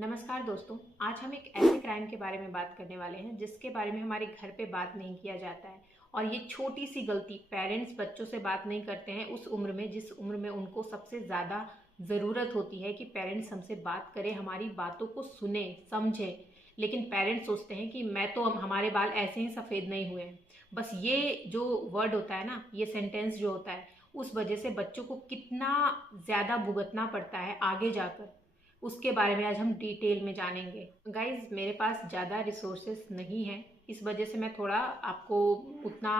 नमस्कार दोस्तों। आज हम एक ऐसे क्राइम के बारे में बात करने वाले हैं जिसके बारे में हमारे घर पे बात नहीं किया जाता है। और ये छोटी सी गलती, पेरेंट्स बच्चों से बात नहीं करते हैं उस उम्र में जिस उम्र में उनको सबसे ज़्यादा ज़रूरत होती है कि पेरेंट्स हमसे बात करें, हमारी बातों को सुने समझे। लेकिन पेरेंट्स सोचते हैं कि मैं तो हमारे बाल ऐसे ही सफ़ेद नहीं हुए हैं। बस ये जो वर्ड होता है ना, ये सेंटेंस जो होता है, उस वजह से बच्चों को कितना ज़्यादा भुगतना पड़ता है आगे जाकर, उसके बारे में आज हम डिटेल में जानेंगे। गाइज, मेरे पास ज़्यादा रिसोर्सेस नहीं है, इस वजह से मैं थोड़ा आपको उतना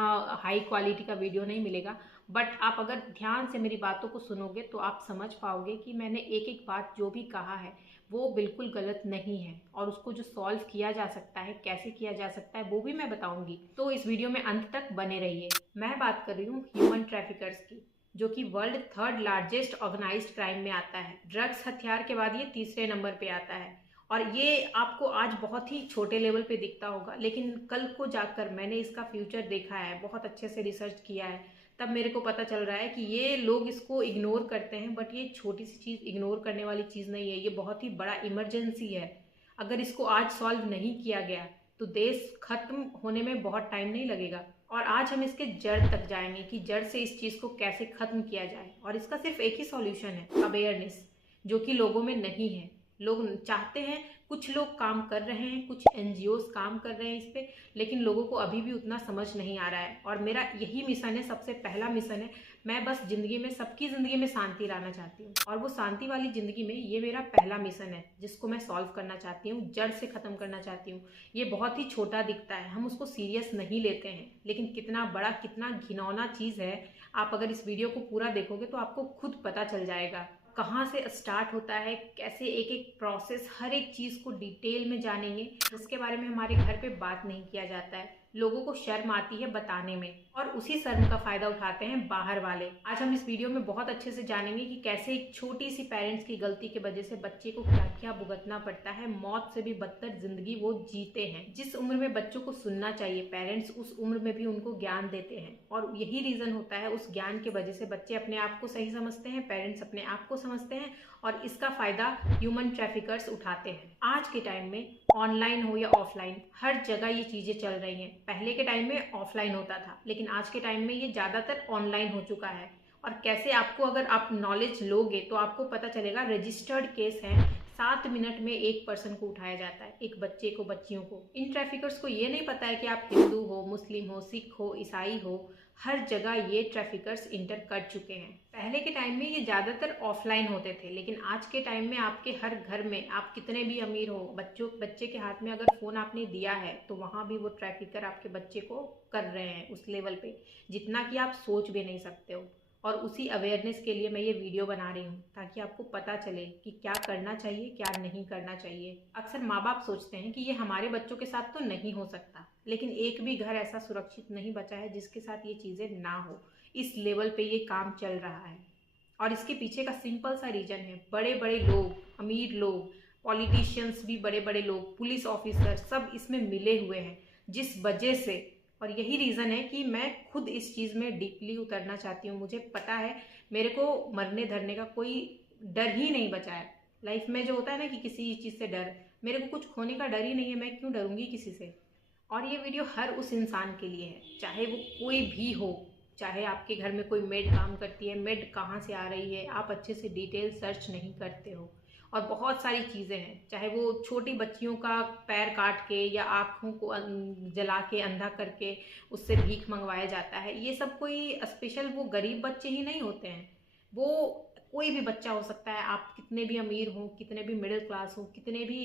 हाई क्वालिटी का वीडियो नहीं मिलेगा। बट आप अगर ध्यान से मेरी बातों को सुनोगे तो आप समझ पाओगे कि मैंने एक एक बात जो भी कहा है वो बिल्कुल गलत नहीं है, और उसको जो सॉल्व किया जा सकता है, कैसे किया जा सकता है, वो भी मैं बताऊंगी। तो इस वीडियो में अंत तक बने रहिए। मैं बात कर रही हूँ ह्यूमन ट्रैफिकर्स की, जो कि world third largest organised crime में आता है। ड्रग्स हथियार के बाद ये तीसरे नंबर पे आता है। और ये आपको आज बहुत ही छोटे लेवल पे दिखता होगा, लेकिन कल को जाकर मैंने इसका फ्यूचर देखा है, बहुत अच्छे से रिसर्च किया है, तब मेरे को पता चल रहा है कि ये लोग इसको इग्नोर करते हैं। बट ये छोटी सी चीज़ इग्नोर करने वाली चीज़ नहीं है, ये बहुत ही बड़ा इमरजेंसी है। अगर इसको आज सॉल्व नहीं किया गया तो देश खत्म होने में बहुत टाइम नहीं लगेगा। और आज हम इसके जड़ तक जाएंगे कि जड़ से इस चीज़ को कैसे ख़त्म किया जाए। और इसका सिर्फ एक ही सॉल्यूशन है, अवेयरनेस, जो कि लोगों में नहीं है। लोग चाहते हैं, कुछ लोग काम कर रहे हैं, कुछ एनजीओज काम कर रहे हैं इस पे, लेकिन लोगों को अभी भी उतना समझ नहीं आ रहा है। और मेरा यही मिशन है, सबसे पहला मिशन है। मैं बस ज़िंदगी में, सबकी ज़िंदगी में शांति लाना चाहती हूँ, और वो शांति वाली ज़िंदगी में ये मेरा पहला मिशन है जिसको मैं सॉल्व करना चाहती हूँ, जड़ से ख़त्म करना चाहती हूँ। ये बहुत ही छोटा दिखता है, हम उसको सीरियस नहीं लेते हैं, लेकिन कितना बड़ा, कितना घिनौना चीज़ है। आप अगर इस वीडियो को पूरा देखोगे तो आपको खुद पता चल जाएगा कहाँ से स्टार्ट होता है, कैसे एक एक प्रोसेस, हर एक चीज़ को डिटेल में जानेंगे, जिसके बारे में हमारे घर पे बात नहीं किया जाता है। लोगों को शर्म आती है बताने में, और उसी शर्म का फायदा उठाते हैं बाहर वाले। आज हम इस वीडियो में बहुत अच्छे से जानेंगे कि कैसे एक छोटी सी पेरेंट्स की गलती की वजह से बच्चे को क्या क्या भुगतना पड़ता है, मौत से भी बदतर जिंदगी वो जीते हैं। जिस उम्र में बच्चों को सुनना चाहिए पेरेंट्स, उस उम्र में भी उनको ज्ञान देते हैं, और यही रीजन होता है, उस ज्ञान की वजह से बच्चे अपने आप को सही समझते हैं, पेरेंट्स अपने आप को समझते हैं, और इसका फायदा ह्यूमन ट्रैफिकर्स उठाते हैं। आज के टाइम में ऑनलाइन हो या ऑफलाइन, हर जगह ये चीज़ें चल रही हैं। पहले के टाइम में ऑफलाइन होता था, लेकिन आज के टाइम में ये ज़्यादातर ऑनलाइन हो चुका है। और कैसे, आपको अगर आप नॉलेज लोगे तो आपको पता चलेगा। रजिस्टर्ड केस है, 7 मिनट में एक पर्सन को उठाया जाता है, एक बच्चे को, बच्चियों को। इन ट्रैफिकर्स को ये नहीं पता है कि आप हिंदू हो, मुस्लिम हो, सिख हो, ईसाई हो, हर जगह ये ट्रैफिकर्स इंटर कर चुके हैं। पहले के टाइम में ये ज़्यादातर ऑफलाइन होते थे, लेकिन आज के टाइम में आपके हर घर में, आप कितने भी अमीर हो, बच्चे के हाथ में अगर फ़ोन आपने दिया है तो वहाँ भी वो ट्रैफिकर आपके बच्चे को कर रहे हैं उस लेवल पे, जितना कि आप सोच भी नहीं सकते हो। और उसी अवेयरनेस के लिए मैं ये वीडियो बना रही हूँ, ताकि आपको पता चले कि क्या करना चाहिए, क्या नहीं करना चाहिए। अक्सर माँ बाप सोचते हैं कि ये हमारे बच्चों के साथ तो नहीं हो सकता, लेकिन एक भी घर ऐसा सुरक्षित नहीं बचा है जिसके साथ ये चीज़ें ना हो। इस लेवल पे ये काम चल रहा है, और इसके पीछे का सिंपल सा रीजन है, बड़े बड़े लोग, अमीर लोग, पॉलिटिशियंस भी, बड़े बड़े लोग, पुलिस ऑफिसर, सब इसमें मिले हुए हैं, जिस वजह से। और यही रीज़न है कि मैं खुद इस चीज़ में डीपली उतरना चाहती हूँ। मुझे पता है, मेरे को मरने धरने का कोई डर ही नहीं बचा है। लाइफ में जो होता है ना कि किसी चीज़ से डर, मेरे को कुछ खोने का डर ही नहीं है, मैं क्यों डरूंगी किसी से। और ये वीडियो हर उस इंसान के लिए है, चाहे वो कोई भी हो। चाहे आपके घर में कोई मेड काम करती है, मेड कहाँ से आ रही है, आप अच्छे से डिटेल सर्च नहीं करते हो। और बहुत सारी चीज़ें हैं, चाहे वो छोटी बच्चियों का पैर काट के या आँखों को जला के अंधा करके उससे भीख मंगवाया जाता है। ये सब कोई स्पेशल वो गरीब बच्चे ही नहीं होते हैं, वो कोई भी बच्चा हो सकता है। आप कितने भी अमीर हो, कितने भी मिडिल क्लास हो, कितने भी,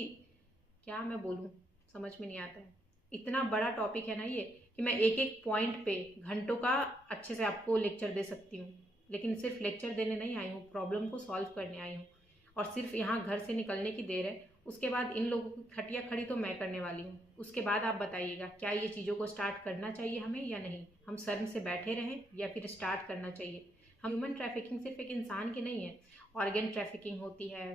क्या मैं बोलूँ, समझ में नहीं आता है। इतना बड़ा टॉपिक है ना ये, कि मैं एक एक पॉइंट पे घंटों का अच्छे से आपको लेक्चर दे सकती हूँ। लेकिन सिर्फ लेक्चर देने नहीं आई हूँ, प्रॉब्लम को सॉल्व करने आई हूँ। और सिर्फ यहाँ घर से निकलने की देर है, उसके बाद इन लोगों की खटिया खड़ी तो मैं करने वाली हूँ। उसके बाद आप बताइएगा क्या ये चीज़ों को स्टार्ट करना चाहिए हमें या नहीं, हम शर्म से बैठे रहें या फिर स्टार्ट करना चाहिए। हम, ह्यूमन ट्रैफिकिंग सिर्फ एक इंसान की नहीं है, ऑर्गेन ट्रैफिकिंग होती है।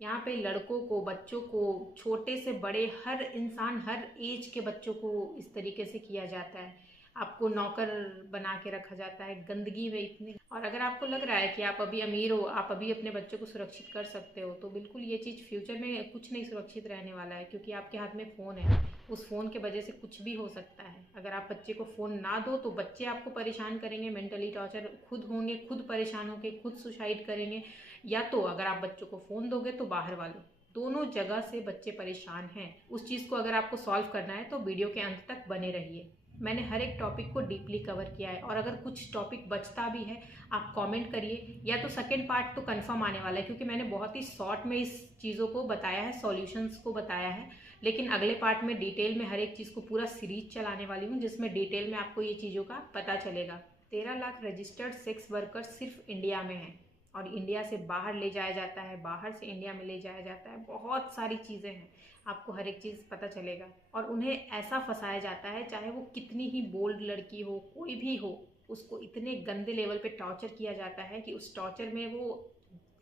यहाँ पे लड़कों को, बच्चों को, छोटे से बड़े, हर इंसान, हर एज के बच्चों को इस तरीके से किया जाता है। आपको नौकर बना के रखा जाता है गंदगी में इतनी। और अगर आपको लग रहा है कि आप अभी अमीर हो, आप अभी अपने बच्चों को सुरक्षित कर सकते हो, तो बिल्कुल ये चीज़ फ्यूचर में कुछ नहीं सुरक्षित रहने वाला है, क्योंकि आपके हाथ में फ़ोन है। उस फ़ोन के वजह से कुछ भी हो सकता है। अगर आप बच्चे को फ़ोन ना दो तो बच्चे आपको परेशान करेंगे, मेंटली टॉर्चर खुद होंगे, खुद परेशान होंगे, खुद सुसाइड करेंगे। या तो अगर आप बच्चों को फ़ोन दोगे तो बाहर वाले, दोनों जगह से बच्चे परेशान हैं। उस चीज़ को अगर आपको सॉल्व करना है तो वीडियो के अंत तक बने रहिए। मैंने हर एक टॉपिक को डीपली कवर किया है, और अगर कुछ टॉपिक बचता भी है आप कमेंट करिए, या तो सेकेंड पार्ट तो कंफर्म आने वाला है, क्योंकि मैंने बहुत ही शॉर्ट में इस चीज़ों को बताया है, सॉल्यूशंस को बताया है। लेकिन अगले पार्ट में डिटेल में हर एक चीज़ को पूरा सीरीज चलाने वाली हूँ, जिसमें डिटेल में आपको ये चीज़ों का पता चलेगा। 13 लाख रजिस्टर्ड सेक्स वर्कर्स सिर्फ इंडिया में हैं, और इंडिया से बाहर ले जाया जाता है, बाहर से इंडिया में ले जाया जाता है, बहुत सारी चीज़ें हैं। आपको हर एक चीज़ पता चलेगा। और उन्हें ऐसा फंसाया जाता है, चाहे वो कितनी ही बोल्ड लड़की हो, कोई भी हो, उसको इतने गंदे लेवल पे टॉर्चर किया जाता है कि उस टॉर्चर में वो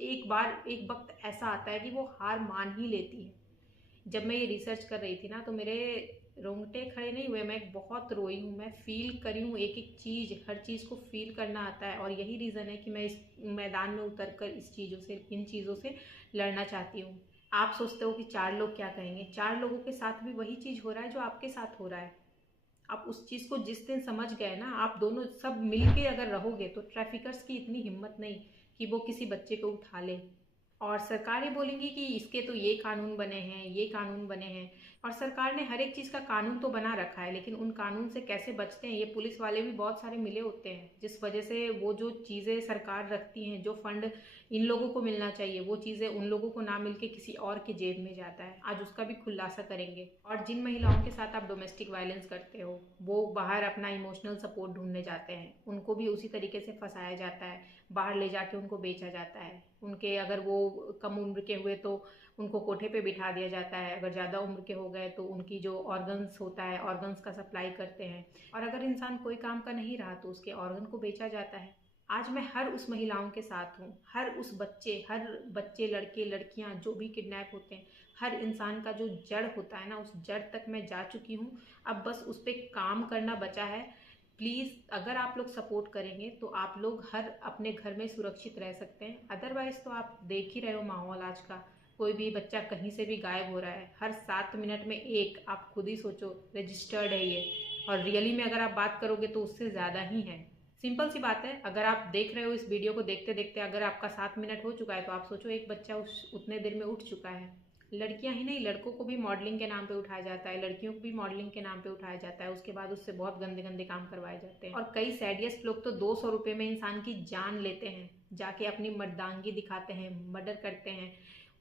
एक वक्त ऐसा आता है कि वो हार मान ही लेती है। जब मैं ये रिसर्च कर रही थी ना, तो मेरे रोंगटे खड़े नहीं हुए, मैं बहुत रोई हूँ, मैं फील करी हूँ एक एक चीज़, हर चीज़ को फील करना आता है। और यही रीज़न है कि मैं इस मैदान में उतर कर इन चीज़ों से लड़ना चाहती हूँ। आप सोचते हो कि 4 लोग क्या कहेंगे, 4 लोगों के साथ भी वही चीज़ हो रहा है जो आपके साथ हो रहा है। आप उस चीज़ को जिस दिन समझ गए ना, आप दोनों सब मिलके अगर रहोगे, तो ट्रैफिकर्स की इतनी हिम्मत नहीं कि वो किसी बच्चे को उठा ले। और सरकारें बोलेंगी कि इसके तो ये कानून बने हैं, ये कानून बने हैं। और सरकार ने हर एक चीज़ का कानून तो बना रखा है, लेकिन उन कानून से कैसे बचते हैं, ये पुलिस वाले भी बहुत सारे मिले होते हैं, जिस वजह से वो जो चीज़ें सरकार रखती हैं, जो फंड इन लोगों को मिलना चाहिए, वो चीज़ें उन लोगों को ना मिलके किसी और के जेब में जाता है। आज उसका भी खुलासा करेंगे। और जिन महिलाओं के साथ आप डोमेस्टिक वायलेंस करते हो, वो बाहर अपना इमोशनल सपोर्ट ढूंढने जाते हैं, उनको भी उसी तरीके से फंसाया जाता है, बाहर ले जाके उनको बेचा जाता है। उनके अगर वो कम उम्र के हुए तो उनको कोठे पे बिठा दिया जाता है, अगर ज़्यादा उम्र के हो गए तो उनकी जो ऑर्गन्स होता है, ऑर्गन्स का सप्लाई करते हैं। और अगर इंसान कोई काम का नहीं रहा तो उसके ऑर्गन को बेचा जाता है। आज मैं हर उस महिलाओं के साथ हूँ, हर बच्चे लड़के लड़कियाँ जो भी किडनैप होते हैं, हर इंसान का जो जड़ होता है ना, उस जड़ तक मैं जा चुकी हूँ। अब बस उस पर काम करना बचा है। प्लीज़ अगर आप लोग सपोर्ट करेंगे तो आप लोग हर अपने घर में सुरक्षित रह सकते हैं। अदरवाइज़ तो आप देख ही रहे हो माहौल आज का, कोई भी बच्चा कहीं से भी गायब हो रहा है, हर 7 मिनट में एक। आप खुद ही सोचो, रजिस्टर्ड है ये, और रियली में अगर आप बात करोगे तो उससे ज़्यादा ही है। सिंपल सी बात है, अगर आप देख रहे हो इस वीडियो को देखते देखते अगर आपका 7 मिनट हो चुका है, तो आप सोचो एक बच्चा उतने देर में उठ चुका है। लड़कियां ही नहीं, लड़कों को भी मॉडलिंग के नाम पे उठाया जाता है, लड़कियों को भी मॉडलिंग के नाम पे उठाया जाता है, उसके बाद उससे बहुत गंदे गंदे काम करवाए जाते हैं। और कई सैडियस्ट लोग तो 200 रुपये में इंसान की जान लेते हैं, जाके अपनी मर्दांगी दिखाते हैं, मर्डर करते हैं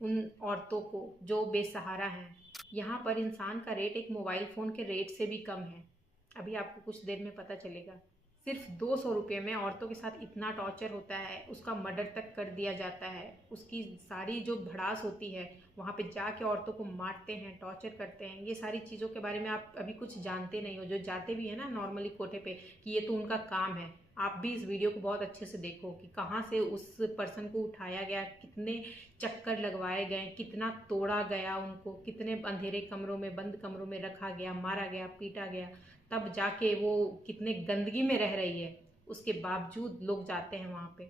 उन औरतों को जो बेसहारा हैं। यहाँ पर इंसान का रेट एक मोबाइल फ़ोन के रेट से भी कम है, अभी आपको कुछ देर में पता चलेगा। सिर्फ 200 रुपये में औरतों के साथ इतना टॉर्चर होता है, उसका मर्डर तक कर दिया जाता है, उसकी सारी जो भड़ास होती है, वहाँ पे जाके औरतों को मारते हैं, टॉर्चर करते हैं। ये सारी चीज़ों के बारे में आप अभी कुछ जानते नहीं हो, जो जाते भी हैं ना नॉर्मली कोठे पे, कि ये तो उनका काम है। आप भी इस वीडियो को बहुत अच्छे से देखो कि कहाँ से उस पर्सन को उठाया गया, कितने चक्कर लगवाए गए, कितना तोड़ा गया उनको, कितने अंधेरे कमरों में, बंद कमरों में रखा गया, मारा गया, पीटा गया, तब जाके वो कितने गंदगी में रह रही है। उसके बावजूद लोग जाते हैं वहाँ पे,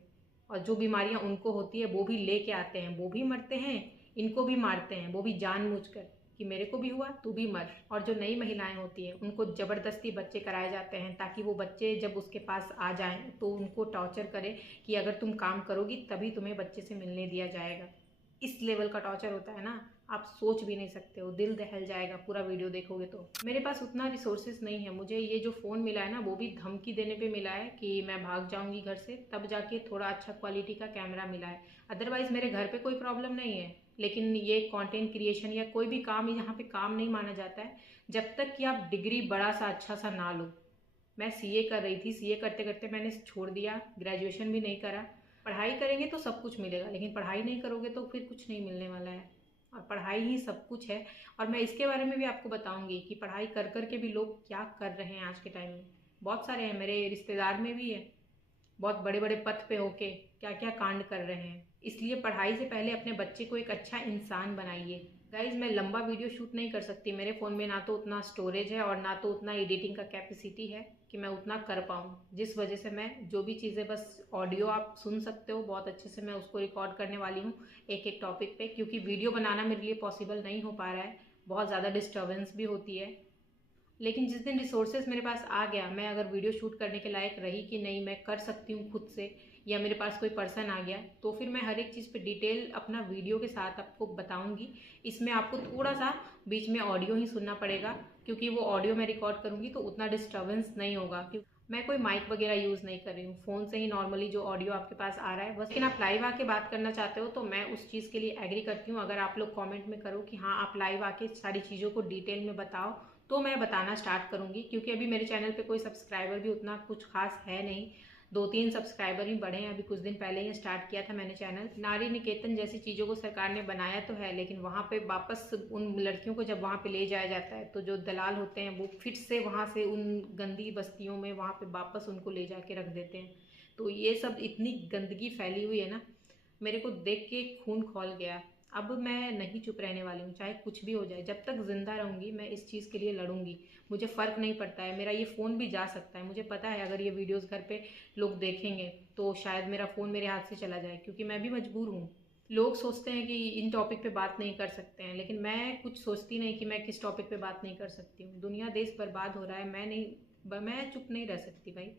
और जो बीमारियाँ उनको होती है वो भी लेके आते हैं, वो भी मरते हैं, इनको भी मारते हैं, वो भी जानबूझकर कि मेरे को भी हुआ तू भी मर। और जो नई महिलाएं होती हैं उनको ज़बरदस्ती बच्चे कराए जाते हैं, ताकि वो बच्चे जब उसके पास आ जाएं तो उनको टॉर्चर करे कि अगर तुम काम करोगी तभी तुम्हें बच्चे से मिलने दिया जाएगा। इस लेवल का टॉर्चर होता है ना, आप सोच भी नहीं सकते हो, दिल दहल जाएगा पूरा वीडियो देखोगे तो। मेरे पास उतना रिसोर्सेज नहीं है, मुझे ये जो फ़ोन मिला है ना, वो भी धमकी देने पे मिला है कि मैं भाग जाऊंगी घर से, तब जाके थोड़ा अच्छा क्वालिटी का कैमरा मिला है। अदरवाइज़ मेरे घर पे कोई प्रॉब्लम नहीं है। लेकिन ये कंटेंट क्रिएशन या कोई भी काम यहाँ पे काम नहीं माना जाता है जब तक कि आप डिग्री बड़ा सा अच्छा सा ना लो। मैं सीए कर रही थी, सीए करते करते मैंने छोड़ दिया, ग्रेजुएशन भी नहीं करा। पढ़ाई करेंगे तो सब कुछ मिलेगा, लेकिन पढ़ाई नहीं करोगे तो फिर कुछ नहीं मिलने वाला है, और पढ़ाई ही सब कुछ है। और मैं इसके बारे में भी आपको बताऊंगी कि पढ़ाई कर कर के भी लोग क्या कर रहे हैं आज के टाइम में। बहुत सारे हैं, मेरे रिश्तेदार में भी है, बहुत बड़े बड़े पद पे होके क्या क्या कांड कर रहे हैं। इसलिए पढ़ाई से पहले अपने बच्चे को एक अच्छा इंसान बनाइए, गाइज मैं लंबा वीडियो शूट नहीं कर सकती, मेरे फ़ोन में ना तो उतना स्टोरेज है और ना तो उतना एडिटिंग का कैपेसिटी है कि मैं उतना कर पाऊँ, जिस वजह से मैं जो भी चीज़ें बस ऑडियो आप सुन सकते हो बहुत अच्छे से, मैं उसको रिकॉर्ड करने वाली हूँ एक एक टॉपिक पे, क्योंकि वीडियो बनाना मेरे लिए पॉसिबल नहीं हो पा रहा है, बहुत ज़्यादा डिस्टर्बेंस भी होती है। लेकिन जिस दिन रिसोर्सेज मेरे पास आ गया, मैं अगर वीडियो शूट करने के लायक रही कि नहीं मैं कर सकती हूँ खुद से, या मेरे पास कोई पर्सन आ गया, तो फिर मैं हर एक चीज़ पे डिटेल अपना वीडियो के साथ आपको बताऊंगी। इसमें आपको थोड़ा सा बीच में ऑडियो ही सुनना पड़ेगा, क्योंकि वो ऑडियो मैं रिकॉर्ड करूँगी तो उतना डिस्टर्बेंस नहीं होगा, क्योंकि मैं कोई माइक वगैरह यूज़ नहीं कर रही हूँ, फ़ोन से ही नॉर्मली जो ऑडियो आपके पास आ रहा है बस। लेकिन आप लाइव आके बात करना चाहते हो तो मैं उस चीज़ के लिए एग्री करती हूँ। अगर आप लोग कमेंट में करो कि हाँ आप लाइव आके सारी चीज़ों को डिटेल में बताओ, तो मैं बताना स्टार्ट करूँगी, क्योंकि अभी मेरे चैनल पे कोई सब्सक्राइबर भी उतना कुछ खास है नहीं, 2-3 सब्सक्राइबर ही बढ़े हैं। अभी कुछ दिन पहले ही स्टार्ट किया था मैंने चैनल। नारी निकेतन जैसी चीज़ों को सरकार ने बनाया तो है, लेकिन वहाँ पे वापस उन लड़कियों को जब वहाँ पे ले जाया जाता है तो जो दलाल होते हैं वो फिर से वहाँ से उन गंदी बस्तियों में वहाँ पे वापस उनको ले जाके रख देते हैं। तो ये सब इतनी गंदगी फैली हुई है ना, मेरे को देख के खून खौल गया। अब मैं नहीं चुप रहने वाली हूँ, चाहे कुछ भी हो जाए, जब तक जिंदा रहूँगी मैं इस चीज़ के लिए लड़ूंगी। मुझे फ़र्क नहीं पड़ता है, मेरा ये फ़ोन भी जा सकता है, मुझे पता है अगर ये वीडियोस घर पे लोग देखेंगे तो शायद मेरा फ़ोन मेरे हाथ से चला जाए, क्योंकि मैं भी मजबूर हूँ। लोग सोचते हैं कि इन टॉपिक पे बात नहीं कर सकते हैं, लेकिन मैं कुछ सोचती नहीं कि मैं किस टॉपिक पे बात नहीं कर सकती हूँ। दुनिया देश बर्बाद हो रहा है, मैं चुप नहीं रह सकती भाई।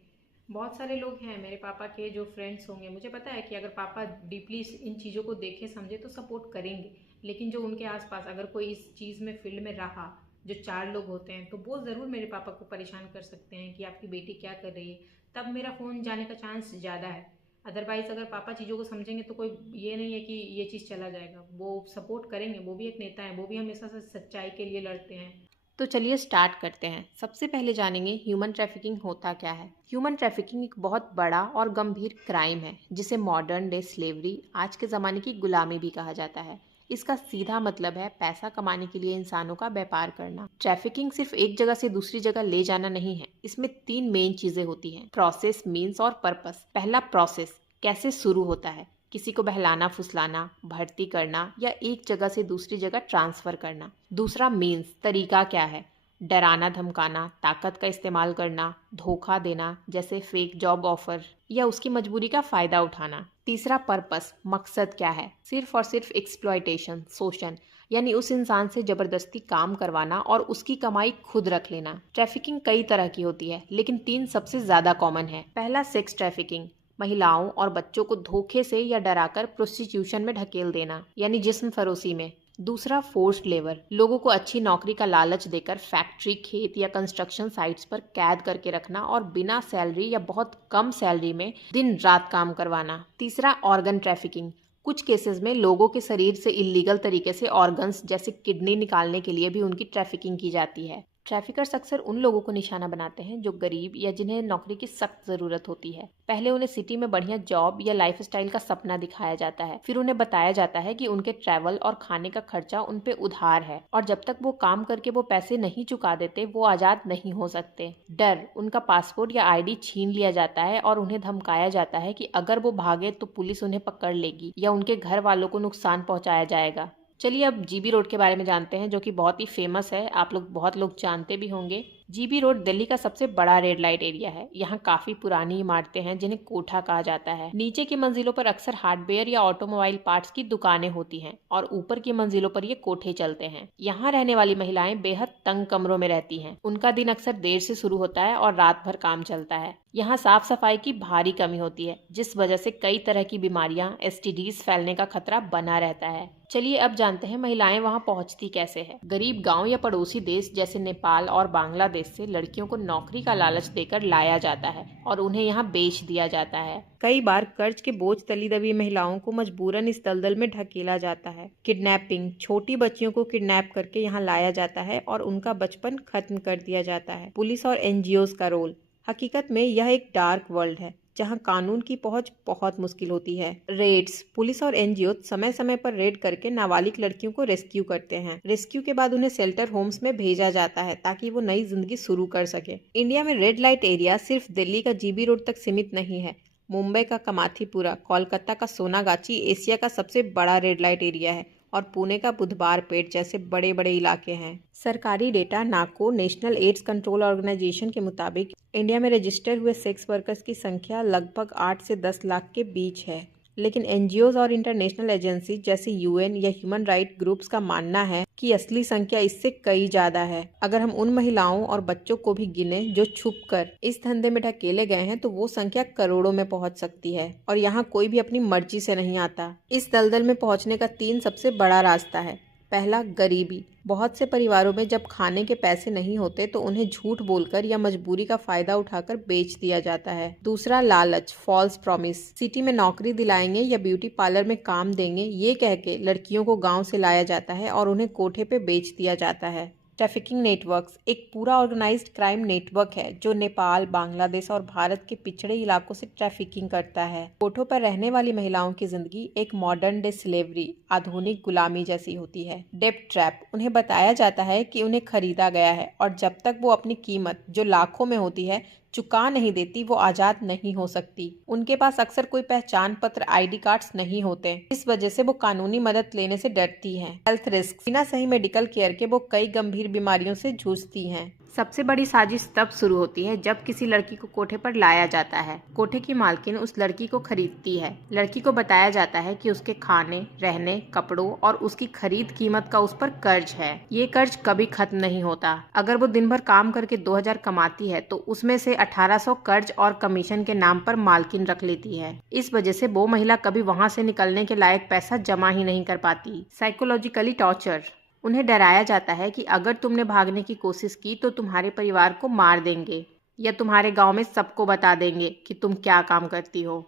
बहुत सारे लोग हैं मेरे पापा के जो फ्रेंड्स होंगे, मुझे पता है कि अगर पापा डीपली इन चीज़ों को देखे समझे तो सपोर्ट करेंगे, लेकिन जो उनके आसपास अगर कोई इस चीज़ में फील्ड में रहा, जो 4 लोग होते हैं, तो वो ज़रूर मेरे पापा को परेशान कर सकते हैं कि आपकी बेटी क्या कर रही है, तब मेरा फ़ोन जाने का चांस ज़्यादा है। अदरवाइज़ अगर पापा चीज़ों को समझेंगे तो कोई ये नहीं है कि ये चीज़ चला जाएगा, वो सपोर्ट करेंगे, वो भी एक नेता है, वो भी हमेशा से सच्चाई के लिए लड़ते हैं। तो चलिए स्टार्ट करते हैं। सबसे पहले जानेंगे ह्यूमन ट्रैफिकिंग होता क्या है। ह्यूमन ट्रैफिकिंग एक बहुत बड़ा और गंभीर क्राइम है, जिसे मॉडर्न डे स्लेवरी, आज के ज़माने की गुलामी भी कहा जाता है। इसका सीधा मतलब है पैसा कमाने के लिए इंसानों का व्यापार करना। ट्रैफिकिंग सिर्फ एक जगह से दूसरी जगह ले जाना नहीं है, इसमें 3 मेन चीजें होती हैं: प्रोसेस, मीन्स और पर्पस। पहला प्रोसेस, कैसे शुरू होता है, किसी को बहलाना फुसलाना, भर्ती करना या एक जगह से दूसरी जगह ट्रांसफर करना। दूसरा मीन्स, तरीका क्या है, डराना धमकाना, ताकत का इस्तेमाल करना, धोखा देना जैसे फेक जॉब ऑफर, या उसकी मजबूरी का फायदा उठाना। तीसरा पर्पस, मकसद क्या है, सिर्फ और सिर्फ एक्सप्लॉयटेशन, शोषण, यानी उस इंसान से जबरदस्ती काम करवाना और उसकी कमाई खुद रख लेना। ट्रैफिकिंग कई तरह की होती है, लेकिन 3 सबसे ज्यादा कॉमन है। पहला सेक्स ट्रैफिकिंग, महिलाओं और बच्चों को धोखे से या डराकर प्रोस्टिट्यूशन में ढकेल देना, यानी जिस्म फरोशी में। दूसरा फोर्स्ड लेबर, लोगों को अच्छी नौकरी का लालच देकर फैक्ट्री, खेत या कंस्ट्रक्शन साइट्स पर कैद करके रखना और बिना सैलरी या बहुत कम सैलरी में दिन रात काम करवाना। तीसरा ऑर्गन ट्रैफिकिंग, कुछ केसेस में लोगों के शरीर से इलीगल तरीके से ऑर्गन्स जैसे किडनी निकालने के लिए भी उनकी ट्रैफिकिंग की जाती है। ट्रैफिकर्स अक्सर उन लोगों को निशाना बनाते हैं जो गरीब या जिन्हें नौकरी की सख्त जरूरत होती है। पहले उन्हें सिटी में बढ़िया जॉब या लाइफस्टाइल का सपना दिखाया जाता है, फिर उन्हें बताया जाता है कि उनके ट्रैवल और खाने का खर्चा उन पे उधार है, और जब तक वो काम करके वो पैसे नहीं चुका देते वो आजाद नहीं हो सकते। डर, उनका पासपोर्ट या आईडी छीन लिया जाता है और उन्हें धमकाया जाता है कि अगर वो भागे तो पुलिस उन्हें पकड़ लेगी या उनके घर वालों को नुकसान पहुंचाया जाएगा। चलिए अब जीबी रोड के बारे में जानते हैं, जो कि बहुत ही फेमस है, बहुत लोग जानते भी होंगे। जीबी रोड दिल्ली का सबसे बड़ा रेड लाइट एरिया है। यहाँ काफी पुरानी इमारतें हैं जिन्हें कोठा कहा जाता है। नीचे की मंजिलों पर अक्सर हार्डवेयर या ऑटोमोबाइल पार्ट्स की दुकानें होती हैं और ऊपर की मंजिलों पर ये कोठे चलते हैं। यहाँ रहने वाली महिलाएं बेहद तंग कमरों में रहती हैं। उनका दिन अक्सर देर से शुरू होता है और रात भर काम चलता है। यहाँ साफ सफाई की भारी कमी होती है, जिस वजह से कई तरह की बीमारियां, एसटीडीज फैलने का खतरा बना रहता है। चलिए अब जानते हैं महिलाएं वहां पहुंचती कैसे है। गरीब गांव या पड़ोसी देश जैसे नेपाल और बांग्लादेश से लड़कियों को नौकरी का लालच देकर लाया जाता है और उन्हें यहाँ बेच दिया जाता है। कई बार कर्ज के बोझ तली दबी महिलाओं को मजबूरन इस दलदल में ढकेला जाता है। किडनैपिंग, छोटी बच्चियों को किडनैप करके यहाँ लाया जाता है और उनका बचपन खत्म कर दिया जाता है। पुलिस और एनजीओज का रोल, हकीकत में यह एक डार्क वर्ल्ड है जहां कानून की पहुंच बहुत मुश्किल होती है। रेड्स, पुलिस और एनजीओ समय समय पर रेड करके नाबालिग लड़कियों को रेस्क्यू करते हैं। रेस्क्यू के बाद उन्हें शेल्टर होम्स में भेजा जाता है ताकि वो नई जिंदगी शुरू कर सके। इंडिया में रेड लाइट एरिया सिर्फ दिल्ली का जीबी रोड तक सीमित नहीं है। मुंबई का कमाथीपुरा, कोलकाता का सोनागाची एशिया का सबसे बड़ा रेड लाइट एरिया है और पुणे का बुधवार पेट जैसे बड़े बड़े इलाके हैं। सरकारी डेटा नाको नेशनल एड्स कंट्रोल ऑर्गेनाइजेशन के मुताबिक इंडिया में रजिस्टर हुए सेक्स वर्कर्स की संख्या लगभग 8 से 10 लाख के बीच है, लेकिन एनजीओज और इंटरनेशनल एजेंसी जैसे यूएन या ह्यूमन राइट ग्रुप्स का मानना है कि असली संख्या इससे कई ज्यादा है। अगर हम उन महिलाओं और बच्चों को भी गिने जो छुपकर इस धंधे में ढकेले गए हैं तो वो संख्या करोड़ों में पहुंच सकती है। और यहाँ कोई भी अपनी मर्जी से नहीं आता। इस दलदल में पहुंचने का 3 सबसे बड़ा रास्ता है। पहला, गरीबी। बहुत से परिवारों में जब खाने के पैसे नहीं होते तो उन्हें झूठ बोलकर या मजबूरी का फायदा उठाकर बेच दिया जाता है। दूसरा, लालच, फॉल्स प्रॉमिस। सिटी में नौकरी दिलाएंगे या ब्यूटी पार्लर में काम देंगे ये कह के लड़कियों को गांव से लाया जाता है और उन्हें कोठे पे बेच दिया जाता है। ट्रैफिकिंग नेटवर्क्स एक पूरा ऑर्गेनाइज्ड क्राइम नेटवर्क है जो नेपाल, बांग्लादेश और भारत के पिछड़े इलाकों से ट्रैफिकिंग करता है। कोठों पर रहने वाली महिलाओं की जिंदगी एक मॉडर्न डे स्लेवरी, आधुनिक गुलामी जैसी होती है। डेब्ट ट्रैप। उन्हें बताया जाता है कि उन्हें खरीदा गया है और जब तक वो अपनी कीमत, जो लाखों में होती है, चुका नहीं देती वो आजाद नहीं हो सकती। उनके पास अक्सर कोई पहचान पत्र, आईडी कार्ड्स नहीं होते। इस वजह से वो कानूनी मदद लेने से डरती हैं। Health risk. बिना सही मेडिकल केयर के वो कई गंभीर बीमारियों से जूझती हैं। सबसे बड़ी साजिश तब शुरू होती है जब किसी लड़की को कोठे पर लाया जाता है। कोठे की मालकिन उस लड़की को खरीदती है। लड़की को बताया जाता है कि उसके खाने, रहने, कपड़ों और उसकी खरीद कीमत का उस पर कर्ज है। ये कर्ज कभी खत्म नहीं होता। अगर वो दिन भर काम करके 2000 कमाती है तो उसमें से 1800 कर्ज और कमीशन के नाम पर मालकिन रख लेती है। इस वजह से वो महिला कभी वहाँ से निकलने के लायक पैसा जमा ही नहीं कर पाती। Psychologically torture. उन्हें डराया जाता है कि अगर तुमने भागने की कोशिश की तो तुम्हारे परिवार को मार देंगे या तुम्हारे गांव में सबको बता देंगे कि तुम क्या काम करती हो।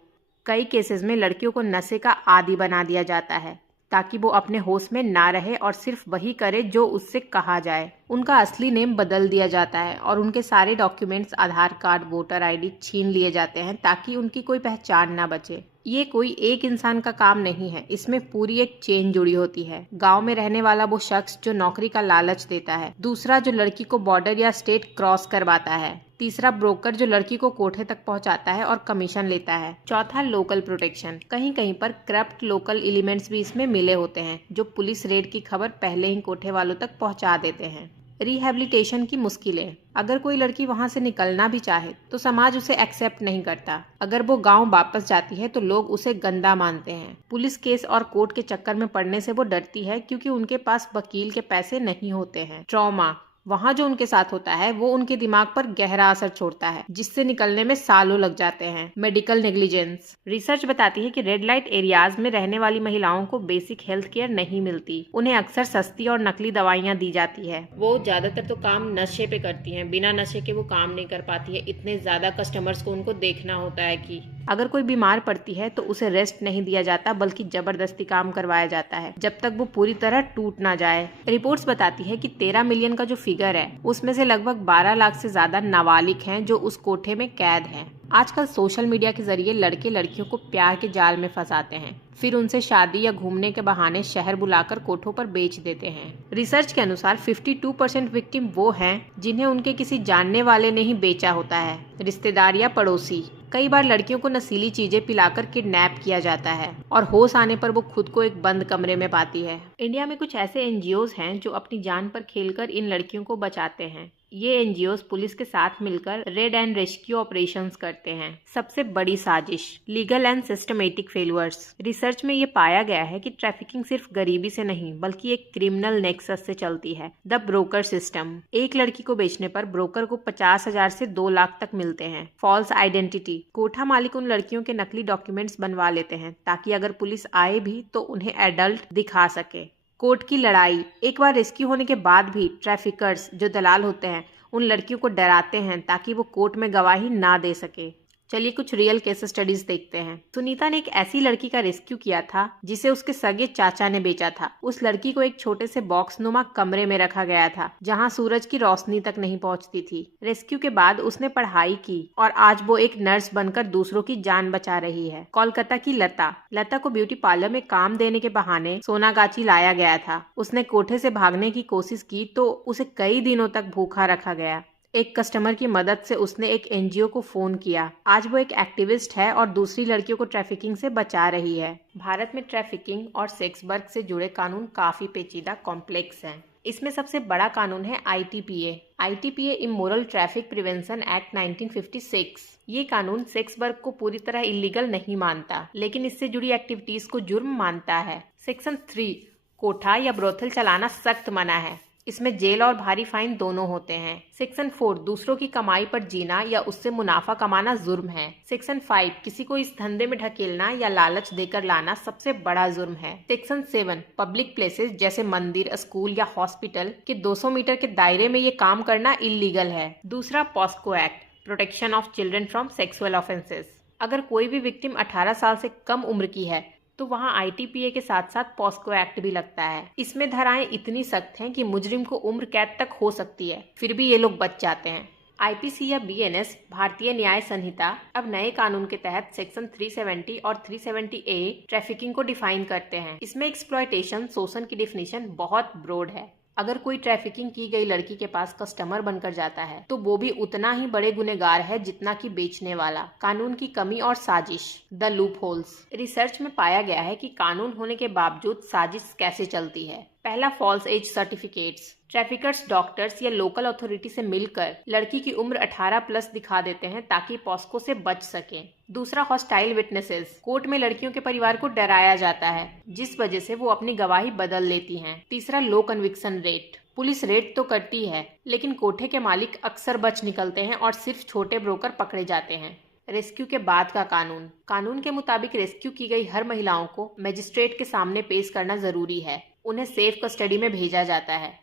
कई केसेस में लड़कियों को नशे का आदी बना दिया जाता है ताकि वो अपने होश में ना रहे और सिर्फ वही करे जो उससे कहा जाए। उनका असली नेम बदल दिया जाता है और उनके सारे डॉक्यूमेंट्स, आधार कार्ड, वोटर आईडी छीन लिए जाते हैं ताकि उनकी कोई पहचान ना बचे। ये कोई एक इंसान का काम नहीं है, इसमें पूरी एक चेन जुड़ी होती है। गांव में रहने वाला वो शख्स जो नौकरी का लालच देता है। दूसरा, जो लड़की को बॉर्डर या स्टेट क्रॉस करवाता है। तीसरा, ब्रोकर जो लड़की को कोठे तक पहुंचाता है और कमीशन लेता है। चौथा, लोकल प्रोटेक्शन। कहीं कहीं पर करप्ट लोकल एलिमेंट्स भी इसमें मिले होते हैं जो पुलिस रेड की खबर पहले ही कोठे वालों तक पहुंचा देते हैं। रिहैबिलिटेशन की मुश्किलें। अगर कोई लड़की वहां से निकलना भी चाहे तो समाज उसे एक्सेप्ट नहीं करता। अगर वो गांव वापस जाती है तो लोग उसे गंदा मानते हैं। पुलिस केस और कोर्ट के चक्कर में पड़ने से वो डरती है क्योंकि उनके पास वकील के पैसे नहीं होते हैं। ट्रॉमा। वहाँ जो उनके साथ होता है वो उनके दिमाग पर गहरा असर छोड़ता है जिससे निकलने में सालों लग जाते हैं। Medical negligence. रिसर्च बताती है कि रेड लाइट एरियाज में रहने वाली महिलाओं को बेसिक हेल्थ केयर नहीं मिलती। उन्हें अक्सर सस्ती और नकली दवाइयाँ दी जाती है। वो ज्यादातर तो काम नशे पे करती हैं। बिना नशे के वो काम नहीं कर पाती है। इतने ज्यादा कस्टमर्स को उनको देखना होता है कि अगर कोई बीमार पड़ती है तो उसे रेस्ट नहीं दिया जाता बल्कि जबरदस्ती काम करवाया जाता है जब तक वो पूरी तरह टूट ना जाए। रिपोर्ट्स बताती है कि 13 मिलियन का जो फिगर है उसमें से लगभग 12 लाख से ज्यादा नाबालिग हैं जो उस कोठे में कैद हैं। आजकल सोशल मीडिया के जरिए लड़के लड़कियों को प्यार के जाल में फंसाते हैं, फिर उनसे शादी या घूमने के बहाने शहर बुलाकर कोठों पर बेच देते हैं। रिसर्च के अनुसार 52% विक्टिम वो हैं जिन्हें उनके किसी जानने वाले ने ही बेचा होता है, रिश्तेदार या पड़ोसी। कई बार लड़कियों को नशीली चीजें पिलाकर किडनैप किया जाता है और होश आने पर वो खुद को एक बंद कमरे में पाती है। इंडिया में कुछ ऐसे एनजीओज हैं जो अपनी जान पर खेलकर इन लड़कियों को बचाते हैं। ये एनजीओज पुलिस के साथ मिलकर रेड एंड रेस्क्यू ऑपरेशंस करते हैं। सबसे बड़ी साजिश, legal and systematic failures. Research में ये पाया गया है कि ट्रैफिकिंग सिर्फ गरीबी से नहीं बल्कि एक क्रिमिनल नेक्सस से चलती है। The broker system. एक लड़की को बेचने पर ब्रोकर को 50,000 से 2 लाख तक मिलते हैं। False identity. कोठा मालिक उन लड़कियों के नकली डॉक्यूमेंट्स बनवा लेते हैं ताकि अगर पुलिस आए भी तो उन्हें एडल्ट दिखा सके। कोर्ट की लड़ाई। एक बार रेस्क्यू होने के बाद भी ट्रैफिकर्स जो दलाल होते हैं उन लड़कियों को डराते हैं ताकि वो कोर्ट में गवाही ना दे सके। चलिए कुछ रियल केस स्टडीज देखते हैं। सुनीता ने एक ऐसी लड़की का रेस्क्यू किया था जिसे उसके सगे चाचा ने बेचा था। उस लड़की को एक छोटे से बॉक्स नुमा कमरे में रखा गया था जहां सूरज की रोशनी तक नहीं पहुंचती थी। रेस्क्यू के बाद उसने पढ़ाई की और आज वो एक नर्स बनकर दूसरों की जान बचा रही है। कोलकाता की लता को ब्यूटी पार्लर में काम देने के बहाने सोनागाची लाया गया था। उसने कोठे से भागने की कोशिश की तो उसे कई दिनों तक भूखा रखा गया। एक कस्टमर की मदद से उसने एक एनजीओ को फोन किया। आज वो एक एक्टिविस्ट है और दूसरी लड़कियों को ट्रैफिकिंग से बचा रही है। भारत में ट्रैफिकिंग और सेक्स वर्क से जुड़े कानून काफी पेचीदा कॉम्प्लेक्स हैं। इसमें सबसे बड़ा कानून है आईटीपीए इमोरल ट्रैफिक प्रिवेंशन एक्ट 1956। ये कानून सेक्स वर्क को पूरी तरह इलीगल नहीं मानता, लेकिन इससे जुड़ी एक्टिविटीज को जुर्म मानता है। सेक्शन 3 कोठा या ब्रोथल चलाना सख्त मना है। इसमें जेल और भारी फाइन दोनों होते हैं। सेक्शन 4 दूसरों की कमाई पर जीना या उससे मुनाफा कमाना जुर्म है। सेक्शन 5 किसी को इस धंधे में ढकेलना या लालच देकर लाना सबसे बड़ा जुर्म है। सेक्शन 7 पब्लिक प्लेसेस जैसे मंदिर, स्कूल या हॉस्पिटल के 200 मीटर के दायरे में ये काम करना इलीगल है। दूसरा POCSO act, protection of children from sexual offences. अगर कोई भी विक्टिम 18 साल से कम उम्र की है तो वहाँ आईटीपीए के साथ साथ पॉस्को एक्ट भी लगता है। इसमें धाराएं इतनी सख्त हैं कि मुजरिम को उम्र कैद तक हो सकती है, फिर भी ये लोग बच जाते हैं। आईपीसी या बीएनएस भारतीय न्याय संहिता अब नए कानून के तहत सेक्शन 370 और 370A ट्रैफिकिंग को डिफाइन करते हैं। इसमें एक्सप्लॉयटेशन, शोषण की डिफिनीशन बहुत ब्रॉड है। अगर कोई ट्रैफिकिंग की गई लड़की के पास कस्टमर बनकर जाता है तो वो भी उतना ही बड़े गुनहगार है जितना कि बेचने वाला। कानून की कमी और साजिश, द लूप होल्स। रिसर्च में पाया गया है कि कानून होने के बावजूद साजिश कैसे चलती है। पहला, false age certificates. Traffickers doctors या लोकल अथॉरिटी से मिलकर लड़की की उम्र 18+ दिखा देते हैं ताकि पॉस्को से बच सके। दूसरा, हॉस्टाइल विटनेसेस। कोर्ट में लड़कियों के परिवार को डराया जाता है जिस वजह से वो अपनी गवाही बदल लेती हैं। तीसरा, लो कन्विक्शन रेट। पुलिस रेड तो करती है लेकिन कोठे के मालिक अक्सर बच निकलते हैं और सिर्फ छोटे ब्रोकर पकड़े जाते हैं। रेस्क्यू के बाद का कानून के मुताबिक रेस्क्यू की गई हर महिलाओं को मजिस्ट्रेट के सामने पेश करना जरूरी है। उन्हें सेफ कस्टडी में भेजा जाता है।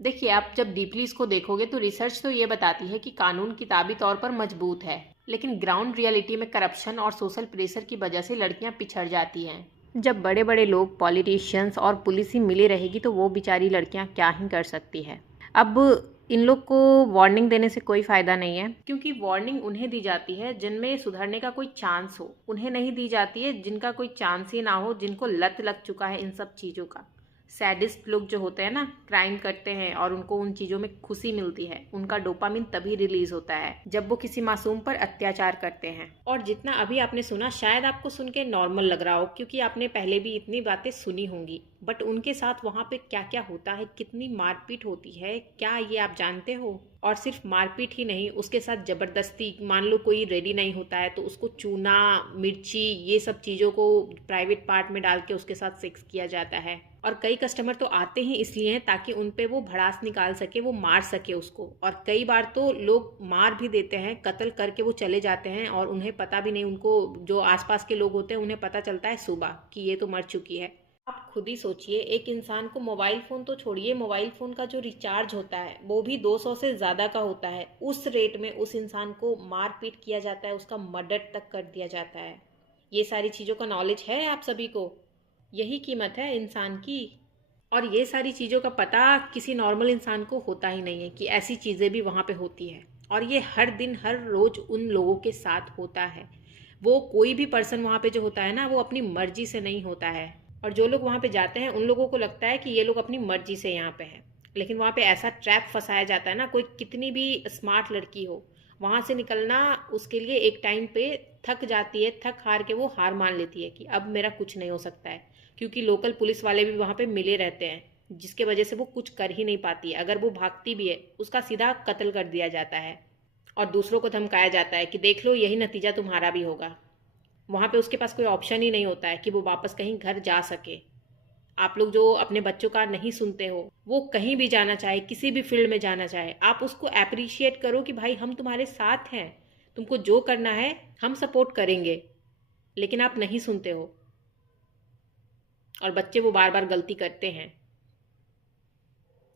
देखिए, आप जब डीपली इसको देखोगे तो रिसर्च तो ये बताती है कि कानून किताबी तौर पर मजबूत है, लेकिन ग्राउंड रियलिटी में करप्शन और सोशल प्रेशर की वजह से लड़कियां पिछड़ जाती हैं। जब बड़े बड़े लोग, पॉलिटिशियंस और पुलिस ही मिली रहेगी तो वो बेचारी लड़कियां क्या ही कर सकती है। अब इन लोग को वार्निंग देने से कोई फायदा नहीं है, क्योंकि वार्निंग उन्हें दी जाती है जिनमें सुधरने का कोई चांस हो। उन्हें नहीं दी जाती है जिनका कोई चांस ही ना हो, जिनको लत लग चुका है इन सब चीज़ों का। सैडिस्ट लोग जो होते हैं ना, क्राइम करते हैं और उनको उन चीज़ों में खुशी मिलती है, उनका डोपामिन तभी रिलीज होता है जब वो किसी मासूम पर अत्याचार करते हैं। और जितना अभी आपने सुना शायद आपको सुन के नॉर्मल लग रहा हो, क्योंकि आपने पहले भी इतनी बातें सुनी होंगी, बट उनके साथ वहाँ पे क्या क्या होता है, कितनी मारपीट होती है, क्या ये आप जानते हो? और सिर्फ मारपीट ही नहीं, उसके साथ जबरदस्ती, मान लो कोई रेडी नहीं होता है तो उसको चूना, मिर्ची, ये सब चीज़ों को प्राइवेट पार्ट में डाल के उसके साथ सेक्स किया जाता है। और कई कस्टमर तो आते ही इसलिए हैं ताकि उन पे वो भड़ास निकाल सके, वो मार सके उसको। और कई बार तो लोग मार भी देते हैं, कत्ल करके वो चले जाते हैं और उन्हें पता भी नहीं, उनको जो आसपास के लोग होते हैं उन्हें पता चलता है सुबह कि ये तो मर चुकी है। आप खुद ही सोचिए, एक इंसान को मोबाइल फ़ोन तो छोड़िए, मोबाइल फ़ोन का जो रिचार्ज होता है वो भी 200 से ज़्यादा का होता है। उस रेट में उस इंसान को मार पीट किया जाता है, उसका मर्डर तक कर दिया जाता है। ये सारी चीज़ों का नॉलेज है आप सभी को? यही कीमत है इंसान की। और ये सारी चीज़ों का पता किसी नॉर्मल इंसान को होता ही नहीं है कि ऐसी चीज़ें भी वहाँ पे होती है। और ये हर दिन हर रोज़ उन लोगों के साथ होता है। वो कोई भी पर्सन वहाँ पे जो होता है ना, वो अपनी मर्जी से नहीं होता है। और जो लोग वहाँ पे जाते हैं उन लोगों को लगता है कि ये लोग अपनी मर्जी से यहाँ पे हैं, लेकिन वहाँ पे ऐसा ट्रैप फंसाया जाता है ना, कोई कितनी भी स्मार्ट लड़की हो, वहाँ से निकलना उसके लिए एक टाइम पे थक जाती है, थक हार के वो हार मान लेती है कि अब मेरा कुछ नहीं हो सकता है, क्योंकि लोकल पुलिस वाले भी वहाँ पे मिले रहते हैं, जिसके वजह से वो कुछ कर ही नहीं पाती है। अगर वो भागती भी है उसका सीधा कत्ल कर दिया जाता है और दूसरों को धमकाया जाता है कि देख लो यही नतीजा तुम्हारा भी होगा। वहाँ पे उसके पास कोई ऑप्शन ही नहीं होता है कि वो वापस कहीं घर जा सके। आप लोग जो अपने बच्चों का नहीं सुनते हो, वो कहीं भी जाना चाहे, किसी भी फील्ड में जाना चाहे, आप उसको अप्रिशिएट करो कि भाई हम तुम्हारे साथ हैं, तुमको जो करना है हम सपोर्ट करेंगे, लेकिन आप नहीं सुनते हो और बच्चे वो बार बार गलती करते हैं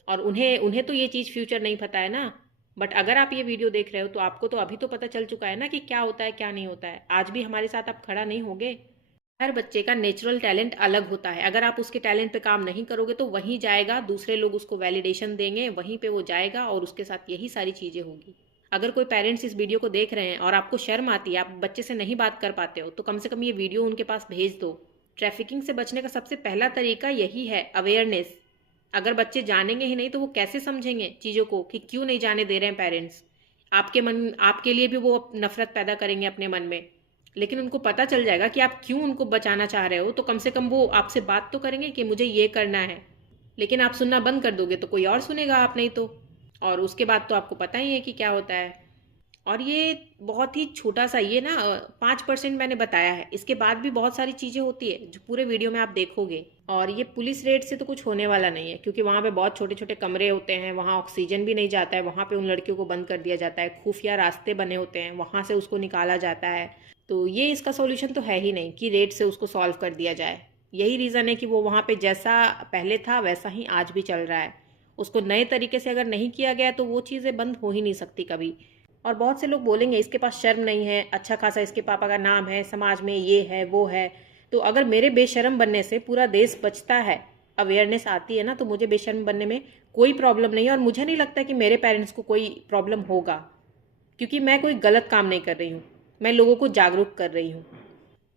और उन्हें तो ये चीज़ फ्यूचर नहीं पता है ना। बट अगर आप ये वीडियो देख रहे हो तो आपको तो अभी तो पता चल चुका है ना कि क्या होता है क्या नहीं होता है। आज भी हमारे साथ आप खड़ा नहीं होगे। हर बच्चे का नेचुरल टैलेंट अलग होता है, अगर आप उसके टैलेंट पे काम नहीं करोगे तो वहीं जाएगा, दूसरे लोग उसको वैलिडेशन देंगे, वहीं पे वो जाएगा और उसके साथ यही सारी चीज़ें होगी। अगर कोई पेरेंट्स इस वीडियो को देख रहे हैं और आपको शर्म आती है, आप बच्चे से नहीं बात कर पाते हो, तो कम से कम ये वीडियो उनके पास भेज दो। ट्रैफिकिंग से बचने का सबसे पहला तरीका यही है, अवेयरनेस। अगर बच्चे जानेंगे ही नहीं तो वो कैसे समझेंगे चीज़ों को कि क्यों नहीं जाने दे रहे हैं पेरेंट्स। आपके लिए भी वो नफरत पैदा करेंगे अपने मन में। लेकिन उनको पता चल जाएगा कि आप क्यों उनको बचाना चाह रहे हो, तो कम से कम वो आपसे बात तो करेंगे कि मुझे ये करना है। लेकिन आप सुनना बंद कर दोगे तो कोई और सुनेगा, आप नहीं तो। और उसके बाद तो आपको पता ही है कि क्या होता है। और ये बहुत ही छोटा सा, ये ना 5% मैंने बताया है, इसके बाद भी बहुत सारी चीज़ें होती है जो पूरे वीडियो में आप देखोगे। और ये पुलिस रेड से तो कुछ होने वाला नहीं है, क्योंकि वहाँ पे बहुत छोटे छोटे कमरे होते हैं, वहाँ ऑक्सीजन भी नहीं जाता है, वहाँ पे उन लड़कियों को बंद कर दिया जाता है, खुफिया रास्ते बने होते हैं, वहाँ से उसको निकाला जाता है। तो ये इसका सोल्यूशन तो है ही नहीं कि रेड से उसको सॉल्व कर दिया जाए। यही रीज़न है कि वो वहाँ पे जैसा पहले था वैसा ही आज भी चल रहा है। उसको नए तरीके से अगर नहीं किया गया तो वो चीज़ें बंद हो ही नहीं सकती कभी। और बहुत से लोग बोलेंगे इसके पास शर्म नहीं है, अच्छा खासा इसके पापा का नाम है, समाज में ये है वो है। तो अगर मेरे बेशर्म बनने से पूरा देश बचता है, अवेयरनेस आती है ना, तो मुझे बेशर्म बनने में कोई प्रॉब्लम नहीं है। और मुझे नहीं लगता कि मेरे पेरेंट्स को कोई प्रॉब्लम होगा, क्योंकि मैं कोई गलत काम नहीं कर रही हूँ, मैं लोगों को जागरूक कर रही हूँ।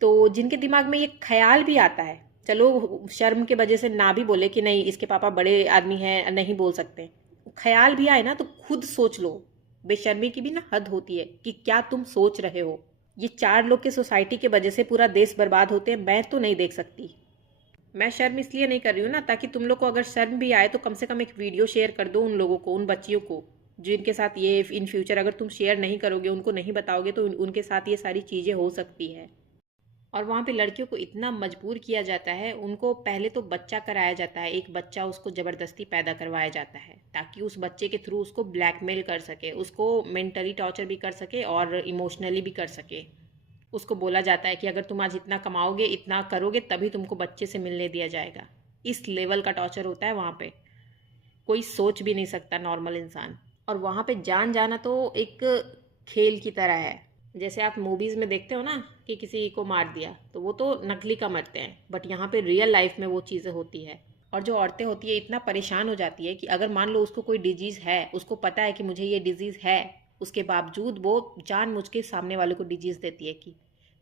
तो जिनके दिमाग में ये ख्याल भी आता है, चलो शर्म के वजह से ना भी बोले कि नहीं इसके पापा बड़े आदमी हैं नहीं बोल सकते, ख्याल भी आए ना तो खुद सोच लो। बेशर्मी की भी ना हद होती है कि क्या तुम सोच रहे हो। ये 4 लोग के सोसाइटी के वजह से पूरा देश बर्बाद होते हैं, मैं तो नहीं देख सकती। मैं शर्म इसलिए नहीं कर रही हूँ ना, ताकि तुम लोग को अगर शर्म भी आए तो कम से कम एक वीडियो शेयर कर दो उन लोगों को, उन बच्चियों को जिनके साथ ये इन फ्यूचर अगर तुम शेयर नहीं करोगे, उनको नहीं बताओगे, तो उनके साथ ये सारी चीज़ें हो सकती है। और वहाँ पे लड़कियों को इतना मजबूर किया जाता है, उनको पहले तो बच्चा कराया जाता है, एक बच्चा उसको ज़बरदस्ती पैदा करवाया जाता है, ताकि उस बच्चे के थ्रू उसको ब्लैकमेल कर सके, उसको मेंटली टॉर्चर भी कर सके और इमोशनली भी कर सके। उसको बोला जाता है कि अगर तुम आज इतना कमाओगे, इतना करोगे, तभी तुमको बच्चे से मिलने दिया जाएगा। इस लेवल का टॉर्चर होता है वहाँ पे, कोई सोच भी नहीं सकता नॉर्मल इंसान। और वहाँ पे जान जाना तो एक खेल की तरह है। जैसे आप मूवीज़ में देखते हो ना कि किसी को मार दिया, तो वो तो नकली का मरते हैं, बट यहाँ पे रियल लाइफ में वो चीज़ें होती है। और जो औरतें होती है इतना परेशान हो जाती है कि अगर मान लो उसको कोई डिजीज़ है, उसको पता है कि मुझे ये डिजीज़ है, उसके बावजूद वो जानबूझ के सामने वाले को डिजीज़ देती है कि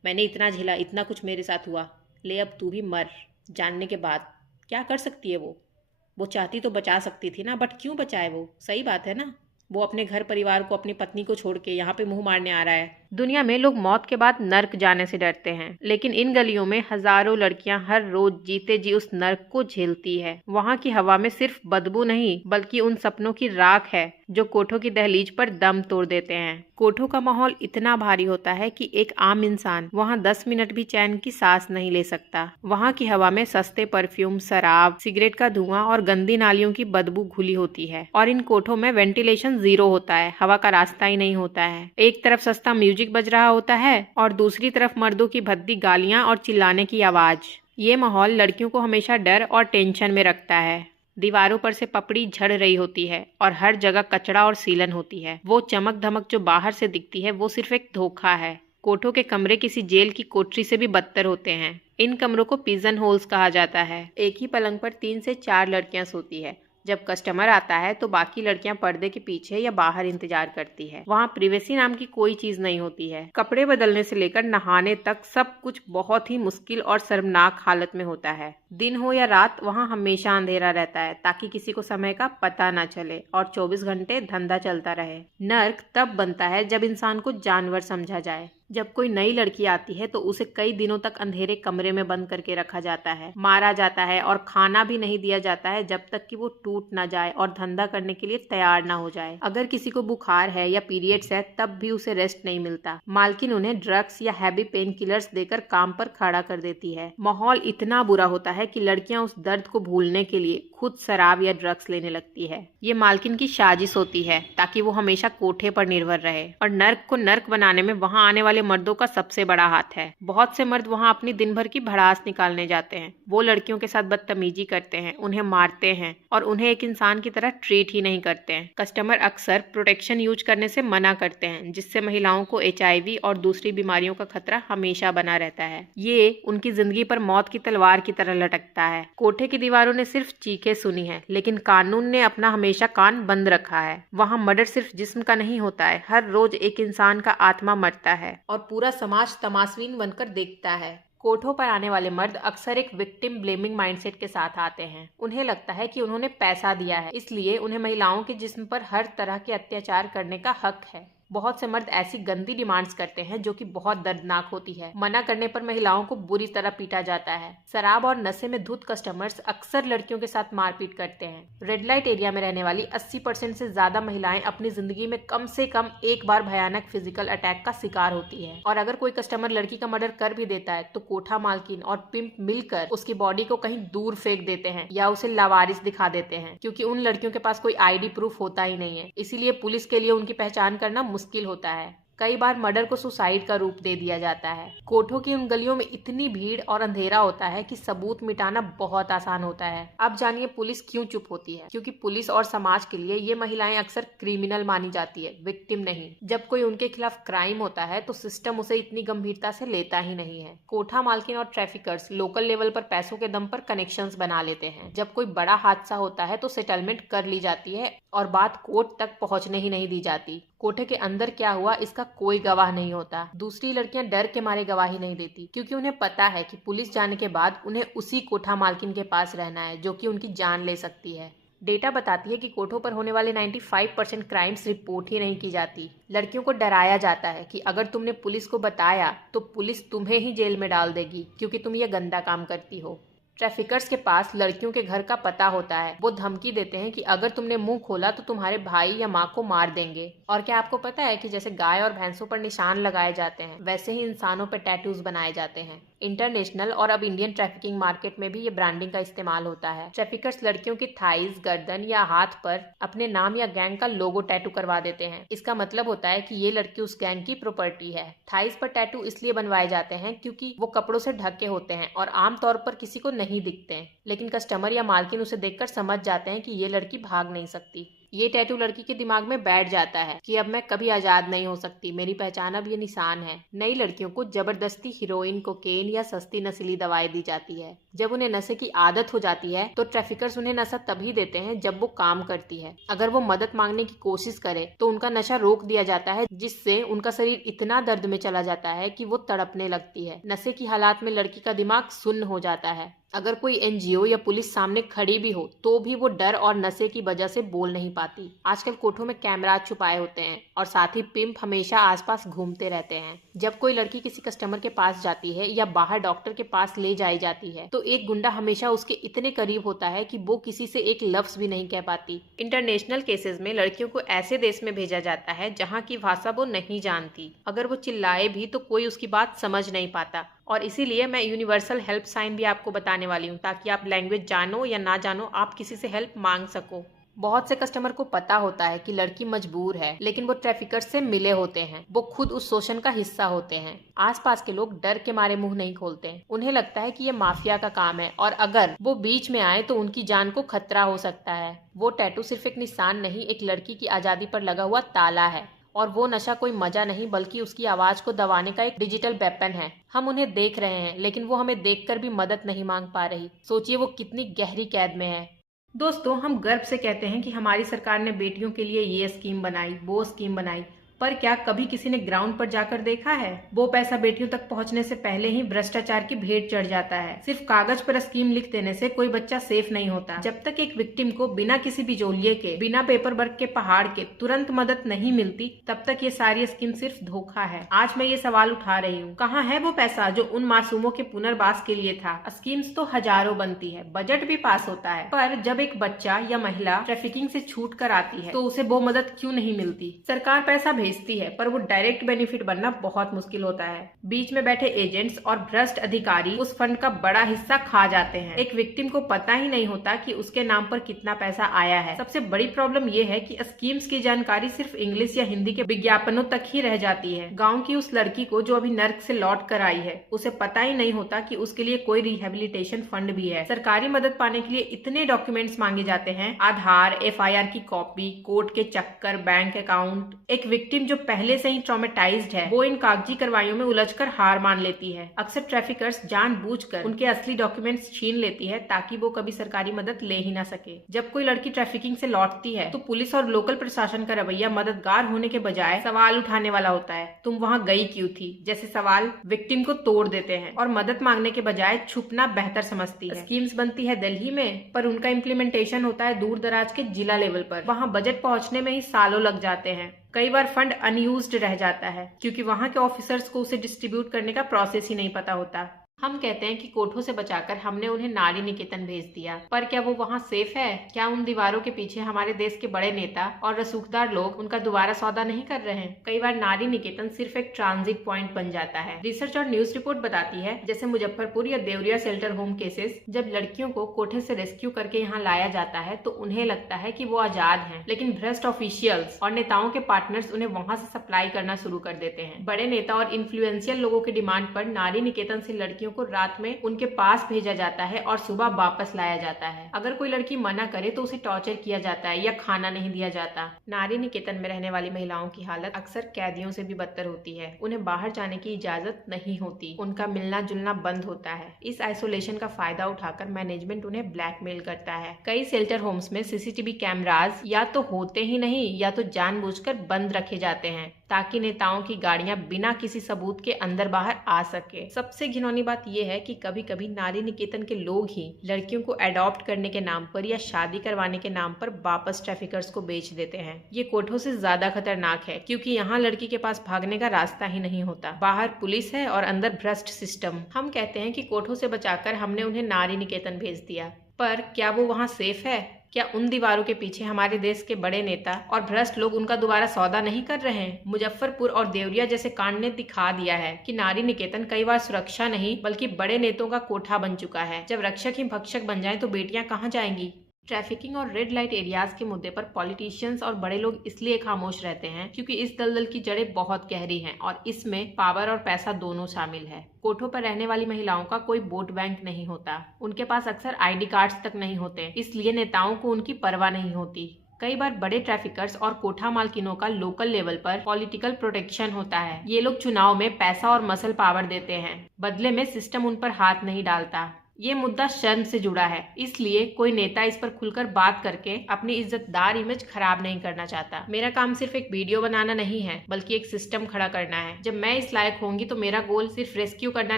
मैंने इतना झेला, इतना कुछ मेरे साथ हुआ, ले अब तू भी मर। जानने के बाद क्या कर सकती है वो चाहती तो बचा सकती थी ना, बट क्यों बचाए वो? सही बात है ना। वो अपने घर परिवार को, अपनी पत्नी को छोड़ के यहाँ पे मुंह मारने आ रहा है। दुनिया में लोग मौत के बाद नर्क जाने से डरते हैं, लेकिन इन गलियों में हजारों लड़कियां हर रोज जीते जी उस नर्क को झेलती है। वहाँ की हवा में सिर्फ बदबू नहीं, बल्कि उन सपनों की राख है जो कोठों की दहलीज पर दम तोड़ देते हैं। कोठों का माहौल इतना भारी होता है कि एक आम इंसान वहाँ 10 मिनट भी चैन की सांस नहीं ले सकता। वहाँ की हवा में सस्ते परफ्यूम, शराब, सिगरेट का धुआं और गंदी नालियों की बदबू घुली होती है। और इन कोठों में वेंटिलेशन 0 होता है, हवा का रास्ता ही नहीं होता है। एक तरफ सस्ता म्यूजिक बज रहा होता है और दूसरी तरफ मर्दों की भद्दी गालियां और चिल्लाने की आवाज। ये माहौल लड़कियों को हमेशा डर और टेंशन में रखता है। दीवारों पर से पपड़ी झड़ रही होती है और हर जगह कचरा और सीलन होती है। वो चमक धमक जो बाहर से दिखती है वो सिर्फ एक धोखा है। कोठों के कमरे किसी जेल की कोठरी से भी बदतर होते हैं। इन कमरों को पिजन होल्स कहा जाता है। एक ही पलंग पर 3 से 4 लड़कियां सोती है। जब कस्टमर आता है तो बाकी लड़कियां पर्दे के पीछे या बाहर इंतजार करती है। वहाँ प्रिवेसी नाम की कोई चीज नहीं होती है। कपड़े बदलने से लेकर नहाने तक सब कुछ बहुत ही मुश्किल और शर्मनाक हालत में होता है। दिन हो या रात वहाँ हमेशा अंधेरा रहता है, ताकि किसी को समय का पता न चले और 24 घंटे धंधा चलता रहे। नर्क तब बनता है जब इंसान को जानवर समझा जाए। जब कोई नई लड़की आती है तो उसे कई दिनों तक अंधेरे कमरे में बंद करके रखा जाता है, मारा जाता है और खाना भी नहीं दिया जाता है जब तक कि वो टूट ना जाए और धंधा करने के लिए तैयार ना हो जाए। अगर किसी को बुखार है या पीरियड्स है तब भी उसे रेस्ट नहीं मिलता। मालकिन उन्हें ड्रग्स या हैवी पेन किलर्स देकर काम पर खड़ा कर देती है। माहौल इतना बुरा होता है कि लड़कियां उस दर्द को भूलने के लिए खुद शराब या ड्रग्स लेने लगती है। ये मालकिन की साजिश होती है ताकि वो हमेशा कोठे पर निर्भर रहे। और नर्क को नर्क बनाने में वहाँ आने वाले मर्दों का सबसे बड़ा हाथ है। बहुत से मर्द वहाँ अपनी दिन भर की भड़ास निकालने जाते हैं। वो लड़कियों के साथ बदतमीजी करते हैं, उन्हें मारते हैं और उन्हें एक इंसान की तरह ट्रीट ही नहीं करते हैं। कस्टमर अक्सर प्रोटेक्शन यूज करने से मना करते हैं, जिससे महिलाओं को HIV और दूसरी बीमारियों का खतरा हमेशा बना रहता है। ये उनकी जिंदगी पर मौत की तलवार की तरह लटकता है। कोठे की दीवारों ने सिर्फ चीखें सुनी है, लेकिन कानून ने अपना हमेशा कान बंद रखा है। वहाँ मर्डर सिर्फ जिस्म का नहीं होता है, हर रोज एक इंसान का आत्मा मरता है और पूरा समाज तमाशबीन बनकर देखता है। कोठों पर आने वाले मर्द अक्सर एक विक्टिम ब्लेमिंग माइंडसेट के साथ आते हैं। उन्हें लगता है कि उन्होंने पैसा दिया है, इसलिए उन्हें महिलाओं के जिस्म पर हर तरह के अत्याचार करने का हक है। बहुत से मर्द ऐसी गंदी डिमांड्स करते हैं जो कि बहुत दर्दनाक होती है। मना करने पर महिलाओं को बुरी तरह पीटा जाता है। शराब और नशे में धुत कस्टमर्स अक्सर लड़कियों के साथ मारपीट करते हैं। रेड लाइट एरिया में रहने वाली 80% से ज्यादा महिलाएं अपनी जिंदगी में कम से कम एक बार भयानक फिजिकल अटैक का शिकार होती है। और अगर कोई कस्टमर लड़की का मर्डर कर भी देता है तो कोठा मालकिन और पिंप मिलकर उसकी बॉडी को कहीं दूर फेंक देते हैं या उसे लावारिस दिखा देते हैं, क्योंकि उन लड़कियों के पास कोई आईडी प्रूफ होता ही नहीं है। इसीलिए पुलिस के लिए उनकी पहचान करना मुश्किल होता है। कई बार मर्डर को सुसाइड का रूप दे दिया जाता है। कोठों की उन गलियों में इतनी भीड़ और अंधेरा होता है कि सबूत मिटाना बहुत आसान होता है। अब जानिए पुलिस क्यों चुप होती है। क्योंकि पुलिस और समाज के लिए ये महिलाएं अक्सर क्रिमिनल मानी जाती है, विक्टिम नहीं। जब कोई उनके खिलाफ क्राइम होता है तो सिस्टम उसे इतनी गंभीरता से लेता ही नहीं है। कोठा मालकिन और ट्रैफिकर्स लोकल लेवल पर पैसों के दम पर कनेक्शंस बना लेते हैं। जब कोई बड़ा हादसा होता है तो सेटलमेंट कर ली जाती है और बात कोर्ट तक पहुंचने ही नहीं दी जाती। कोठे के अंदर क्या हुआ इसका कोई गवाह नहीं होता। दूसरी लड़कियां डर के मारे गवाही नहीं देती, क्योंकि उन्हें पता है कि पुलिस जाने के बाद उन्हें उसी कोठा मालकिन के पास रहना है जो कि उनकी जान ले सकती है। डेटा बताती है कि कोठों पर होने वाले 95% क्राइम्स रिपोर्ट ही नहीं की जाती। लड़कियों को डराया जाता है कि अगर तुमने पुलिस को बताया तो पुलिस तुम्हें ही जेल में डाल देगी, क्योंकि तुम ये गंदा काम करती हो। ट्रैफिकर्स के पास लड़कियों के घर का पता होता है। वो धमकी देते हैं कि अगर तुमने मुंह खोला तो तुम्हारे भाई या माँ को मार देंगे। और क्या आपको पता है कि जैसे गाय और भैंसों पर निशान लगाए जाते हैं, वैसे ही इंसानों पर टैटूज बनाए जाते हैं। इंटरनेशनल और अब इंडियन ट्रैफिकिंग मार्केट में भी ये ब्रांडिंग का इस्तेमाल होता है। ट्रैफिकर्स लड़कियों की थाइज, गर्दन या हाथ पर अपने नाम या गैंग का लोगो टैटू करवा देते हैं। इसका मतलब होता है कि ये लड़की उस गैंग की प्रॉपर्टी है। थाइज पर टैटू इसलिए बनवाए जाते हैं क्योंकि वो कपड़ों से ढके होते हैं और आमतौर पर किसी को नहीं दिखते हैं, लेकिन कस्टमर या मालकिन उसे देखकर समझ जाते हैं कि ये लड़की भाग नहीं सकती। ये टैटू लड़की के दिमाग में बैठ जाता है कि अब मैं कभी आजाद नहीं हो सकती, मेरी पहचान अब ये निशान है। नई लड़कियों को जबरदस्ती हीरोइन, कोकेन या सस्ती नशीली दवाएं दी जाती है। जब उन्हें नशे की आदत हो जाती है तो ट्रैफिकर्स उन्हें नशा तभी देते हैं जब वो काम करती है। अगर वो मदद मांगने की कोशिश करे तो उनका नशा रोक दिया जाता है, जिससे उनका शरीर इतना दर्द में चला जाता है कि वो तड़पने लगती है। नशे की हालात में लड़की का दिमाग सुन्न हो जाता है। अगर कोई एनजीओ या पुलिस सामने खड़ी भी हो तो भी वो डर और नशे की वजह से बोल नहीं पाती। आजकल कोठों में कैमरा छुपाए होते हैं और साथ ही पिंप हमेशा आसपास घूमते रहते हैं। जब कोई लड़की किसी कस्टमर के पास जाती है या बाहर डॉक्टर के पास ले जाई जाती है तो एक गुंडा हमेशा उसके इतने करीब होता है कि वो किसी से एक लफ्ज भी नहीं कह पाती। इंटरनेशनल केसेस में लड़कियों को ऐसे देश में भेजा जाता है जहाँ की भाषा वो नहीं जानती। अगर वो चिल्लाए भी तो कोई उसकी बात समझ नहीं पाता। और इसीलिए मैं यूनिवर्सल हेल्प साइन भी आपको बताने वाली हूँ, ताकि आप लैंग्वेज जानो या ना जानो, आप किसी से हेल्प मांग सको। बहुत से कस्टमर को पता होता है कि लड़की मजबूर है, लेकिन वो ट्रैफिकर से मिले होते हैं। वो खुद उस शोषण का हिस्सा होते हैं। आसपास के लोग डर के मारे मुंह नहीं खोलते हैं। उन्हें लगता है कि ये माफिया का काम है और अगर वो बीच में आए तो उनकी जान को खतरा हो सकता है। वो टैटू सिर्फ एक निशान नहीं, एक लड़की की आजादी पर लगा हुआ ताला है। और वो नशा कोई मजा नहीं, बल्कि उसकी आवाज को दबाने का एक डिजिटल वेपन है। हम उन्हें देख रहे हैं, लेकिन वो हमें देखकर भी मदद नहीं मांग पा रही। सोचिए वो कितनी गहरी कैद में है। दोस्तों, हम गर्व से कहते हैं कि हमारी सरकार ने बेटियों के लिए ये स्कीम बनाई, वो स्कीम बनाई, पर क्या कभी किसी ने ग्राउंड पर जाकर देखा है? वो पैसा बेटियों तक पहुंचने से पहले ही भ्रष्टाचार की भेंट चढ़ जाता है। सिर्फ कागज पर स्कीम लिख देने से कोई बच्चा सेफ नहीं होता। जब तक एक विक्टिम को बिना किसी बिचौलिए के, बिना पेपर वर्क के पहाड़ के तुरंत मदद नहीं मिलती, तब तक ये सारी स्कीम सिर्फ धोखा है। आज मैं ये सवाल उठा रही हूँ, कहाँ है वो पैसा जो उन मासूमों के पुनर्वास के लिए था? स्कीम्स तो हजारों बनती है, बजट भी पास होता है, पर जब एक बच्चा या महिला ट्रैफिकिंग से छूट कर आती है तो उसे वो मदद क्यों नहीं मिलती? सरकार पैसा भेजती है, पर वो डायरेक्ट बेनिफिट बनना बहुत मुश्किल होता है। बीच में बैठे एजेंट्स और भ्रष्ट अधिकारी उस फंड का बड़ा हिस्सा खा जाते हैं। एक विक्टिम को पता ही नहीं होता कि उसके नाम पर कितना पैसा आया है। सबसे बड़ी प्रॉब्लम ये है कि स्कीम्स की जानकारी सिर्फ इंग्लिश या हिंदी के विज्ञापनों तक ही रह जाती है। गाँव की उस लड़की को जो अभी नर्क से लौट कर आई है, उसे पता ही नहीं होता कि उसके लिए कोई रिहेबिलिटेशन फंड भी है। सरकारी मदद पाने के लिए इतने डॉक्यूमेंट्स मांगे जाते हैं, आधार, FIR की कॉपी, कोर्ट के चक्कर, बैंक अकाउंट। एक विक्टिम विक्टिम जो पहले से ही ट्रॉमेटाइज्ड है वो इन कागजी कार्रवाइयों में उलझकर हार मान लेती है। अक्सर ट्रैफिकर्स जानबूझकर उनके असली डॉक्यूमेंट्स छीन लेती है ताकि वो कभी सरकारी मदद ले ही ना सके। जब कोई लड़की ट्रैफिकिंग से लौटती है तो पुलिस और लोकल प्रशासन का रवैया मददगार होने के बजाय सवाल उठाने वाला होता है। तुम वहाँ गई क्यों थी जैसे सवाल विक्टिम को तोड़ देते हैं और मदद मांगने के बजाय छुपना बेहतर समझती है। स्कीम्स बनती है दिल्ली में पर उनका इम्प्लीमेंटेशन होता है दूर दराज के जिला लेवल पर। वहाँ बजट पहुँचने में ही सालों लग जाते हैं। कई बार फंड अनयूज्ड रह जाता है क्योंकि वहाँ के ऑफिसर्स को उसे डिस्ट्रीब्यूट करने का प्रोसेस ही नहीं पता होता। हम कहते हैं कि कोठों से बचाकर हमने उन्हें नारी निकेतन भेज दिया, पर क्या वो वहाँ सेफ है? क्या उन दीवारों के पीछे हमारे देश के बड़े नेता और रसूखदार लोग उनका दोबारा सौदा नहीं कर रहे हैं? कई बार नारी निकेतन सिर्फ एक ट्रांजिट पॉइंट बन जाता है। रिसर्च और न्यूज रिपोर्ट बताती है जैसे मुजफ्फरपुर या देवरिया शेल्टर होम केसेस, जब लड़कियों को कोठे से रेस्क्यू करके यहाँ लाया जाता है तो उन्हें लगता है कि वो आजाद हैं, लेकिन भ्रष्ट ऑफिशियल्स और नेताओं के पार्टनर्स उन्हें वहाँ से सप्लाई करना शुरू कर देते हैं। बड़े नेता और इन्फ्लुएंशियल लोगों की डिमांड पर नारी निकेतन से लड़कियों को रात में उनके पास भेजा जाता है और सुबह वापस लाया जाता है। अगर कोई लड़की मना करे तो उसे टॉर्चर किया जाता है या खाना नहीं दिया जाता। नारी निकेतन में रहने वाली महिलाओं की हालत अक्सर कैदियों से भी बदतर होती है। उन्हें बाहर जाने की इजाजत नहीं होती, उनका मिलना जुलना बंद होता है। इस आइसोलेशन का फायदा उठाकर मैनेजमेंट उन्हें ब्लैकमेल करता है। कई शेल्टर होम्स में सीसीटीवी कैमरास या तो होते ही नहीं या तो जानबूझकर बंद रखे जाते हैं ताकि नेताओं की गाड़ियां बिना किसी सबूत के अंदर बाहर आ सके। सबसे घिनौनी बात यह है कि कभी कभी नारी निकेतन के लोग ही लड़कियों को अडॉप्ट करने के नाम पर या शादी करवाने के नाम पर वापस ट्रैफिकर्स को बेच देते हैं। ये कोठों से ज्यादा खतरनाक है क्योंकि यहाँ लड़की के पास भागने का रास्ता ही नहीं होता। बाहर पुलिस है और अंदर भ्रष्ट सिस्टम। हम कहते हैं कि कोठों से बचाकर हमने उन्हें नारी निकेतन भेज दिया, पर क्या वो वहाँ सेफ है? क्या उन दीवारों के पीछे हमारे देश के बड़े नेता और भ्रष्ट लोग उनका दोबारा सौदा नहीं कर रहे हैं? मुजफ्फरपुर और देवरिया जैसे कांड ने दिखा दिया है कि नारी निकेतन कई बार सुरक्षा नहीं बल्कि बड़े नेताओं का कोठा बन चुका है। जब रक्षक ही भक्षक बन जाएं तो बेटियां कहां जाएंगी? ट्रैफिकिंग और रेड लाइट एरियाज के मुद्दे पर पॉलिटिशियंस और बड़े लोग इसलिए खामोश रहते हैं क्योंकि इस दलदल की जड़ें बहुत गहरी हैं और इसमें पावर और पैसा दोनों शामिल है। कोठों पर रहने वाली महिलाओं का कोई वोट बैंक नहीं होता, उनके पास अक्सर आईडी कार्ड्स तक नहीं होते, इसलिए नेताओं को उनकी परवाह नहीं होती। कई बार बड़े ट्रैफिकर्स और कोठा मालकिनों का लोकल लेवल पर पॉलिटिकल प्रोटेक्शन होता है। ये लोग चुनाव में पैसा और मसल पावर देते हैं, बदले में सिस्टम उन पर हाथ नहीं डालता। ये मुद्दा शर्म से जुड़ा है, इसलिए कोई नेता इस पर खुलकर बात करके अपनी इज्जतदार इमेज खराब नहीं करना चाहता। मेरा काम सिर्फ एक वीडियो बनाना नहीं है बल्कि एक सिस्टम खड़ा करना है। जब मैं इस लायक होंगी तो मेरा गोल सिर्फ रेस्क्यू करना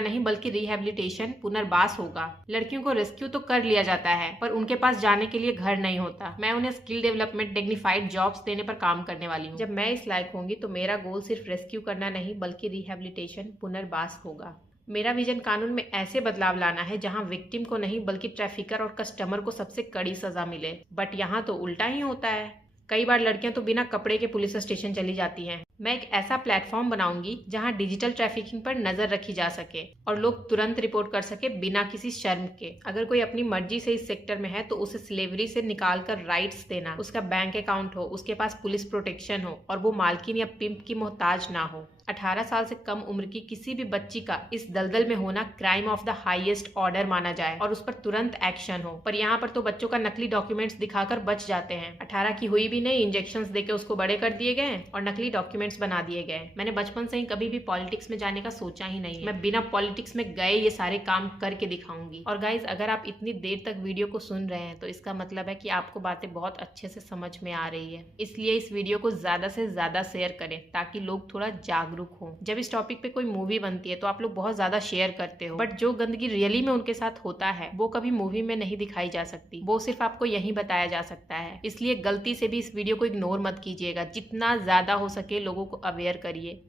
नहीं बल्कि रिहेबिलिटेशन, पुनर्वास होगा। लड़कियों को रेस्क्यू तो कर लिया जाता है पर उनके पास जाने के लिए घर नहीं होता। मैं उन्हें स्किल डेवलपमेंट, डिग्निफाइड जॉब्स देने पर काम करने वाली हूँ। जब मैं इस लायक होंगी तो मेरा गोल सिर्फ रेस्क्यू करना नहीं बल्कि रिहेबिलिटेशन, पुनर्वास होगा। मेरा विजन कानून में ऐसे बदलाव लाना है जहां विक्टिम को नहीं बल्कि ट्रैफिकर और कस्टमर को सबसे कड़ी सजा मिले। बट यहाँ तो उल्टा ही होता है। कई बार लड़कियां तो बिना कपड़े के पुलिस स्टेशन चली जाती हैं। मैं एक ऐसा प्लेटफॉर्म बनाऊंगी जहां डिजिटल ट्रैफिकिंग पर नजर रखी जा सके और लोग तुरंत रिपोर्ट कर सके बिना किसी शर्म के। अगर कोई अपनी मर्जी से इस सेक्टर में है तो उसे स्लेवरी से निकाल कर राइट्स देना, उसका बैंक अकाउंट हो, उसके पास पुलिस प्रोटेक्शन हो और वो मालकिन या पिंप की मोहताज ना हो। 18 साल से कम उम्र की किसी भी बच्ची का इस दलदल में होना crime of the highest order माना जाए और उस पर तुरंत एक्शन हो। पर यहाँ पर तो बच्चों का नकली डॉक्यूमेंट्स दिखाकर बच जाते हैं। 18 की हुई भी नहीं, इंजेक्शंस देके उसको बड़े कर दिए गए और नकली डॉक्यूमेंट्स बना दिए गए। मैंने बचपन से ही कभी भी पॉलिटिक्स में जाने का सोचा ही नहीं है। मैं बिना पॉलिटिक्स में गए ये सारे काम करके दिखाऊंगी। और गाइज, अगर आप इतनी देर तक वीडियो को सुन रहे हैं तो इसका मतलब है कि आपको बातें बहुत अच्छे से समझ में आ रही है। इसलिए इस वीडियो को ज्यादा से ज्यादा शेयर करें ताकि लोग थोड़ा जागरूक हो। जब इस टॉपिक पे कोई मूवी बनती है तो आप लोग बहुत ज्यादा शेयर करते हो, बट जो गंदगी रियली में उनके साथ होता है वो कभी मूवी में नहीं दिखाई जा सकती, वो सिर्फ आपको यही बताया जा सकता है। इसलिए गलती से भी इस वीडियो को इग्नोर मत कीजिएगा, जितना ज्यादा हो सके लोगों को अवेयर करिए।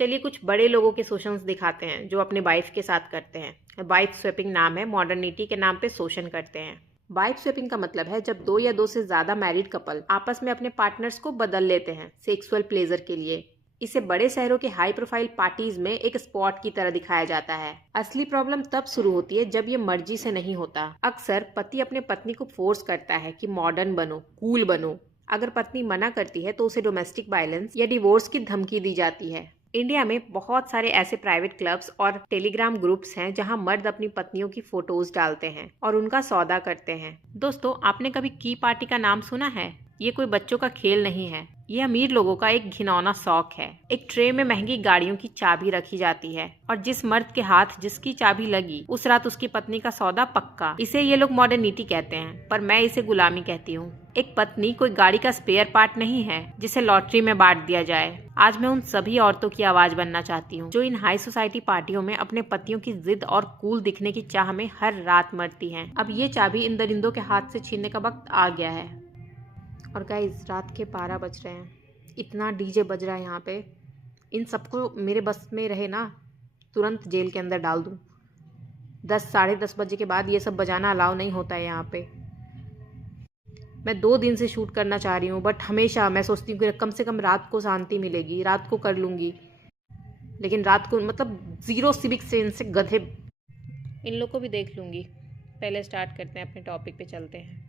चलिए कुछ बड़े लोगों के शोषण दिखाते हैं जो अपने वाइफ के साथ करते हैं। वाइफ स्वैपिंग नाम है, मॉडर्निटी के नाम पे शोषण करते हैं। वाइफ स्वैपिंग का मतलब है जब 2 या 2 से ज्यादा मैरिड कपल आपस में अपने पार्टनर्स को बदल लेते हैं सेक्सुअल प्लेजर के लिए। इसे बड़े शहरों के हाई प्रोफाइल पार्टीज में एक स्पॉट की तरह दिखाया जाता है। असली प्रॉब्लम तब शुरू होती है जब ये मर्जी से नहीं होता। अक्सर पति अपने पत्नी को फोर्स करता है कि मॉडर्न बनो, कूल बनो। अगर पत्नी मना करती है तो उसे डोमेस्टिक वायलेंस या डिवोर्स की धमकी दी जाती है। इंडिया में बहुत सारे ऐसे प्राइवेट क्लब्स और टेलीग्राम ग्रुप्स हैं जहां मर्द अपनी पत्नियों की फोटोज डालते हैं और उनका सौदा करते हैं। दोस्तों, आपने कभी की पार्टी का नाम सुना है? ये कोई बच्चों का खेल नहीं है, ये अमीर लोगों का एक घिनौना शौक है। एक ट्रे में महंगी गाड़ियों की चाबी रखी जाती है और जिस मर्द के हाथ जिसकी चाबी लगी उस रात उसकी पत्नी का सौदा पक्का। इसे ये लोग मॉडर्निटी कहते हैं, पर मैं इसे गुलामी कहती हूँ। एक पत्नी कोई गाड़ी का स्पेयर पार्ट नहीं है जिसे लॉटरी में बांट दिया जाए। आज मैं उन सभी औरतों की आवाज बनना चाहती हूँ जो इन हाई सोसाइटी पार्टियों में अपने पतियों की जिद और कूल दिखने की चाह में हर रात मरती हैं। अब ये चाबी इन दरिंदों के हाथ से छीनने का वक्त आ गया है। और गाइस, रात के 12 बज रहे हैं, इतना डीजे बज रहा है यहाँ पे। इन सबको मेरे बस में रहे ना तुरंत जेल के अंदर डाल दूँ। 10 साढ़े 10 बजे के बाद ये सब बजाना अलाउ नहीं होता है यहाँ पे। मैं 2 दिन से शूट करना चाह रही हूँ, बट हमेशा मैं सोचती हूँ कि कम से कम रात को शांति मिलेगी, रात को कर लूँगी, लेकिन रात को मतलब ज़ीरो सिविक सेंस से गधे। इन लोग को भी देख लूँगी। पहले स्टार्ट करते हैं, अपने टॉपिक पे चलते हैं।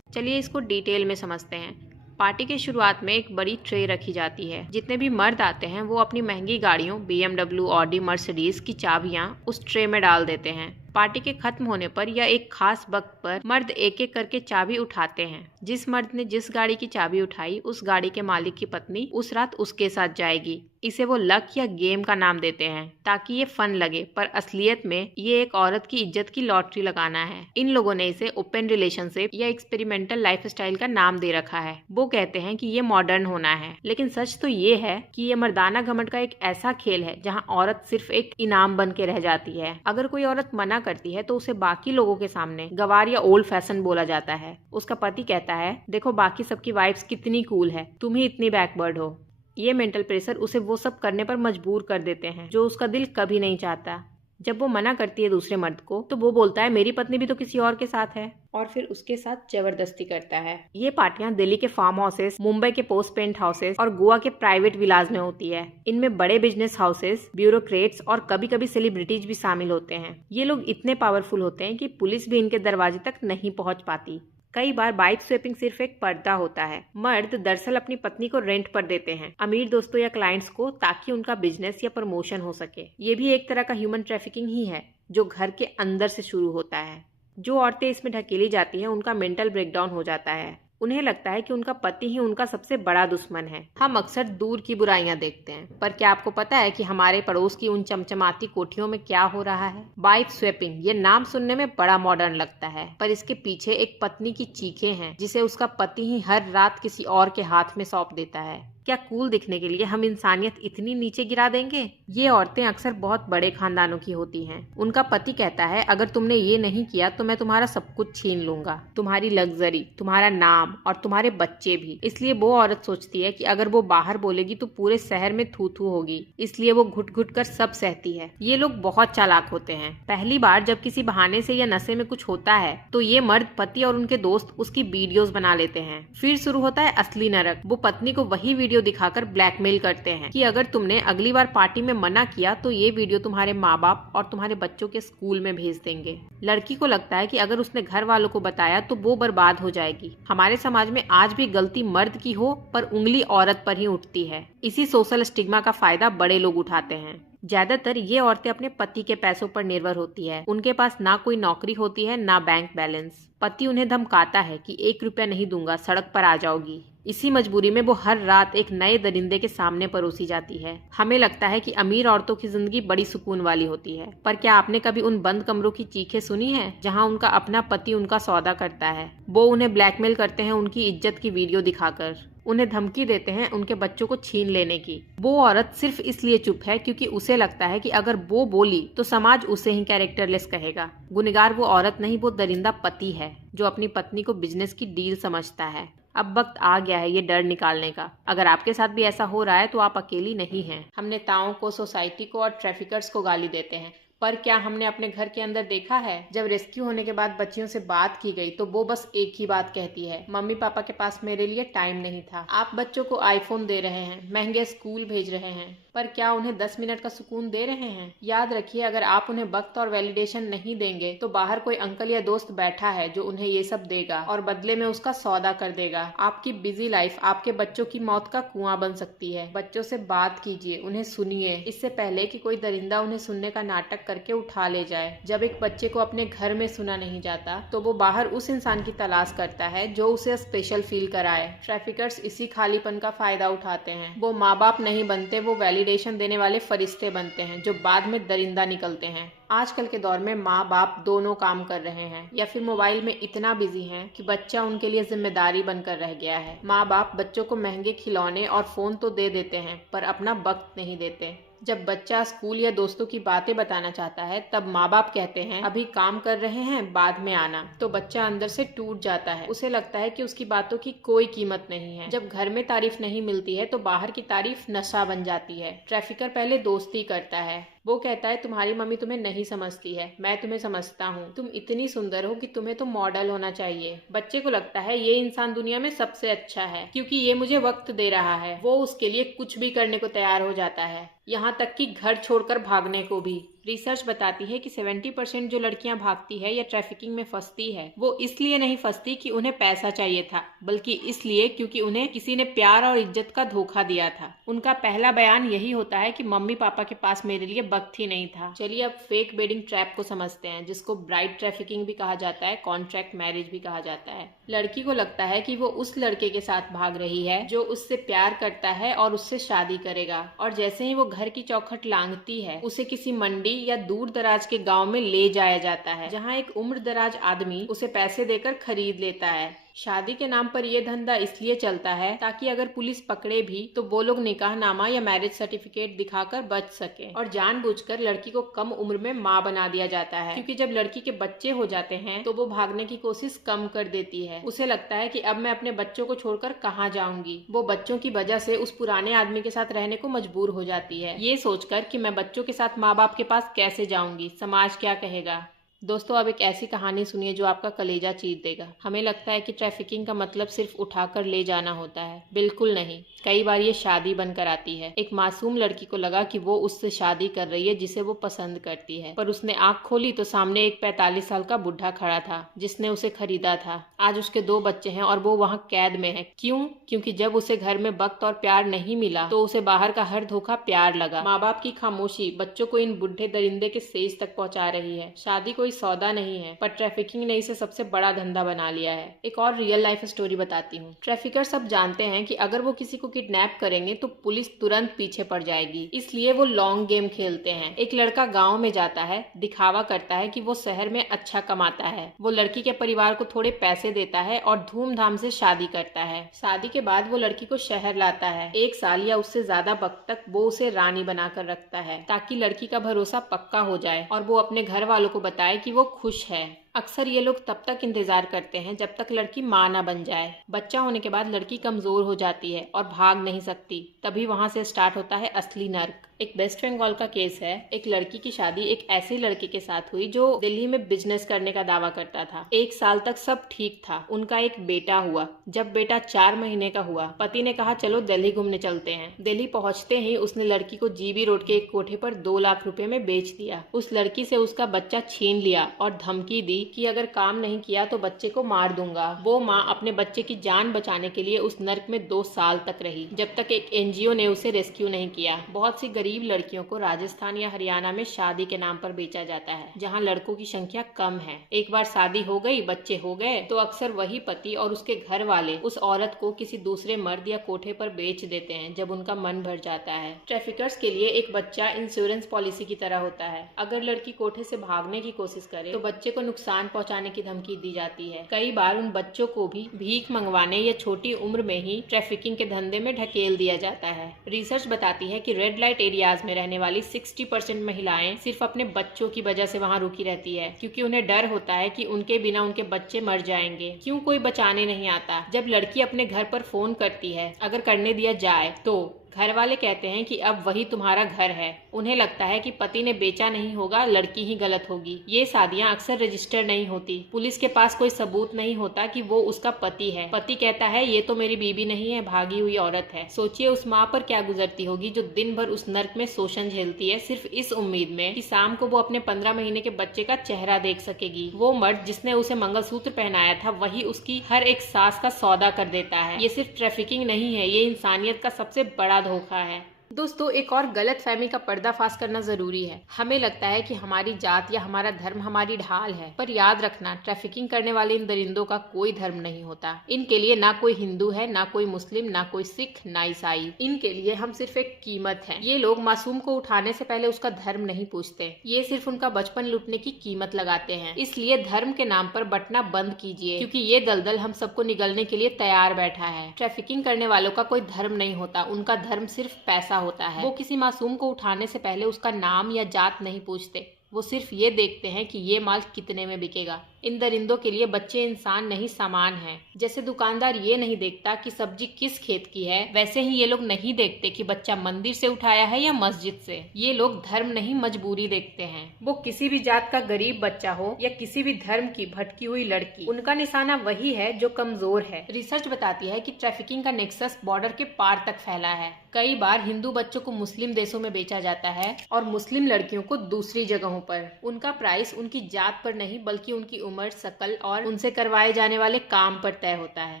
चलिए इसको डिटेल में समझते हैं। पार्टी के शुरुआत में एक बड़ी ट्रे रखी जाती है। जितने भी मर्द आते हैं वो अपनी महंगी गाड़ियों BMW, ऑडी, मर्सिडीज की चाबियां उस ट्रे में डाल देते हैं। पार्टी के खत्म होने पर या एक खास वक्त पर मर्द एक एक करके चाबी उठाते हैं। जिस मर्द ने जिस गाड़ी की चाबी उठाई उस गाड़ी के मालिक की पत्नी उस रात उसके साथ जाएगी। इसे वो लक या गेम का नाम देते हैं ताकि ये फन लगे, पर असलियत में ये एक औरत की इज्जत की लॉटरी लगाना है। इन लोगों ने इसे ओपन रिलेशनशिप या एक्सपेरिमेंटल लाइफस्टाइल का नाम दे रखा है। वो कहते हैं कि ये मॉडर्न होना है, लेकिन सच तो ये है कि ये मर्दाना घमंड का एक ऐसा खेल है जहाँ औरत सिर्फ एक इनाम बन के रह जाती है। अगर कोई औरत मना करती है तो उसे बाकी लोगों के सामने गवार या ओल्ड फैशन बोला जाता है। उसका पति कहता है, देखो बाकी सबकी वाइफ्स कितनी कूल है, तुम ही इतनी बैकवर्ड हो। ये मेंटल प्रेशर उसे वो सब करने पर मजबूर कर देते हैं जो उसका दिल कभी नहीं चाहता। जब वो मना करती है दूसरे मर्द को तो वो बोलता है मेरी पत्नी भी तो किसी और के साथ है, और फिर उसके साथ जबरदस्ती करता है। ये पार्टियां दिल्ली के फार्म हाउसेस, मुंबई के पोस्ट पेंट हाउसेस और गोवा के प्राइवेट विलाज में होती है। इनमें बड़े बिजनेस हाउसेस, ब्यूरोक्रेट्स और कभी कभी सेलिब्रिटीज भी शामिल होते हैं। ये लोग इतने पावरफुल होते हैं कि पुलिस भी इनके दरवाजे तक नहीं पहुंच पाती। कई बार बाइक स्वैपिंग सिर्फ एक पर्दा होता है। मर्द दरअसल अपनी पत्नी को रेंट पर देते हैं अमीर दोस्तों या क्लाइंट्स को, ताकि उनका बिजनेस या प्रमोशन हो सके। ये भी एक तरह का ह्यूमन ट्रैफिकिंग ही है जो घर के अंदर से शुरू होता है। जो औरतें इसमें ढकेली जाती हैं उनका मेंटल ब्रेकडाउन हो जाता है। उन्हें लगता है कि उनका पति ही उनका सबसे बड़ा दुश्मन है। हम अक्सर दूर की बुराइयां देखते हैं, पर क्या आपको पता है कि हमारे पड़ोस की उन चमचमाती कोठियों में क्या हो रहा है? Bike swapping. ये नाम सुनने में बड़ा मॉडर्न लगता है, पर इसके पीछे एक पत्नी की चीखें हैं जिसे उसका पति ही हर रात किसी और के हाथ में सौंप देता है। क्या कूल दिखने के लिए हम इंसानियत इतनी नीचे गिरा देंगे? ये औरतें अक्सर बहुत बड़े खानदानों की होती हैं। उनका पति कहता है अगर तुमने ये नहीं किया तो मैं तुम्हारा सब कुछ छीन लूंगा, तुम्हारी लग्जरी, तुम्हारा नाम और तुम्हारे बच्चे भी। इसलिए वो औरत सोचती है कि अगर वो बाहर बोलेगी तो पूरे शहर में थू थू होगी, इसलिए वो घुट घुट कर सब सहती है। ये लोग बहुत चालाक होते हैं। पहली बार जब किसी बहाने से या नशे में कुछ होता है तो ये मर्द, पति और उनके दोस्त उसकी वीडियोस बना लेते हैं। फिर शुरू होता है असली नरक। वो पत्नी को वही वीडियो दिखाकर ब्लैकमेल करते हैं कि अगर तुमने अगली बार पार्टी में मना किया तो ये वीडियो तुम्हारे माँ बाप और तुम्हारे बच्चों के स्कूल में भेज देंगे। लड़की को लगता है कि अगर उसने घर वालों को बताया तो वो बर्बाद हो जाएगी। हमारे समाज में आज भी गलती मर्द की हो पर उंगली औरत पर ही उठती है। इसी सोशल स्टिग्मा का फायदा बड़े लोग उठाते हैं। ज्यादातर ये औरतें अपने पति के पैसों पर निर्भर होती है। उनके पास ना कोई नौकरी होती है ना बैंक बैलेंस। पति उन्हें धमकाता है कि 1 रुपया नहीं दूंगा, सड़क पर आ जाओगी। इसी मजबूरी में वो हर रात एक नए दरिंदे के सामने परोसी जाती है। हमें लगता है कि अमीर औरतों की जिंदगी बड़ी सुकून वाली होती है, पर क्या आपने कभी उन बंद कमरों की चीखें सुनी है जहां उनका अपना पति उनका सौदा करता है? वो उन्हें ब्लैकमेल करते हैं उनकी इज्जत की वीडियो दिखाकर, उन्हें धमकी देते हैं उनके बच्चों को छीन लेने की। वो औरत सिर्फ इसलिए चुप है क्योंकि उसे लगता है कि अगर वो बोली तो समाज उसे ही कैरेक्टरलेस कहेगा। गुनहगार वो औरत नहीं, वो दरिंदा पति है जो अपनी पत्नी को बिजनेस की डील समझता है। अब वक्त आ गया है ये डर निकालने का। अगर आपके साथ भी ऐसा हो रहा है तो आप अकेली नहीं हैं। हम नेताओं को, सोसाइटी को और ट्रैफिकर्स को गाली देते हैं, पर क्या हमने अपने घर के अंदर देखा है? जब रेस्क्यू होने के बाद बच्चियों से बात की गई तो वो बस एक ही बात कहती है, मम्मी पापा के पास मेरे लिए टाइम नहीं था। आप बच्चों को आईफोन दे रहे हैं, महंगे स्कूल भेज रहे हैं, पर क्या उन्हें 10 मिनट का सुकून दे रहे हैं? याद रखिए, अगर आप उन्हें वक्त और वैलिडेशन नहीं देंगे तो बाहर कोई अंकल या दोस्त बैठा है जो उन्हें ये सब देगा और बदले में उसका सौदा कर देगा। आपकी बिजी लाइफ आपके बच्चों की मौत का कुआं बन सकती है। बच्चों से बात कीजिए, उन्हें सुनिए, इससे पहले कि कोई दरिंदा उन्हें सुनने का नाटक करके उठा ले जाए। जब एक बच्चे को अपने घर में सुना नहीं जाता तो वो बाहर उस इंसान की तलाश करता है जो उसे स्पेशल फील कराए। ट्रैफिकर्स इसी खालीपन का फायदा उठाते हैं। वो माँ बाप नहीं बनते, वो वैलिडेशन देने वाले फरिश्ते बनते हैं जो बाद में दरिंदा निकलते हैं। आजकल के दौर में माँ बाप दोनों काम कर रहे हैं या फिर मोबाइल में इतना बिजी हैं कि बच्चा उनके लिए जिम्मेदारी बनकर रह गया है। माँ बाप बच्चों को महंगे खिलौने और फोन तो दे देते हैं पर अपना वक्त नहीं देते। जब बच्चा स्कूल या दोस्तों की बातें बताना चाहता है तब माँ बाप कहते हैं अभी काम कर रहे हैं, बाद में आना। तो बच्चा अंदर से टूट जाता है। उसे लगता है कि उसकी बातों की कोई कीमत नहीं है। जब घर में तारीफ नहीं मिलती है तो बाहर की तारीफ नशा बन जाती है। ट्रैफिकर पहले दोस्ती करता है। वो कहता है तुम्हारी मम्मी तुम्हें नहीं समझती है, मैं तुम्हें समझता हूँ। तुम इतनी सुंदर हो कि तुम्हें तो मॉडल होना चाहिए। बच्चे को लगता है ये इंसान दुनिया में सबसे अच्छा है क्योंकि ये मुझे वक्त दे रहा है। वो उसके लिए कुछ भी करने को तैयार हो जाता है, यहाँ तक कि घर छोड़कर भागने को भी। रिसर्च बताती है कि 70% जो लड़कियां भागती है या ट्रैफिकिंग में फंसती है वो इसलिए नहीं फंसती कि उन्हें पैसा चाहिए था, बल्कि इसलिए क्योंकि उन्हें किसी ने प्यार और इज्जत का धोखा दिया था। उनका पहला बयान यही होता है कि मम्मी पापा के पास मेरे लिए वक्त ही नहीं था। चलिए अब फेक वेडिंग ट्रैप को समझते हैं, जिसको ब्राइड ट्रैफिकिंग भी कहा जाता है, कॉन्ट्रैक्ट मैरिज भी कहा जाता है। लड़की को लगता है कि वो उस लड़के के साथ भाग रही है जो उससे प्यार करता है और उससे शादी करेगा, और जैसे ही वो घर की चौखट लांघती है उसे किसी मंडी या दूर दराज के गांव में ले जाया जाता है जहां एक उम्र दराज आदमी उसे पैसे देकर खरीद लेता है। शादी के नाम पर यह धंधा इसलिए चलता है ताकि अगर पुलिस पकड़े भी तो वो लोग निकाहनामा या मैरिज सर्टिफिकेट दिखाकर बच सके, और जानबूझकर लड़की को कम उम्र में माँ बना दिया जाता है क्योंकि जब लड़की के बच्चे हो जाते हैं तो वो भागने की कोशिश कम कर देती है। उसे लगता है कि अब मैं अपने बच्चों को छोड़कर कहाँ जाऊंगी। वो बच्चों की वजह से उस पुराने आदमी के साथ रहने को मजबूर हो जाती है, ये सोचकर कि मैं बच्चों के साथ माँ बाप के पास कैसे जाऊंगी, समाज क्या कहेगा। दोस्तों अब एक ऐसी कहानी सुनिए जो आपका कलेजा चीर देगा। हमें लगता है कि ट्रैफिकिंग का मतलब सिर्फ उठाकर ले जाना होता है, बिल्कुल नहीं। कई बार ये शादी बनकर आती है। एक मासूम लड़की को लगा कि वो उससे शादी कर रही है जिसे वो पसंद करती है, पर उसने आंख खोली तो सामने एक 45 साल का बुढ़ा खड़ा था जिसने उसे खरीदा था। आज उसके 2 बच्चे हैं और वो वहाँ कैद में है। क्यों? क्योंकि जब उसे घर में वक्त और प्यार नहीं मिला तो उसे बाहर का हर धोखा प्यार लगा। माँ बाप की खामोशी बच्चों को इन बुढ़े दरिंदे के सेज तक पहुँचा रही है। शादी कोई सौदा नहीं है, पर ट्रैफिकिंग ने इसे सबसे बड़ा धंधा बना लिया है। एक और रियल लाइफ स्टोरी बताती हूँ। ट्रैफिकर सब जानते हैं कि अगर वो किसी को किडनैप करेंगे तो पुलिस तुरंत पीछे पड़ जाएगी, इसलिए वो लॉन्ग गेम खेलते हैं। एक लड़का गांव में जाता है, दिखावा करता है कि वो शहर में अच्छा कमाता है। वो लड़की के परिवार को थोड़े पैसे देता है और धूमधाम से शादी करता है। शादी के बाद वो लड़की को शहर लाता है। 1 साल या उससे ज्यादा वक्त तक वो उसे रानी बनाकर रखता है ताकि लड़की का भरोसा पक्का हो जाए और वो अपने घर वालों को बताए कि वो खुश है। अक्सर ये लोग तब तक इंतजार करते हैं जब तक लड़की माँ ना बन जाए। बच्चा होने के बाद लड़की कमजोर हो जाती है और भाग नहीं सकती। तभी वहाँ से स्टार्ट होता है असली नर्क। एक वेस्ट बंगाल का केस है। एक लड़की की शादी एक ऐसे लड़के के साथ हुई जो दिल्ली में बिजनेस करने का दावा करता था। 1 साल तक सब ठीक था। उनका एक बेटा हुआ। जब बेटा 4 महीने का हुआ, पति ने कहा चलो दिल्ली घूमने चलते हैं। दिल्ली पहुंचते ही उसने लड़की को जीबी रोड के एक कोठे पर 2 लाख रुपए में बेच दिया। उस लड़की से उसका बच्चा छीन लिया और धमकी दी कि अगर काम नहीं किया तो बच्चे को मार दूंगा। वो माँ अपने बच्चे की जान बचाने के लिए उस नर्क में 2 साल तक रही, जब तक एक एनजीओ ने उसे रेस्क्यू नहीं किया। बहुत सी गरीब लड़कियों को राजस्थान या हरियाणा में शादी के नाम पर बेचा जाता है, जहाँ लड़कों की संख्या कम है। एक बार शादी हो गई, बच्चे हो गए तो अक्सर वही पति और उसके घर वाले उस औरत को किसी दूसरे मर्द या कोठे पर बेच देते हैं जब उनका मन भर जाता है। ट्रैफिकर्स के लिए एक बच्चा इंश्योरेंस पॉलिसी की तरह होता है। अगर लड़की कोठे से भागने की कोशिश करे तो बच्चे को नुकसान पहुंचाने की धमकी दी जाती है। कई बार उन बच्चों को भी भीख मंगवाने या छोटी उम्र में ही ट्रैफिकिंग के धंधे में ढकेल दिया जाता है। रिसर्च बताती है कि रेड लाइट एरियाज में रहने वाली 60% महिलाएं सिर्फ अपने बच्चों की वजह से वहां रुकी रहती है, क्योंकि उन्हें डर होता है कि उनके बिना उनके बच्चे मर जाएंगे। क्यों कोई बचाने नहीं आता? जब लड़की अपने घर पर फोन करती है, अगर करने दिया जाए तो घर वाले कहते हैं कि अब वही तुम्हारा घर है। उन्हें लगता है कि पति ने बेचा नहीं होगा, लड़की ही गलत होगी। ये शादियां अक्सर रजिस्टर नहीं होती। पुलिस के पास कोई सबूत नहीं होता कि वो उसका पति है। पति कहता है ये तो मेरी बीवी नहीं है, भागी हुई औरत है। सोचिए उस माँ पर क्या गुजरती होगी जो दिन भर उस नर्क में शोषण झेलती है, सिर्फ इस उम्मीद में कि शाम को वो अपने 15 महीने के बच्चे का चेहरा देख सकेगी। वो मर्द जिसने उसे मंगलसूत्र पहनाया था वही उसकी हर एक सांस का सौदा कर देता है। ये सिर्फ ट्रैफिकिंग नहीं है, ये इंसानियत का सबसे बड़ा धोखा है। दोस्तों, एक और गलत फहमी का पर्दाफाश करना जरूरी है। हमें लगता है कि हमारी जात या हमारा धर्म हमारी ढाल है, पर याद रखना, ट्रैफिकिंग करने वाले इन दरिंदों का कोई धर्म नहीं होता। इनके लिए ना कोई हिंदू है, ना कोई मुस्लिम, ना कोई सिख, ना ईसाई। इनके लिए हम सिर्फ एक कीमत है। ये लोग मासूम को उठाने से पहले उसका धर्म नहीं पूछते, ये सिर्फ उनका बचपन लूटने की कीमत लगाते हैं। इसलिए धर्म के नाम पर बंटना बंद कीजिए, क्योंकि ये दलदल हम सबको निगलने के लिए तैयार बैठा है। ट्रैफिकिंग करने वालों का कोई धर्म नहीं होता, उनका धर्म सिर्फ पैसा होता है। वो किसी मासूम को उठाने से पहले उसका नाम या जात नहीं पूछते, वो सिर्फ ये देखते हैं कि ये माल कितने में बिकेगा। इन दरिंदों के लिए बच्चे इंसान नहीं सामान हैं। जैसे दुकानदार ये नहीं देखता कि सब्जी किस खेत की है, वैसे ही ये लोग नहीं देखते कि बच्चा मंदिर से उठाया है या मस्जिद से। ये लोग धर्म नहीं मजबूरी देखते हैं। वो किसी भी जात का गरीब बच्चा हो या किसी भी धर्म की भटकी हुई लड़की, उनका निशाना वही है जो कमजोर है। रिसर्च बताती है कि ट्रैफिकिंग का नेक्सस बॉर्डर के पार तक फैला है। कई बार हिंदू बच्चों को मुस्लिम देशों में बेचा जाता है और मुस्लिम लड़कियों को दूसरी जगहों पर। उनका प्राइस उनकी जात पर नहीं बल्कि उनकी उम्र, शकल और उनसे करवाए जाने वाले काम पर तय होता है।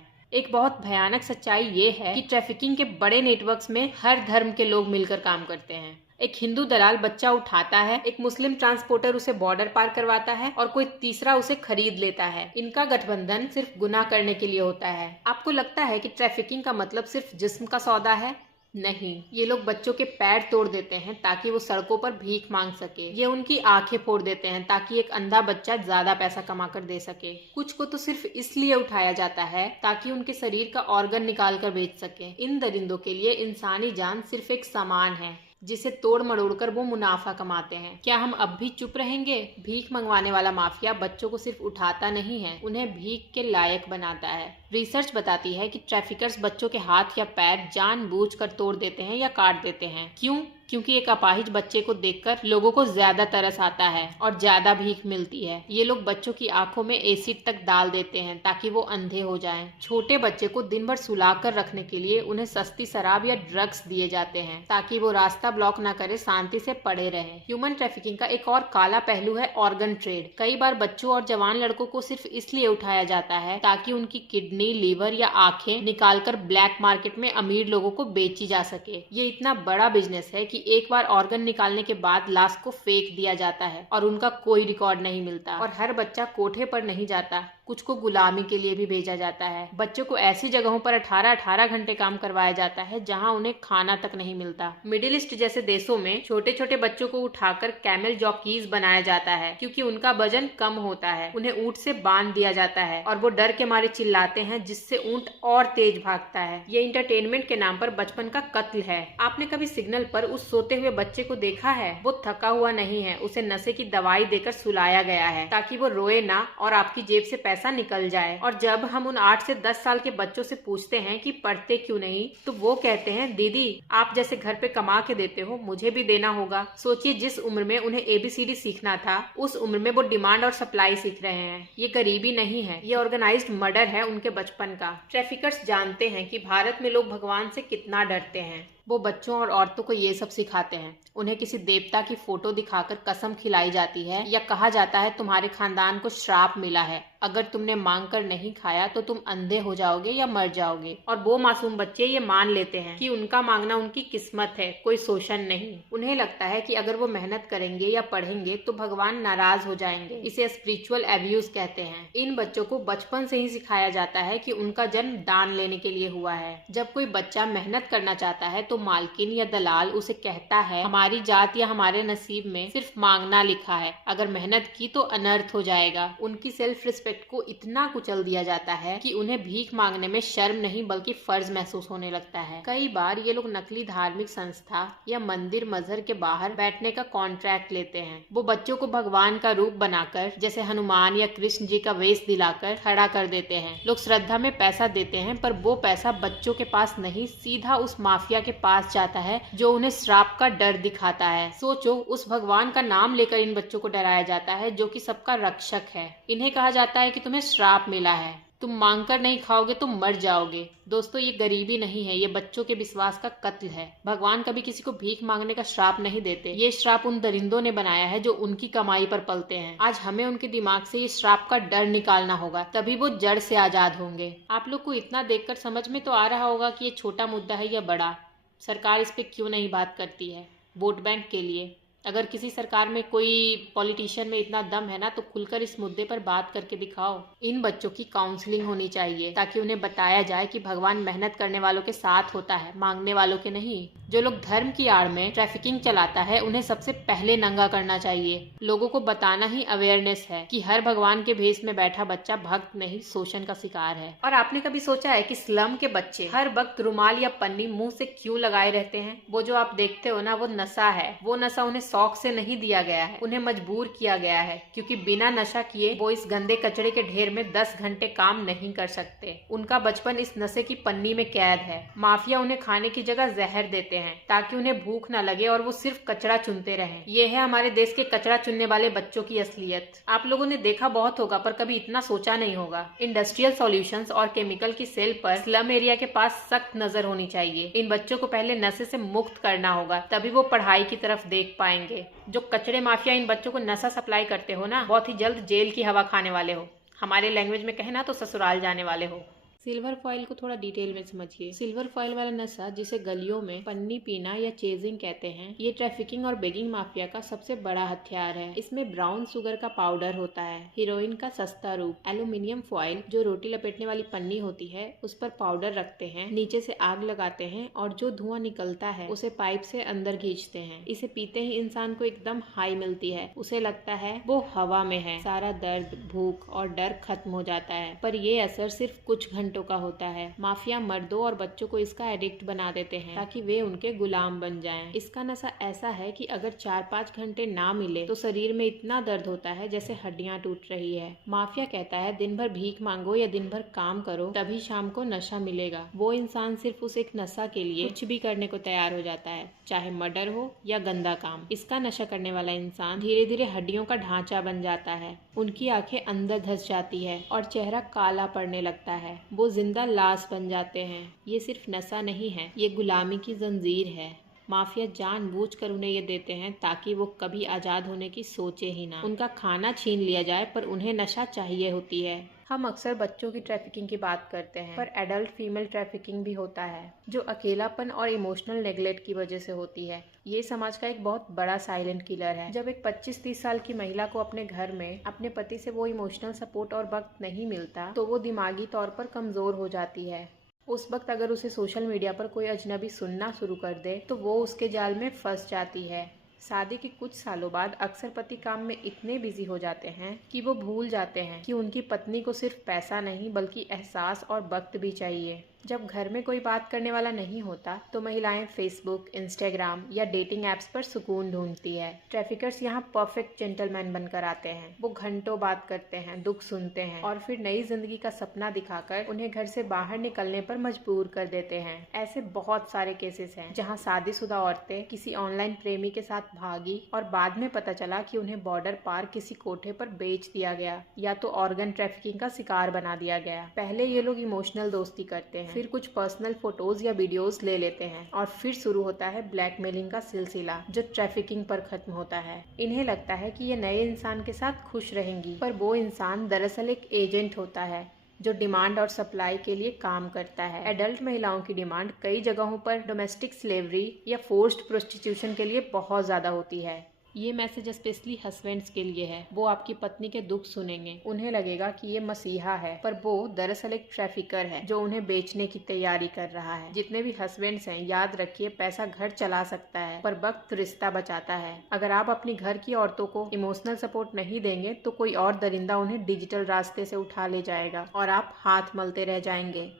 एक बहुत भयानक सच्चाई ये है कि ट्रैफिकिंग के बड़े नेटवर्क्स में हर धर्म के लोग मिलकर काम करते हैं। एक हिंदू दलाल बच्चा उठाता है, एक मुस्लिम ट्रांसपोर्टर उसे बॉर्डर पार करवाता है और कोई तीसरा उसे खरीद लेता है। इनका गठबंधन सिर्फ गुनाह करने के लिए होता है। आपको लगता है कि ट्रैफिकिंग का मतलब सिर्फ जिस्म का सौदा है? नहीं, ये लोग बच्चों के पैर तोड़ देते हैं ताकि वो सड़कों पर भीख मांग सके। ये उनकी आंखें फोड़ देते हैं ताकि एक अंधा बच्चा ज्यादा पैसा कमा कर दे सके। कुछ को तो सिर्फ इसलिए उठाया जाता है ताकि उनके शरीर का ऑर्गन निकाल कर बेच सके। इन दरिंदों के लिए इंसानी जान सिर्फ एक सामान है जिसे तोड़ मरोड़ कर वो मुनाफा कमाते हैं। क्या हम अब भी चुप रहेंगे? भीख मंगवाने वाला माफिया बच्चों को सिर्फ उठाता नहीं है, उन्हें भीख के लायक बनाता है। रिसर्च बताती है कि ट्रैफिकर्स बच्चों के हाथ या पैर जानबूझकर तोड़ देते हैं या काट देते हैं। क्यों? क्योंकि एक अपाहिज बच्चे को देखकर लोगों को ज्यादा तरस आता है और ज्यादा भीख मिलती है। ये लोग बच्चों की आंखों में एसिड तक डाल देते हैं ताकि वो अंधे हो जाएं। छोटे बच्चे को दिन भर सुलाकर रखने के लिए उन्हें सस्ती शराब या ड्रग्स दिए जाते हैं ताकि वो रास्ता ब्लॉक न करे, शांति से पड़े रहें। ह्यूमन ट्रैफिकिंग का एक और काला पहलू है ऑर्गन ट्रेड। कई बार बच्चों और जवान लड़कों को सिर्फ इसलिए उठाया जाता है ताकि उनकी किडनी, लीवर या आंखें निकालकर ब्लैक मार्केट में अमीर लोगों को बेची जा सके। ये इतना बड़ा बिजनेस है कि एक बार ऑर्गन निकालने के बाद लाश को फेंक दिया जाता है और उनका कोई रिकॉर्ड नहीं मिलता। और हर बच्चा कोठे पर नहीं जाता, कुछ को गुलामी के लिए भी भेजा जाता है। बच्चों को ऐसी जगहों पर 18-18 घंटे काम करवाया जाता है जहां उन्हें खाना तक नहीं मिलता। मिडिल ईस्ट जैसे देशों में छोटे छोटे बच्चों को उठाकर कैमल जॉकीज बनाया जाता है क्योंकि उनका वजन कम होता है। उन्हें ऊंट से बांध दिया जाता है और वो डर के मारे चिल्लाते हैं, जिससे ऊंट और तेज भागता है। ये इंटरटेनमेंट के नाम पर बचपन का कत्ल है। आपने कभी सिग्नल पर उस सोते हुए बच्चे को देखा है? वो थका हुआ नहीं है, उसे नशे की दवाई देकर सुलाया गया है ताकि वो रोए ना और आपकी जेब से पैसा निकल जाए। और जब हम उन 8 से 10 साल के बच्चों से पूछते हैं कि पढ़ते क्यों नहीं, तो वो कहते हैं, दीदी आप जैसे घर पे कमा के देते हो, मुझे भी देना होगा। सोचिए, जिस उम्र में उन्हें ABCD सीखना था, उस उम्र में वो डिमांड और सप्लाई सीख रहे हैं। ये गरीबी नहीं है, ये ऑर्गेनाइज्ड मर्डर है उनके बचपन का। ट्रैफिकर्स जानते हैं कि भारत में लोग भगवान से कितना डरते हैं। वो बच्चों और औरतों को ये सब सिखाते हैं। उन्हें किसी देवता की फोटो दिखाकर कसम खिलाई जाती है या कहा जाता है तुम्हारे खानदान को श्राप मिला है, अगर तुमने मांग कर नहीं खाया तो तुम अंधे हो जाओगे या मर जाओगे। और वो मासूम बच्चे ये मान लेते हैं कि उनका मांगना उनकी किस्मत है, कोई शोषण नहीं। उन्हें लगता है कि अगर वो मेहनत करेंगे या पढ़ेंगे तो भगवान नाराज हो जाएंगे। इसे स्पिरिचुअल एब्यूज कहते हैं। इन बच्चों को बचपन से ही सिखाया जाता है कि उनका जन्म दान लेने के लिए हुआ है। जब कोई बच्चा मेहनत करना चाहता है तो मालकिन या दलाल उसे कहता है, हमारी जात या हमारे नसीब में सिर्फ मांगना लिखा है, अगर मेहनत की तो अनर्थ हो जाएगा। उनकी सेल्फ रिस्पेक्ट को इतना कुचल दिया जाता है कि उन्हें भीख मांगने में शर्म नहीं बल्कि फर्ज महसूस होने लगता है। कई बार ये लोग नकली धार्मिक संस्था या मंदिर मजहर के बाहर बैठने का कॉन्ट्रैक्ट लेते हैं। वो बच्चों को भगवान का रूप बनाकर, जैसे हनुमान या कृष्ण जी का वेश दिलाकर खड़ा कर देते हैं। लोग श्रद्धा में पैसा देते हैं, पर वो पैसा बच्चों के पास नहीं, सीधा उस माफिया के पास जाता है जो उन्हें श्राप का डर दिखाता है। सोचो, उस भगवान का नाम लेकर इन बच्चों को डराया जाता है जो कि सबका रक्षक है। इन्हें कहा जाता है कि तुम्हें श्राप मिला है, तुम मांगकर नहीं खाओगे तो मर जाओगे। दोस्तों, ये गरीबी नहीं है, ये बच्चों के विश्वास का कत्ल है। भगवान कभी किसी को भीख मांगने का श्राप नहीं देते। ये श्राप उन दरिंदों ने बनाया है जो उनकी कमाई पर पलते हैं। आज हमें उनके दिमाग से ये श्राप का डर निकालना होगा, तभी वो जड़ से आजाद होंगे। आप लोग को इतना देखकर समझ में तो आ रहा होगा कि ये छोटा मुद्दा है या बड़ा। सरकार इस पे क्यों नहीं बात करती है? वोट बैंक के लिए। अगर किसी सरकार में कोई पॉलिटिशियन में इतना दम है ना, तो खुलकर इस मुद्दे पर बात करके दिखाओ। इन बच्चों की काउंसलिंग होनी चाहिए ताकि उन्हें बताया जाए कि भगवान मेहनत करने वालों के साथ होता है, मांगने वालों के नहीं। जो लोग धर्म की आड़ में ट्रैफिकिंग चलाता है उन्हें सबसे पहले नंगा करना चाहिए। लोगों को बताना ही अवेयरनेस है कि हर भगवान के भेष में बैठा बच्चा भक्त नहीं, शोषण का शिकार है। और आपने कभी सोचा है कि स्लम के बच्चे हर वक्त रुमाल या पन्नी मुंह से क्यों लगाए रहते हैं? वो जो आप देखते हो ना, वो नशा है। वो नशा उन्हें शौक से नहीं दिया गया है, उन्हें मजबूर किया गया है, क्योंकि बिना नशा किए वो इस गंदे कचरे के ढेर में 10 घंटे काम नहीं कर सकते। उनका बचपन इस नशे की पन्नी में कैद है। माफिया उन्हें खाने की जगह जहर देते हैं ताकि उन्हें भूख न लगे और वो सिर्फ कचरा चुनते रहें। ये है हमारे देश के कचरा चुनने वाले बच्चों की असलियत। आप लोगों ने देखा बहुत होगा पर कभी इतना सोचा नहीं होगा। इंडस्ट्रियल सॉल्यूशंस और केमिकल की सेल पर स्लम एरिया के पास सख्त नजर होनी चाहिए। इन बच्चों को पहले नशे से मुक्त करना होगा, तभी वो पढ़ाई की तरफ देख पाएंगे। जो कचरे माफिया इन बच्चों को नशा सप्लाई करते हो ना, बहुत ही जल्द जेल की हवा खाने वाले हो। हमारे लैंग्वेज में कहना तो ससुराल जाने वाले हो। सिल्वर फॉइल को थोड़ा डिटेल में समझिए। सिल्वर फॉइल वाला नशा, जिसे गलियों में पन्नी पीना या चेजिंग कहते हैं, ये ट्रैफिकिंग और बेगिंग माफिया का सबसे बड़ा हथियार है। इसमें ब्राउन शुगर का पाउडर होता है, हीरोइन का सस्ता रूप। एल्यूमिनियम फॉइल, जो रोटी लपेटने वाली पन्नी होती है, उस पर पाउडर रखते हैं, नीचे से आग लगाते हैं और जो धुआं निकलता है उसे पाइप से अंदर खींचते हैं। इसे पीते ही इंसान को एकदम हाई मिलती है। उसे लगता है वो हवा में है। सारा दर्द, भूख और डर खत्म हो जाता है। पर ये असर सिर्फ कुछ घंटों का होता है। माफिया मर्दों और बच्चों को इसका एडिक्ट बना देते हैं ताकि वे उनके गुलाम बन जाएं। इसका नशा ऐसा है कि अगर 4-5 घंटे ना मिले तो शरीर में इतना दर्द होता है जैसे हड्डियां टूट रही है। माफिया कहता है दिन भर भीख मांगो या दिन भर काम करो, तभी शाम को नशा मिलेगा। वो इंसान सिर्फ उस एक नशा के लिए कुछ भी करने को तैयार हो जाता है, चाहे मर्डर हो या गंदा काम। इसका नशा करने वाला इंसान धीरे धीरे हड्डियों का ढांचा बन जाता है, उनकी आंखें अंदर धंस जाती है और चेहरा काला पड़ने लगता है। वो जिंदा लाश बन जाते हैं। ये सिर्फ नशा नहीं है, ये गुलामी की जंजीर है। माफिया जानबूझकर उन्हें ये देते हैं ताकि वो कभी आजाद होने की सोचे ही ना। उनका खाना छीन लिया जाए पर उन्हें नशा चाहिए होती है। हम अक्सर बच्चों की ट्रैफिकिंग की बात करते हैं, पर एडल्ट फीमेल ट्रैफिकिंग भी होता है, जो अकेलापन और इमोशनल नेगलेक्ट की वजह से होती है। ये समाज का एक बहुत बड़ा साइलेंट किलर है। जब एक 25-30 साल की महिला को अपने घर में अपने पति से वो इमोशनल सपोर्ट और वक्त नहीं मिलता, तो वो दिमागी तौर पर कमजोर हो जाती है। उस वक्त अगर उसे सोशल मीडिया पर कोई अजनबी सुनना शुरू कर दे तो वो उसके जाल में फंस जाती है। शादी के कुछ सालों बाद अक्सर पति काम में इतने बिजी हो जाते हैं कि वो भूल जाते हैं कि उनकी पत्नी को सिर्फ पैसा नहीं बल्कि एहसास और वक्त भी चाहिए। जब घर में कोई बात करने वाला नहीं होता तो महिलाएं फेसबुक, इंस्टाग्राम या डेटिंग ऐप्स पर सुकून ढूंढती है। ट्रैफिकर्स यहाँ परफेक्ट जेंटलमैन बनकर आते हैं। वो घंटों बात करते हैं, दुख सुनते हैं और फिर नई जिंदगी का सपना दिखाकर उन्हें घर से बाहर निकलने पर मजबूर कर देते हैं। ऐसे बहुत सारे केसेस हैं जहाँ शादीशुदा औरतें किसी ऑनलाइन प्रेमी के साथ भागी और बाद में पता चला कि उन्हें बॉर्डर पार किसी कोठे पर बेच दिया गया या तो ऑर्गन ट्रैफिकिंग का शिकार बना दिया गया। पहले ये लोग इमोशनल दोस्ती करते हैं, फिर कुछ पर्सनल फोटोज या वीडियोस ले लेते हैं और फिर शुरू होता है ब्लैकमेलिंग का सिलसिला, जो ट्रैफिकिंग पर खत्म होता है। इन्हें लगता है कि ये नए इंसान के साथ खुश रहेंगी, पर वो इंसान दरअसल एक एजेंट होता है जो डिमांड और सप्लाई के लिए काम करता है। एडल्ट महिलाओं की डिमांड कई जगहों पर डोमेस्टिक स्लेवरी या फोर्स्ड प्रोस्टिट्यूशन के लिए बहुत ज्यादा होती है। ये मैसेज स्पेशली हस्बैंड्स के लिए है। वो आपकी पत्नी के दुख सुनेंगे, उन्हें लगेगा कि ये मसीहा है, पर वो दरअसल एक ट्रैफिकर है जो उन्हें बेचने की तैयारी कर रहा है। जितने भी हस्बैंड्स हैं, याद रखिए, पैसा घर चला सकता है पर वक्त रिश्ता बचाता है। अगर आप अपनी घर की औरतों को इमोशनल सपोर्ट नहीं देंगे तो कोई और दरिंदा उन्हें डिजिटल रास्ते से उठा ले जाएगा और आप हाथ मलते रह जाएंगे।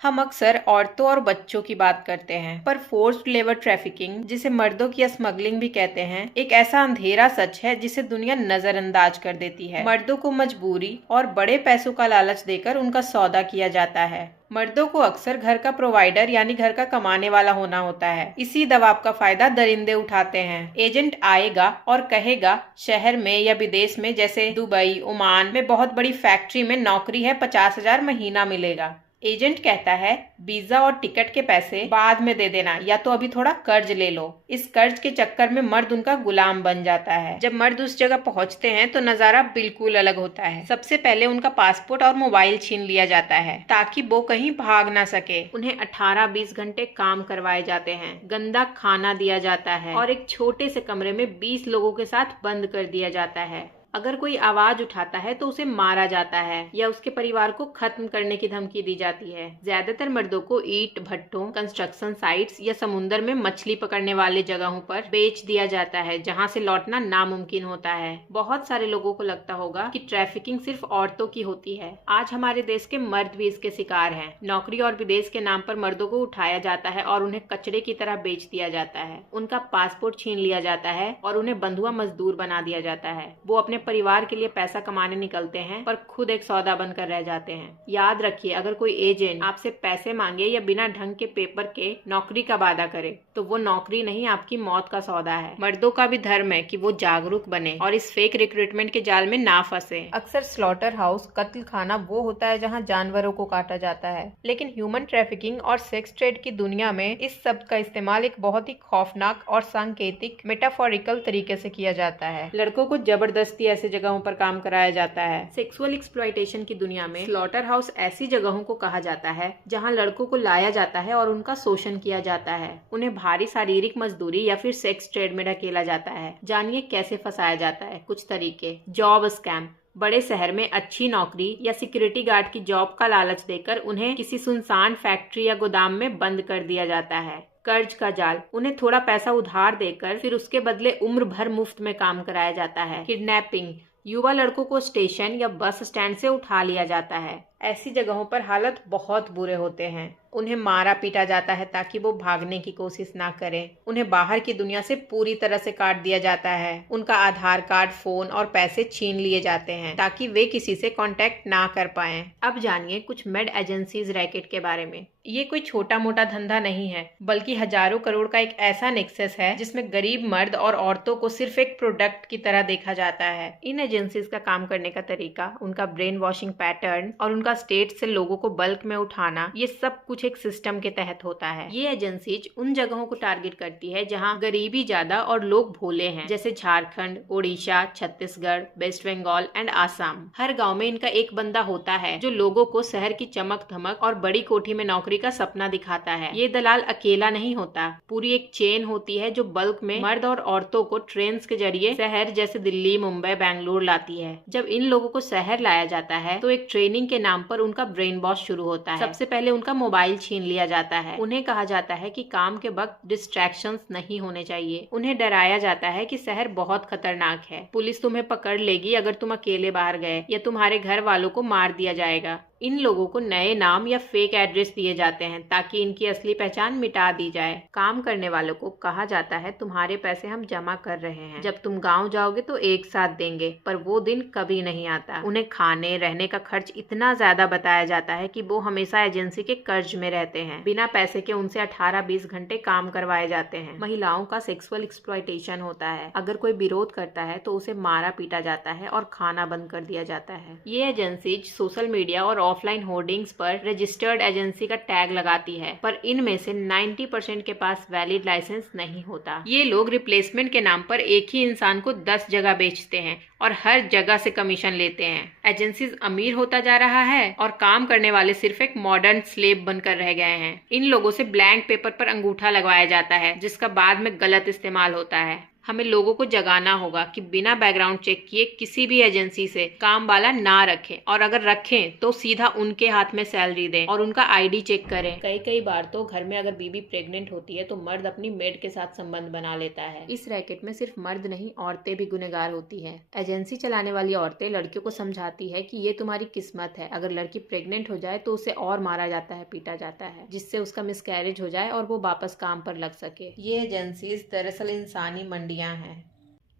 हम अक्सर औरतों और बच्चों की बात करते हैं, पर फोर्स्ड लेबर ट्रैफिकिंग, जिसे मर्दों की स्मगलिंग भी कहते हैं, एक ऐसा अंधेरा सच है जिसे दुनिया नजरअंदाज कर देती है। मर्दों को मजबूरी और बड़े पैसों का लालच देकर उनका सौदा किया जाता है। मर्दों को अक्सर घर का प्रोवाइडर यानी घर का कमाने वाला होना होता है। इसी दबाव का फायदा दरिंदे उठाते हैं। एजेंट आएगा और कहेगा शहर में या विदेश में, जैसे दुबई, ओमान में बहुत बड़ी फैक्ट्री में नौकरी है, 50,000 महीना मिलेगा। एजेंट कहता है वीजा और टिकट के पैसे बाद में दे देना, या तो अभी थोड़ा कर्ज ले लो। इस कर्ज के चक्कर में मर्द उनका गुलाम बन जाता है। जब मर्द उस जगह पहुंचते हैं तो नजारा बिल्कुल अलग होता है। सबसे पहले उनका पासपोर्ट और मोबाइल छीन लिया जाता है ताकि वो कहीं भाग ना सके। उन्हें 18-20 घंटे काम करवाए जाते हैं, गंदा खाना दिया जाता है और एक छोटे से कमरे में 20 लोगों के साथ बंद कर दिया जाता है। अगर कोई आवाज उठाता है तो उसे मारा जाता है या उसके परिवार को खत्म करने की धमकी दी जाती है। ज्यादातर मर्दों को ईंट भट्टों, कंस्ट्रक्शन साइट्स या समुद्र में मछली पकड़ने वाले जगहों पर बेच दिया जाता है जहां से लौटना नामुमकिन होता है। बहुत सारे लोगों को लगता होगा कि ट्रैफिकिंग सिर्फ औरतों की होती है। आज हमारे देश के मर्द भी इसके शिकार हैं। नौकरी और विदेश के नाम पर मर्दों को उठाया जाता है और उन्हें कचरे की तरह बेच दिया जाता है। उनका पासपोर्ट छीन लिया जाता है और उन्हें बंधुआ मजदूर बना दिया जाता है। वो अपने परिवार के लिए पैसा कमाने निकलते हैं पर खुद एक सौदा बनकर रह जाते हैं। याद रखिए, अगर कोई एजेंट आपसे पैसे मांगे या बिना ढंग के पेपर के नौकरी का वादा करे तो वो नौकरी नहीं, आपकी मौत का सौदा है। मर्दों का भी धर्म है कि वो जागरूक बने और इस फेक रिक्रूटमेंट के जाल में ना फंसे। अक्सर स्लॉटर हाउस, कत्ल खाना वो होता है जहाँ जानवरों को काटा जाता है, लेकिन ह्यूमन ट्रैफिकिंग और सेक्स ट्रेड की दुनिया में इस शब्द का इस्तेमाल एक बहुत ही खौफनाक और सांकेतिक मेटाफोरिकल तरीके से किया जाता है। लड़कों को जबरदस्ती ऐसे जगहों पर काम कराया जाता है। सेक्सुअल एक्सप्लॉयटेशन की दुनिया में स्लॉटर हाउस ऐसी जगहों को कहा जाता है जहां लड़कों को लाया जाता है और उनका शोषण किया जाता है। उन्हें भारी शारीरिक मजदूरी या फिर सेक्स ट्रेड में ढकेला जाता है। जानिए कैसे फंसाया जाता है। कुछ तरीके: जॉब स्कैम। बड़े शहर में अच्छी नौकरी या सिक्योरिटी गार्ड की जॉब का लालच देकर उन्हें किसी सुनसान फैक्ट्री या गोदाम में बंद कर दिया जाता है। कर्ज का जाल। उन्हें थोड़ा पैसा उधार देकर फिर उसके बदले उम्र भर मुफ्त में काम कराया जाता है। किडनैपिंग। युवा लड़कों को स्टेशन या बस स्टैंड से उठा लिया जाता है। ऐसी जगहों पर हालत बहुत बुरे होते हैं। उन्हें मारा पीटा जाता है ताकि वो भागने की कोशिश ना करें। उन्हें बाहर की दुनिया से पूरी तरह से काट दिया जाता है। उनका आधार कार्ड, फोन और पैसे छीन लिए जाते हैं ताकि वे किसी से कांटेक्ट ना कर पाएं। अब जानिए कुछ मेड एजेंसीज रैकेट के बारे में। ये कोई छोटा मोटा धंधा नहीं है, बल्कि हजारों करोड़ का एक ऐसा नेक्सस है जिसमें गरीब मर्द और औरतों को सिर्फ एक प्रोडक्ट की तरह देखा जाता है। इन एजेंसीज का काम करने का तरीका, उनका ब्रेन वॉशिंग पैटर्न और उनका स्टेट से लोगों को बल्क में उठाना, ये सब कुछ एक सिस्टम के तहत होता है। ये एजेंसीज उन जगहों को टारगेट करती है जहाँ गरीबी ज्यादा और लोग भोले हैं, जैसे झारखंड, ओडिशा, छत्तीसगढ़, वेस्ट बंगाल एंड आसाम। हर गाँव में इनका एक बंदा होता है जो लोगों को शहर की चमक धमक और बड़ी कोठी में नौकरी का सपना दिखाता है। ये दलाल अकेला नहीं होता, पूरी एक चेन होती है जो बल्क में मर्द और औरतों को ट्रेन के जरिए शहर जैसे दिल्ली, मुंबई, बेंगलुरु लाती है। जब इन लोगों को शहर लाया जाता है तो एक ट्रेनिंग के नाम पर उनका ब्रेन वॉश शुरू होता है। सबसे पहले उनका मोबाइल छीन लिया जाता है। उन्हें कहा जाता है कि काम के वक्त डिस्ट्रैक्शंस नहीं होने चाहिए। उन्हें डराया जाता है कि शहर बहुत खतरनाक है, पुलिस तुम्हें पकड़ लेगी अगर तुम अकेले बाहर गए, या तुम्हारे घर वालों को मार दिया जाएगा। इन लोगों को नए नाम या फेक एड्रेस दिए जाते हैं ताकि इनकी असली पहचान मिटा दी जाए। काम करने वालों को कहा जाता है तुम्हारे पैसे हम जमा कर रहे हैं, जब तुम गांव जाओगे तो एक साथ देंगे, पर वो दिन कभी नहीं आता। उन्हें खाने रहने का खर्च इतना ज्यादा बताया जाता है कि वो हमेशा एजेंसी के कर्ज में रहते हैं। बिना पैसे के उनसे 18-20 घंटे काम करवाए जाते हैं। महिलाओं का सेक्सुअल एक्सप्लॉयटेशन होता है। अगर कोई विरोध करता है तो उसे मारा पीटा जाता है और खाना बंद कर दिया जाता है। ये एजेंसीज सोशल मीडिया और ऑफलाइन होर्डिंग्स पर रजिस्टर्ड एजेंसी का टैग लगाती है, पर इनमें से 90% के पास वैलिड लाइसेंस नहीं होता। ये लोग रिप्लेसमेंट के नाम पर एक ही इंसान को 10 जगह बेचते हैं और हर जगह से कमीशन लेते हैं। एजेंसीज अमीर होता जा रहा है और काम करने वाले सिर्फ एक मॉडर्न स्लेव बनकर रह गए हैं। इन लोगों से ब्लैंक पेपर पर अंगूठा लगवाया जाता है जिसका बाद में गलत इस्तेमाल होता है। हमें लोगों को जगाना होगा कि बिना बैकग्राउंड चेक किए किसी भी एजेंसी से काम वाला ना रखें, और अगर रखें तो सीधा उनके हाथ में सैलरी दें और उनका आईडी चेक करें। कई बार तो घर में अगर बीवी प्रेग्नेंट होती है तो मर्द अपनी मेड के साथ संबंध बना लेता है। इस रैकेट में सिर्फ मर्द नहीं, औरतें भी गुनहगार होती है। एजेंसी चलाने वाली औरतें लड़कियों को समझाती है कि ये तुम्हारी किस्मत है, अगर लड़की प्रेग्नेंट हो जाए तो उसे और मारा जाता है, पीटा जाता है, जिससे उसका मिसकैरेज हो जाए और वो वापस काम पर लग सके। ये एजेंसीज दरअसल इंसानी मंडी हैं।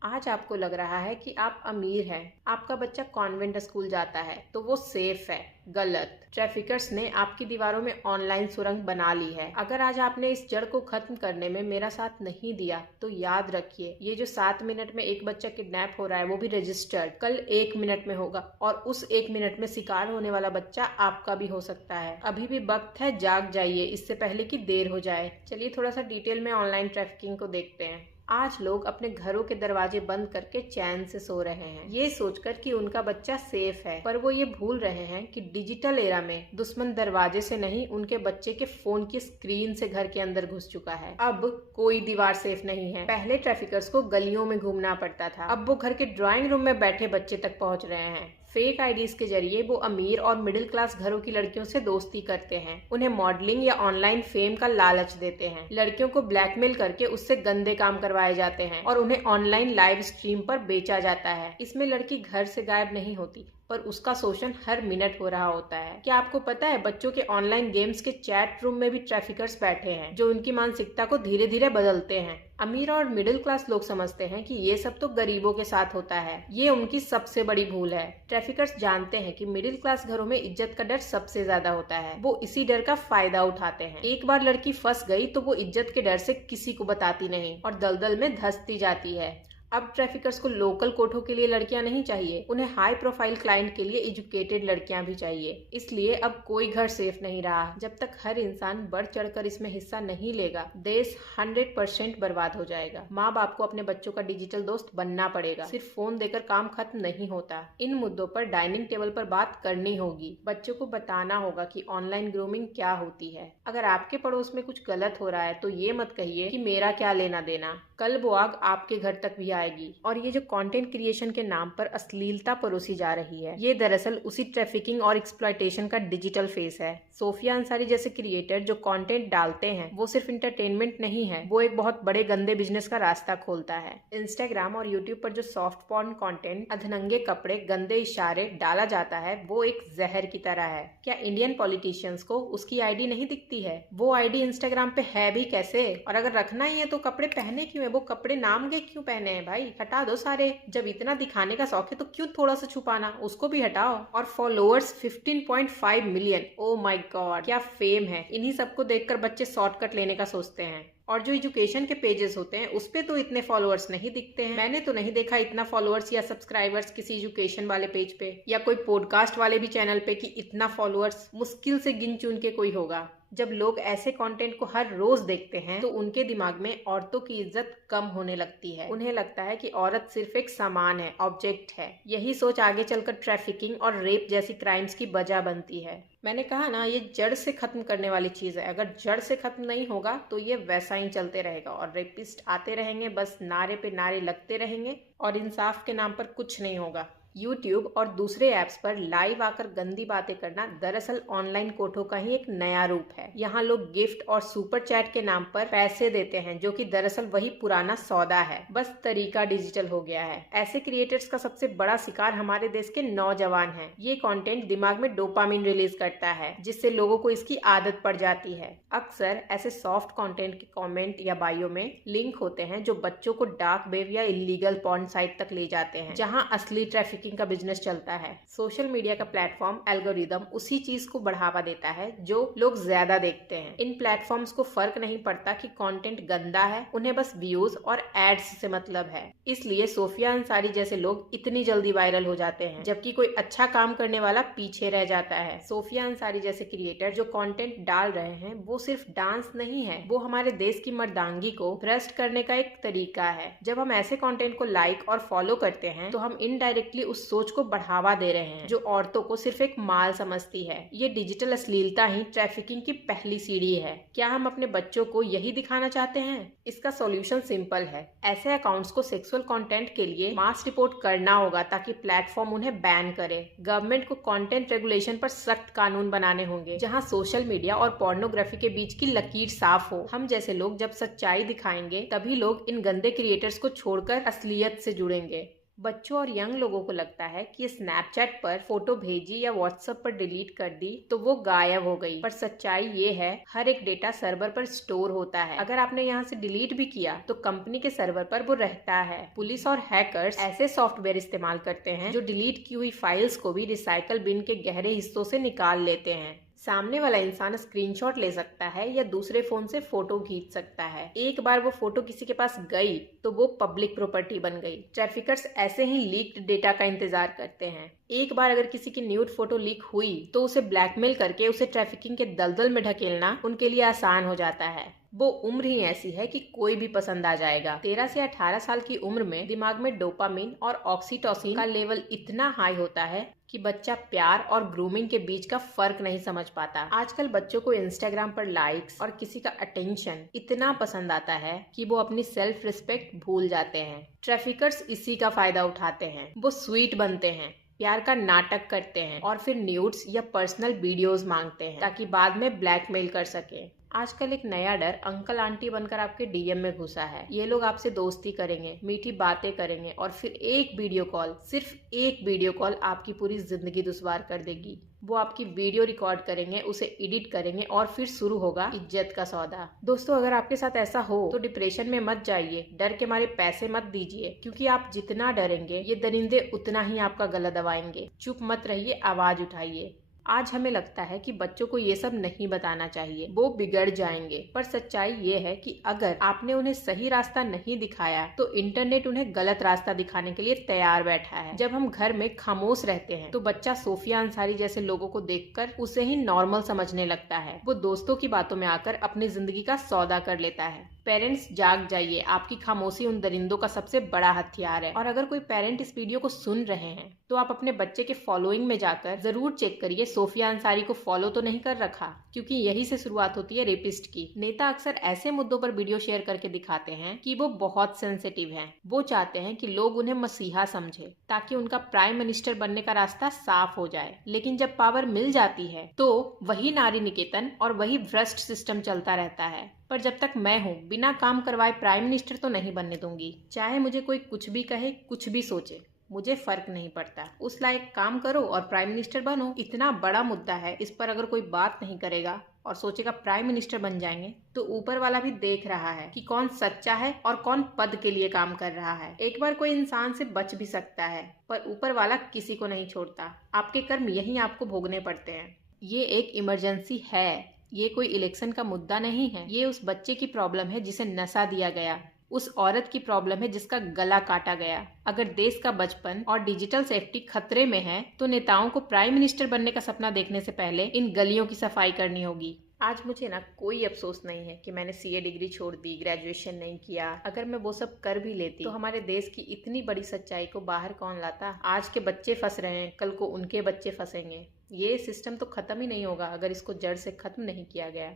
आज आपको लग रहा है कि आप अमीर हैं, आपका बच्चा कॉन्वेंट स्कूल जाता है तो वो सेफ है। गलत। ट्रैफिकर्स ने आपकी दीवारों में ऑनलाइन सुरंग बना ली है। अगर आज आपने इस जड़ को खत्म करने में मेरा साथ नहीं दिया तो याद रखिए, ये जो 7 मिनट में एक बच्चा किडनैप हो रहा है वो भी रजिस्टर्ड, कल 1 मिनट में होगा और उस 1 मिनट में शिकार होने वाला बच्चा आपका भी हो सकता है। अभी भी वक्त है, जाग जाइए इससे पहले कि देर हो जाए। चलिए थोड़ा सा डिटेल में ऑनलाइन ट्रैफिकिंग को देखते हैं। आज लोग अपने घरों के दरवाजे बंद करके चैन से सो रहे हैं, ये सोचकर कि उनका बच्चा सेफ है, पर वो ये भूल रहे हैं कि डिजिटल एरा में दुश्मन दरवाजे से नहीं, उनके बच्चे के फोन की स्क्रीन से घर के अंदर घुस चुका है। अब कोई दीवार सेफ नहीं है। पहले ट्रैफिकर्स को गलियों में घूमना पड़ता था, अब वो घर के ड्राइंग रूम में बैठे बच्चे तक पहुंच रहे हैं। फेक आईडीज के जरिए वो अमीर और मिडिल क्लास घरों की लड़कियों से दोस्ती करते हैं, उन्हें मॉडलिंग या ऑनलाइन फेम का लालच देते हैं, लड़कियों को ब्लैकमेल करके उससे गंदे काम करवाए जाते हैं और उन्हें ऑनलाइन लाइव स्ट्रीम पर बेचा जाता है। इसमें लड़की घर से गायब नहीं होती, पर उसका शोषण हर मिनट हो रहा होता है। क्या आपको पता है बच्चों के ऑनलाइन गेम्स के चैट रूम में भी ट्रैफिकर्स बैठे हैं जो उनकी मानसिकता को धीरे धीरे बदलते हैं। अमीर और मिडिल क्लास लोग समझते हैं कि ये सब तो गरीबों के साथ होता है, ये उनकी सबसे बड़ी भूल है। ट्रैफिकर्स जानते हैं कि मिडिल क्लास घरों में इज्जत का डर सबसे ज्यादा होता है, वो इसी डर का फायदा उठाते हैं। एक बार लड़की फंस गई तो वो इज्जत के डर से किसी को बताती नहीं और दलदल में धंसती जाती है। अब ट्रैफिकर्स को लोकल कोठों के लिए लड़कियां नहीं चाहिए, उन्हें हाई प्रोफाइल क्लाइंट के लिए एजुकेटेड लड़कियां भी चाहिए। इसलिए अब कोई घर सेफ नहीं रहा। जब तक हर इंसान बढ़ चढ़कर इसमें हिस्सा नहीं लेगा, देश 100% बर्बाद हो जाएगा। माँ बाप को अपने बच्चों का डिजिटल दोस्त बनना पड़ेगा, सिर्फ फोन देकर काम खत्म नहीं होता। इन मुद्दों पर डाइनिंग टेबल पर बात करनी होगी। बच्चों को बताना होगा कि ऑनलाइन ग्रूमिंग क्या होती है। अगर आपके पड़ोस में कुछ गलत हो रहा है तो ये मत कहिए कि मेरा क्या लेना देना, कल वो आग आपके घर तक भी आएगी। और ये जो कंटेंट क्रिएशन के नाम पर अश्लीलता परोसी जा रही है, ये दरअसल उसी ट्रैफिकिंग और एक्सप्लॉयटेशन का डिजिटल फेस है। सोफिया अंसारी जैसे क्रिएटर जो कंटेंट डालते हैं वो सिर्फ इंटरटेनमेंट नहीं है, वो एक बहुत बड़े गंदे बिजनेस का रास्ता खोलता है। इंस्टाग्राम और यूट्यूब पर जो सॉफ्ट पॉर्न कंटेंट, अधनंगे कपड़े, गंदे इशारे डाला जाता है वो एक जहर की तरह है। क्या इंडियन पॉलिटिशियंस को उसकी आईडी नहीं दिखती है? वो आईडी इंस्टाग्राम पे है भी कैसे? और अगर रखना ही है तो कपड़े पहने क्यों है? वो कपड़े नाम के क्यों पहने हैं भाई? हटा दो सारे। जब इतना दिखाने का शौक है तो क्यों थोड़ा सा छुपाना, उसको भी हटाओ। और followers 15.5 million, oh my God, क्या फेम है। इन्हीं सबको देखकर बच्चे शॉर्टकट लेने का सोचते हैं। और जो एजुकेशन के पेजेस होते हैं उस पे तो इतने फॉलोअर्स नहीं दिखते हैं। मैंने तो नहीं देखा इतना फॉलोअर्स या सब्सक्राइबर्स किसी एजुकेशन वाले पेज पे या कोई पॉडकास्ट वाले भी चैनल पे कि इतना फॉलोअर्स मुश्किल से गिन चुन के कोई होगा। जब लोग ऐसे कंटेंट को हर रोज देखते हैं तो उनके दिमाग में औरतों की इज्जत कम होने लगती है। उन्हें लगता है कि औरत सिर्फ एक सामान है, ऑब्जेक्ट है। यही सोच आगे चलकर ट्रैफिकिंग और रेप जैसी क्राइम्स की वजह बनती है। मैंने कहा ना, ये जड़ से खत्म करने वाली चीज है। अगर जड़ से खत्म नहीं होगा तो ये वैसा ही चलते रहेगा और रेपिस्ट आते रहेंगे, बस नारे पे नारे लगते रहेंगे और इंसाफ के नाम पर कुछ नहीं होगा। YouTube और दूसरे ऐप्स पर लाइव आकर गंदी बातें करना दरअसल ऑनलाइन कोठों का ही एक नया रूप है। यहाँ लोग गिफ्ट और सुपर चैट के नाम पर पैसे देते हैं, जो कि दरअसल वही पुराना सौदा है, बस तरीका डिजिटल हो गया है। ऐसे क्रिएटर्स का सबसे बड़ा शिकार हमारे देश के नौजवान हैं। ये कंटेंट दिमाग में डोपामिन रिलीज करता है, जिससे लोगों को इसकी आदत पड़ जाती है। अक्सर ऐसे सॉफ्ट कंटेंट के कमेंट या बायो में लिंक होते हैं जो बच्चों को डार्क वेब या इलीगल पॉर्न साइट तक ले जाते हैं, जहाँ असली ट्रैफिक का बिजनेस चलता है। सोशल मीडिया का प्लेटफॉर्म एल्गोरिदम उसी चीज को बढ़ावा देता है जो लोग ज्यादा देखते हैं। इन प्लेटफॉर्म्स को फर्क नहीं पड़ता कि कंटेंट गंदा है, उन्हें बस व्यूज और एड्स से मतलब है। इसलिए सोफिया अंसारी जैसे लोग इतनी जल्दी वायरल हो जाते हैं, जबकि कोई अच्छा काम करने वाला पीछे रह जाता है। सोफिया अंसारी जैसे क्रिएटर जो कंटेंट डाल रहे हैं वो सिर्फ डांस नहीं है, वो हमारे देश की मर्दांगी को भ्रष्ट करने का एक तरीका है। जब हम ऐसे कंटेंट को लाइक और फॉलो करते हैं तो हम इनडायरेक्टली उस सोच को बढ़ावा दे रहे हैं जो औरतों को सिर्फ एक माल समझती है। ये डिजिटल अश्लीलता ही ट्रैफिकिंग की पहली सीढ़ी है। क्या हम अपने बच्चों को यही दिखाना चाहते हैं? इसका सॉल्यूशन सिंपल है। ऐसे अकाउंट्स को सेक्सुअल कंटेंट के लिए मास रिपोर्ट करना होगा ताकि प्लेटफॉर्म उन्हें बैन करे। गवर्नमेंट को कंटेंट रेगुलेशन पर सख्त कानून बनाने होंगे जहां सोशल मीडिया और पोर्नोग्राफी के बीच की लकीर साफ हो। हम जैसे लोग जब सच्चाई दिखाएंगे तभी लोग इन गंदे क्रिएटर्स को छोड़कर असलियत से जुड़ेंगे। बच्चों और यंग लोगों को लगता है कि स्नैपचैट पर फोटो भेजी या व्हाट्सएप पर डिलीट कर दी तो वो गायब हो गई, पर सच्चाई ये है हर एक डेटा सर्वर पर स्टोर होता है। अगर आपने यहाँ से डिलीट भी किया तो कंपनी के सर्वर पर वो रहता है। पुलिस और हैकर्स ऐसे सॉफ्टवेयर इस्तेमाल करते हैं जो डिलीट की हुई फाइल्स को भी रिसाइकल बिन के गहरे हिस्सों से निकाल लेते हैं। सामने वाला इंसान स्क्रीनशॉट ले सकता है या दूसरे फोन से फोटो खींच सकता है। एक बार वो फोटो किसी के पास गई तो वो पब्लिक प्रॉपर्टी बन गई। ट्रैफिकर्स ऐसे ही लीक्ड डेटा का इंतजार करते हैं। एक बार अगर किसी की न्यूड फोटो लीक हुई तो उसे ब्लैकमेल करके उसे ट्रैफिकिंग के दलदल में ढकेलना उनके लिए आसान हो जाता है। वो उम्र ही ऐसी है कि कोई भी पसंद आ जाएगा। 13 से 18 साल की उम्र में दिमाग में डोपामिन और ऑक्सीटोसिन का लेवल इतना हाई होता है कि बच्चा प्यार और ग्रूमिंग के बीच का फर्क नहीं समझ पाता। आजकल बच्चों को इंस्टाग्राम पर लाइक्स और किसी का अटेंशन इतना पसंद आता है कि वो अपनी सेल्फ रिस्पेक्ट भूल जाते हैं। ट्रैफिकर्स इसी का फायदा उठाते हैं। वो स्वीट बनते हैं, प्यार का नाटक करते हैं और फिर न्यूड्स या पर्सनल वीडियोस मांगते हैं ताकि बाद में ब्लैकमेल कर सके। आजकल एक नया डर अंकल आंटी बनकर आपके डीएम में घुसा है। ये लोग आपसे दोस्ती करेंगे, मीठी बातें करेंगे और फिर एक वीडियो कॉल, सिर्फ एक वीडियो कॉल आपकी पूरी जिंदगी दुश्वार कर देगी। वो आपकी वीडियो रिकॉर्ड करेंगे, उसे एडिट करेंगे और फिर शुरू होगा इज्जत का सौदा। दोस्तों, अगर आपके साथ ऐसा हो तो डिप्रेशन में मत जाइए, डर के मारे पैसे मत दीजिए, क्योंकि आप जितना डरेंगे ये दरिंदे उतना ही आपका गला दबाएंगे। चुप मत रहिए, आवाज उठाइए। आज हमें लगता है कि बच्चों को ये सब नहीं बताना चाहिए, वो बिगड़ जाएंगे, पर सच्चाई ये है कि अगर आपने उन्हें सही रास्ता नहीं दिखाया तो इंटरनेट उन्हें गलत रास्ता दिखाने के लिए तैयार बैठा है। जब हम घर में खामोश रहते हैं तो बच्चा सोफिया अंसारी जैसे लोगों को देखकर उसे ही नॉर्मल समझने लगता है। वो दोस्तों की बातों में आकर अपनी जिंदगी का सौदा कर लेता है। पेरेंट्स जाग जाइए, आपकी खामोशी उन दरिंदों का सबसे बड़ा हथियार है। और अगर कोई पेरेंट इस वीडियो को सुन रहे हैं तो आप अपने बच्चे के फॉलोइंग में जाकर जरूर चेक करिए सोफिया अंसारी को फॉलो तो नहीं कर रखा, क्योंकि यही से शुरुआत होती है रेपिस्ट की। नेता अक्सर ऐसे मुद्दों पर वीडियो शेयर करके दिखाते हैं कि वो बहुत सेंसिटिव हैं। वो चाहते हैं कि लोग उन्हें मसीहा समझे ताकि उनका प्राइम मिनिस्टर बनने का रास्ता साफ हो जाए। लेकिन जब पावर मिल जाती है तो वही नारी निकेतन और वही भ्रष्ट सिस्टम चलता रहता है। पर जब तक मैं हूँ, बिना काम करवाए प्राइम मिनिस्टर तो नहीं बनने दूंगी। चाहे मुझे कोई कुछ भी कहे, कुछ भी सोचे, मुझे फर्क नहीं पड़ता। उस लायक काम करो और प्राइम मिनिस्टर बनो। इतना बड़ा मुद्दा है, इस पर अगर कोई बात नहीं करेगा और सोचेगा प्राइम मिनिस्टर बन जाएंगे तो ऊपर वाला भी देख रहा है कि कौन सच्चा है और कौन पद के लिए काम कर रहा है। एक बार कोई इंसान से बच भी सकता है, पर ऊपर वाला किसी को नहीं छोड़ता। आपके कर्म यही आपको भोगने पड़ते हैं। ये एक इमरजेंसी है, ये कोई इलेक्शन का मुद्दा नहीं है। ये उस बच्चे की प्रॉब्लम है जिसे नशा दिया गया, उस औरत की प्रॉब्लम है जिसका गला काटा गया। अगर देश का बचपन और डिजिटल सेफ्टी खतरे में है तो नेताओं को प्राइम मिनिस्टर बनने का सपना देखने से पहले इन गलियों की सफाई करनी होगी। आज मुझे ना कोई अफसोस नहीं है कि मैंने सीए डिग्री छोड़ दी, ग्रेजुएशन नहीं किया। अगर मैं वो सब कर भी लेती तो हमारे देश की इतनी बड़ी सच्चाई को बाहर कौन लाता। आज के बच्चे फंस रहे हैं, कल को उनके बच्चे फंसेंगे। ये सिस्टम तो खत्म ही नहीं होगा अगर इसको जड़ से खत्म नहीं किया गया।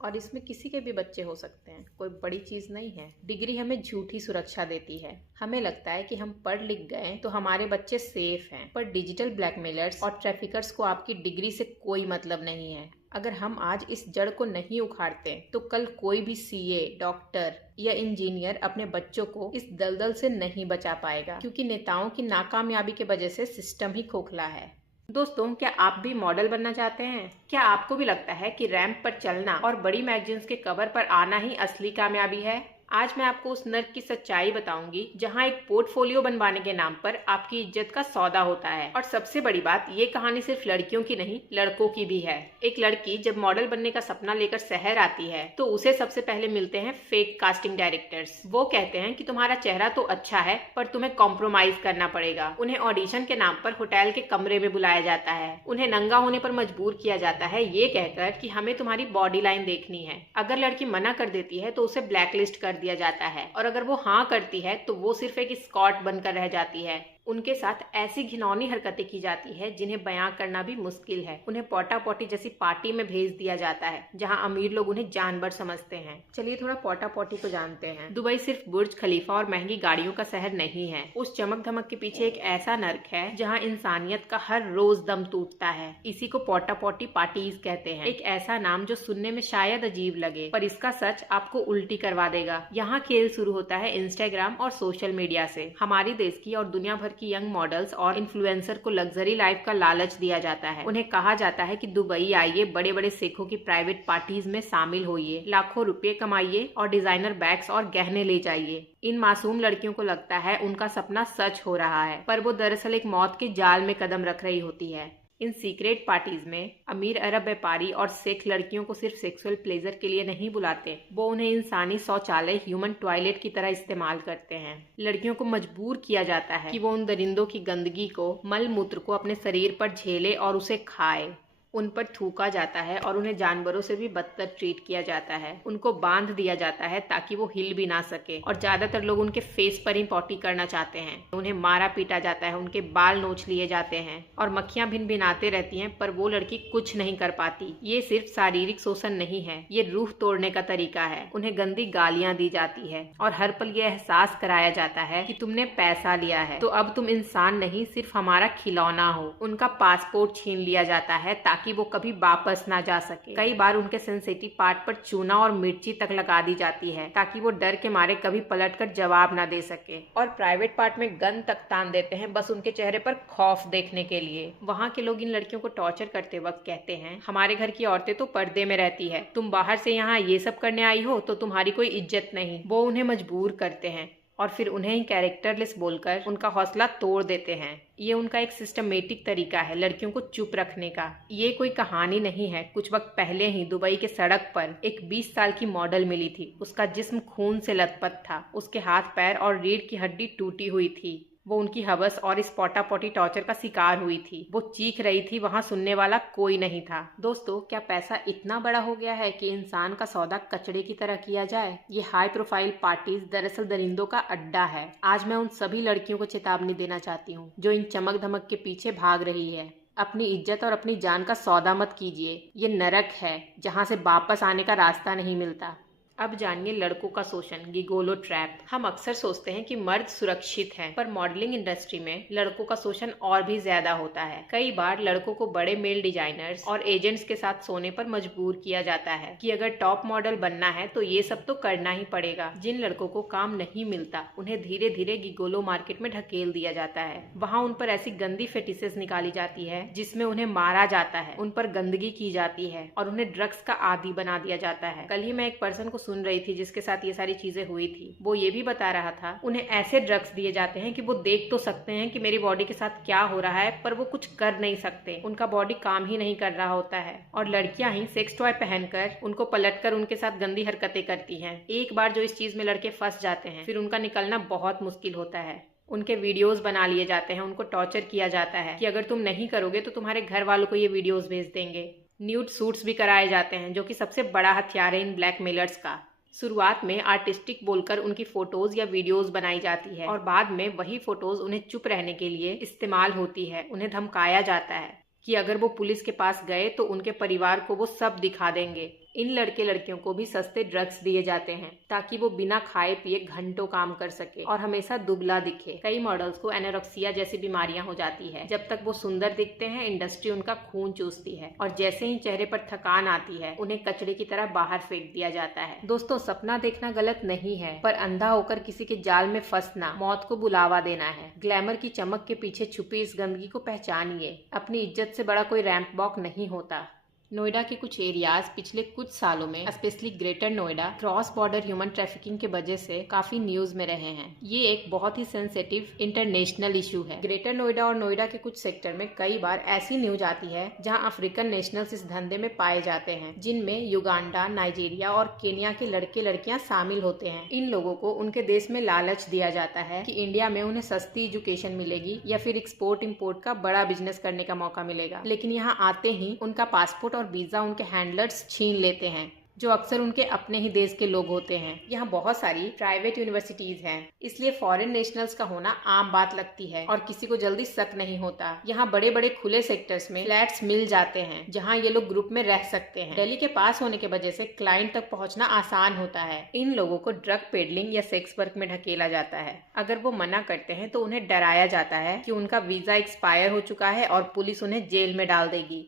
और इसमें किसी के भी बच्चे हो सकते हैं, कोई बड़ी चीज नहीं है। डिग्री हमें झूठी सुरक्षा देती है। हमें लगता है कि हम पढ़ लिख गए तो हमारे बच्चे सेफ हैं, पर डिजिटल ब्लैकमेलर्स और ट्रैफिकर्स को आपकी डिग्री से कोई मतलब नहीं है। अगर हम आज इस जड़ को नहीं उखाड़ते तो कल कोई भी सीए, डॉक्टर या इंजीनियर अपने बच्चों को इस दलदल से नहीं बचा पाएगा, क्योंकि नेताओं की नाकामयाबी के वजह से सिस्टम ही खोखला है। दोस्तों, क्या आप भी मॉडल बनना चाहते हैं? क्या आपको भी लगता है कि रैंप पर चलना और बड़ी मैगजीन्स के कवर पर आना ही असली कामयाबी है? आज मैं आपको उस नर्क की सच्चाई बताऊंगी जहां एक पोर्टफोलियो बनवाने के नाम पर आपकी इज्जत का सौदा होता है। और सबसे बड़ी बात, ये कहानी सिर्फ लड़कियों की नहीं, लड़कों की भी है। एक लड़की जब मॉडल बनने का सपना लेकर शहर आती है तो उसे सबसे पहले मिलते हैं फेक कास्टिंग डायरेक्टर्स। वो कहते हैं कि तुम्हारा चेहरा तो अच्छा है पर तुम्हें कॉम्प्रोमाइज करना पड़ेगा। उन्हें ऑडिशन के नाम पर होटल के कमरे में बुलाया जाता है। उन्हें नंगा होने पर मजबूर किया जाता है, ये कहकर कि हमें तुम्हारी बॉडी लाइन देखनी है। अगर लड़की मना कर देती है तो उसे ब्लैकलिस्ट कर दिया जाता है, और अगर वो हाँ करती है तो वो सिर्फ एक स्कॉट बनकर रह जाती है। उनके साथ ऐसी घिनौनी हरकतें की जाती है जिन्हें बयां करना भी मुश्किल है। उन्हें पोटा पोटी जैसी पार्टी में भेज दिया जाता है जहां अमीर लोग उन्हें जानवर समझते हैं। चलिए थोड़ा पोटा पोटी को जानते हैं। दुबई सिर्फ बुर्ज खलीफा और महंगी गाड़ियों का शहर नहीं है। उस चमक धमक के पीछे एक ऐसा नर्क है जहाँ इंसानियत का हर रोज दम टूटता है। इसी को पोटा पोटी पार्टीज कहते हैं। एक ऐसा नाम जो सुनने में शायद अजीब लगे पर इसका सच आपको उल्टी करवा देगा। यहाँ खेल शुरू होता है इंस्टाग्राम और सोशल मीडिया से। हमारी देश की और दुनिया भर की यंग मॉडल्स और इन्फ्लुएंसर को लग्जरी लाइफ का लालच दिया जाता है। उन्हें कहा जाता है कि दुबई आइए, बड़े बड़े शेखों की प्राइवेट पार्टीज में शामिल होइए, लाखों रुपए कमाइए और डिजाइनर बैग्स और गहने ले जाइए। इन मासूम लड़कियों को लगता है उनका सपना सच हो रहा है, पर वो दरअसल एक मौत के जाल में कदम रख रही होती है। इन सीक्रेट पार्टीज में अमीर अरब व्यापारी और सिख लड़कियों को सिर्फ सेक्सुअल प्लेजर के लिए नहीं बुलाते, वो उन्हें इंसानी शौचालय, ह्यूमन टॉयलेट की तरह इस्तेमाल करते हैं। लड़कियों को मजबूर किया जाता है कि वो उन दरिंदों की गंदगी को, मल मूत्र को अपने शरीर पर झेले और उसे खाए। उन पर थूका जाता है और उन्हें जानवरों से भी बदतर ट्रीट किया जाता है। उनको बांध दिया जाता है ताकि वो हिल भी ना सके और ज्यादातर लोग उनके फेस पर ही पॉटी करना चाहते हैं। उन्हें मारा पीटा जाता है, उनके बाल नोच लिए जाते हैं और मक्खियां भिन भिनाते रहती हैं, पर वो लड़की कुछ नहीं कर पाती। ये सिर्फ शारीरिक शोषण नहीं है, ये रूह तोड़ने का तरीका है। उन्हें गंदी गालियां दी जाती है और हर पल ये एहसास कराया जाता है कि तुमने पैसा लिया है तो अब तुम इंसान नहीं, सिर्फ हमारा खिलौना हो। उनका पासपोर्ट छीन लिया जाता है ताकि वो कभी वापस ना जा सके। कई बार उनके सेंसिटिव पार्ट पर चूना और मिर्ची तक लगा दी जाती है ताकि वो डर के मारे कभी पलटकर जवाब ना दे सके। और प्राइवेट पार्ट में गन तक तान देते हैं बस उनके चेहरे पर खौफ देखने के लिए। वहाँ के लोग इन लड़कियों को टॉर्चर करते वक्त कहते हैं, हमारे घर की औरतें तो पर्दे में रहती है, तुम बाहर से यहाँ ये सब करने आई हो तो तुम्हारी कोई इज्जत नहीं। वो उन्हें मजबूर करते हैं और फिर उन्हें ही कैरेक्टरलेस बोलकर उनका हौसला तोड़ देते हैं। ये उनका एक सिस्टमेटिक तरीका है लड़कियों को चुप रखने का। ये कोई कहानी नहीं है। कुछ वक्त पहले ही दुबई के सड़क पर एक 20 साल की मॉडल मिली थी। उसका जिस्म खून से लथपथ था, उसके हाथ पैर और रीढ़ की हड्डी टूटी हुई थी। वो उनकी हवस और इस पोटा पोटी टॉर्चर का शिकार हुई थी। वो चीख रही थी, वहां सुनने वाला कोई नहीं था। दोस्तों, क्या पैसा इतना बड़ा हो गया है कि इंसान का सौदा कचड़े की तरह किया जाए? ये हाई प्रोफाइल पार्टीज दरअसल दरिंदों का अड्डा है। आज मैं उन सभी लड़कियों को चेतावनी देना चाहती हूँ जो इन चमक धमक के पीछे भाग रही है। अपनी इज्जत और अपनी जान का सौदा मत कीजिए। ये नरक है जहाँ से वापस आने का रास्ता नहीं मिलता। अब जानिए लड़कों का शोषण, गिगोलो ट्रैप। हम अक्सर सोचते हैं कि मर्द सुरक्षित हैं, पर मॉडलिंग इंडस्ट्री में लड़कों का शोषण और भी ज्यादा होता है। कई बार लड़कों को बड़े मेल डिजाइनर्स और एजेंट्स के साथ सोने पर मजबूर किया जाता है कि अगर टॉप मॉडल बनना है तो ये सब तो करना ही पड़ेगा। जिन लड़कों को काम नहीं मिलता उन्हें धीरे धीरे गिगोलो मार्केट में ढकेल दिया जाता है। वहाँ उन पर ऐसी गंदी फेटिसेस निकाली जाती है जिसमें उन्हें मारा जाता है, उन पर गंदगी की जाती है और उन्हें ड्रग्स का आदी बना दिया जाता है। कल ही मैं एक पर्सन को सुन रही थी जिसके साथ ये सारी चीजें हुई थी। वो ये भी बता रहा था उन्हें ऐसे ड्रग्स दिए जाते हैं कि वो देख तो सकते हैं कि मेरी बॉडी के साथ क्या हो रहा है, पर वो कुछ कर नहीं सकते। उनका बॉडी काम ही नहीं कर रहा होता है और लड़कियां ही सेक्स टॉय पहनकर उनको पलटकर उनके साथ गंदी हरकतें करती हैं। एक बार जो इस चीज में लड़के फंस जाते हैं फिर उनका निकलना बहुत मुश्किल होता है। उनके वीडियोस बना लिए जाते हैं, उनको टॉर्चर किया जाता है कि अगर तुम नहीं करोगे तो तुम्हारे घर वालों को ये वीडियोस भेज देंगे। न्यूड सूट्स भी कराए जाते हैं जो कि सबसे बड़ा हथियार है इन ब्लैकमेलर्स का। शुरुआत में आर्टिस्टिक बोलकर उनकी फोटोज या वीडियोस बनाई जाती है और बाद में वही फोटोज उन्हें चुप रहने के लिए इस्तेमाल होती है। उन्हें धमकाया जाता है कि अगर वो पुलिस के पास गए तो उनके परिवार को वो सब दिखा देंगे। इन लड़के लड़कियों को भी सस्ते ड्रग्स दिए जाते हैं ताकि वो बिना खाए पिए घंटों काम कर सके और हमेशा दुबला दिखे। कई मॉडल्स को एनोरेक्सिया जैसी बीमारियां हो जाती है। जब तक वो सुंदर दिखते हैं इंडस्ट्री उनका खून चूसती है और जैसे ही चेहरे पर थकान आती है उन्हें कचरे की तरह बाहर फेंक दिया जाता है। दोस्तों, सपना देखना गलत नहीं है, पर अंधा होकर किसी के जाल में फंसना मौत को बुलावा देना है। ग्लैमर की चमक के पीछे छुपी इस गंदगी को पहचानिए। अपनी इज्जत से बड़ा कोई रैंप वॉक नहीं होता। नोएडा के कुछ एरियाज पिछले कुछ सालों में specially greater Noida cross border human trafficking के वजह से काफी न्यूज में रहे हैं। ये एक बहुत ही सेंसिटिव इंटरनेशनल इशू है। ग्रेटर नोएडा और नोएडा के कुछ सेक्टर में कई बार ऐसी न्यूज आती है जहां अफ्रीकन नेशनल्स इस धंधे में पाए जाते हैं, जिनमें युगांडा, नाइजीरिया और केन्या के लड़के लड़कियां शामिल होते हैं। इन लोगों को उनके देश में लालच दिया जाता है कि इंडिया में उन्हें सस्ती एजुकेशन मिलेगी या फिर एक्सपोर्ट इम्पोर्ट का बड़ा बिजनेस करने का मौका मिलेगा। लेकिन यहाँ आते ही उनका पासपोर्ट और वीजा उनके हैंडलर्स छीन लेते हैं। जो अक्सर उनके अपने ही देश के लोग होते हैं। यहाँ बहुत सारी प्राइवेट यूनिवर्सिटीज हैं, इसलिए फॉरेन नेशनल्स का होना आम बात लगती है और किसी को जल्दी शक नहीं होता। यहाँ बड़े बड़े खुले सेक्टर्स में फ्लैट्स मिल जाते हैं जहाँ ये लोग ग्रुप में रह सकते हैं। दिल्ली के पास होने की वजह से क्लाइंट तक पहुँचना आसान होता है। इन लोगों को ड्रग पेडलिंग या सेक्स वर्क में ढकेला जाता है। अगर वो मना करते हैं तो उन्हें डराया जाता है कि उनका वीजा एक्सपायर हो चुका है और पुलिस उन्हें जेल में डाल देगी।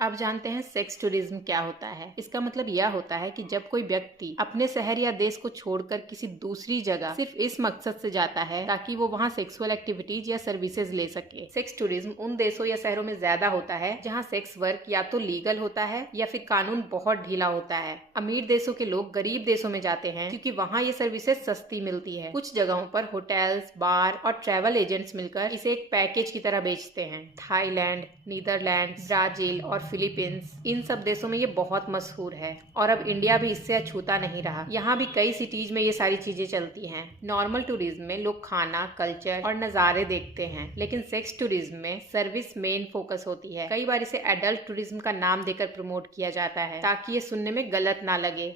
अब जानते हैं सेक्स टूरिज्म क्या होता है। इसका मतलब यह होता है कि जब कोई व्यक्ति अपने शहर या देश को छोड़कर किसी दूसरी जगह सिर्फ इस मकसद से जाता है ताकि वो वहाँ सेक्सुअल एक्टिविटीज या सर्विसेज ले सके। सेक्स टूरिज्म उन देशों या शहरों में ज्यादा होता है जहाँ सेक्स वर्क या तो लीगल होता है या फिर कानून बहुत ढीला होता है। अमीर देशों के लोग गरीब देशों में जाते हैं क्योंकि वहाँ ये सर्विसेज सस्ती मिलती है। कुछ जगहों पर होटल्स, बार और ट्रैवल एजेंट्स मिलकर इसे एक पैकेज की तरह बेचते हैं। थाईलैंड, नीदरलैंड, ब्राजील और फिलीपींस, इन सब देशों में ये बहुत मशहूर है और अब इंडिया भी इससे अछूता नहीं रहा। यहाँ भी कई सिटीज में ये सारी चीजें चलती हैं। नॉर्मल टूरिज्म में लोग खाना, कल्चर और नज़ारे देखते हैं, लेकिन सेक्स टूरिज्म में सर्विस मेन फोकस होती है। कई बार इसे एडल्ट टूरिज्म का नाम देकर प्रमोट किया जाता है ताकि ये सुनने में गलत ना लगे।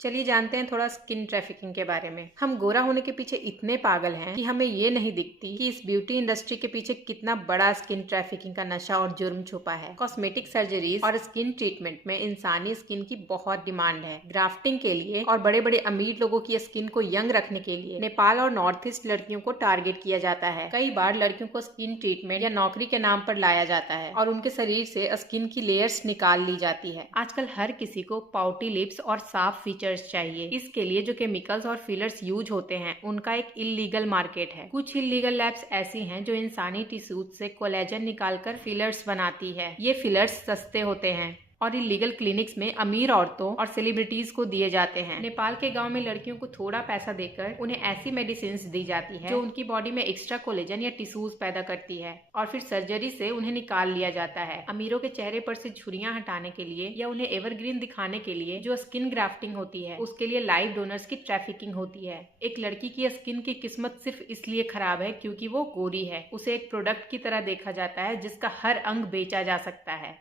चलिए जानते हैं थोड़ा स्किन ट्रैफिकिंग के बारे में। हम गोरा होने के पीछे इतने पागल हैं कि हमें ये नहीं दिखती कि इस ब्यूटी इंडस्ट्री के पीछे कितना बड़ा स्किन ट्रैफिकिंग का नशा और जुर्म छुपा है। कॉस्मेटिक सर्जरीज और स्किन ट्रीटमेंट में इंसानी स्किन की बहुत डिमांड है। ग्राफ्टिंग के लिए और बड़े बड़े अमीर लोगों की स्किन को यंग रखने के लिए नेपाल और नॉर्थ ईस्ट लड़कियों को टारगेट किया जाता है। कई बार लड़कियों को स्किन ट्रीटमेंट या नौकरी के नाम पर लाया जाता है और उनके शरीर से स्किन की लेयर्स निकाल ली जाती है। आजकल हर किसी को पाउटी लिप्स और साफ फीचर्स चाहिए। इसके लिए जो केमिकल्स और फिलर्स यूज होते हैं उनका एक इलीगल मार्केट है। कुछ इलीगल लैब्स ऐसी हैं जो इंसानी टिश्यूज से कोलेजन निकालकर फिलर्स बनाती है। ये फिलर्स सस्ते होते हैं और इलीगल क्लिनिक्स में अमीर औरतों और सेलिब्रिटीज को दिए जाते हैं। नेपाल के गांव में लड़कियों को थोड़ा पैसा देकर उन्हें ऐसी मेडिसिन दी जाती है जो उनकी बॉडी में एक्स्ट्रा कोलेजन या टिश्यूज पैदा करती है और फिर सर्जरी से उन्हें निकाल लिया जाता है। अमीरों के चेहरे पर से झुर्रियां हटाने के लिए या उन्हें एवरग्रीन दिखाने के लिए जो स्किन ग्राफ्टिंग होती है उसके लिए लाइव डोनर्स की ट्रैफिकिंग होती है। एक लड़की की स्किन की किस्मत सिर्फ इसलिए खराब है क्योंकि वो गोरी है। उसे एक प्रोडक्ट की तरह देखा जाता है जिसका हर अंग बेचा जा सकता है।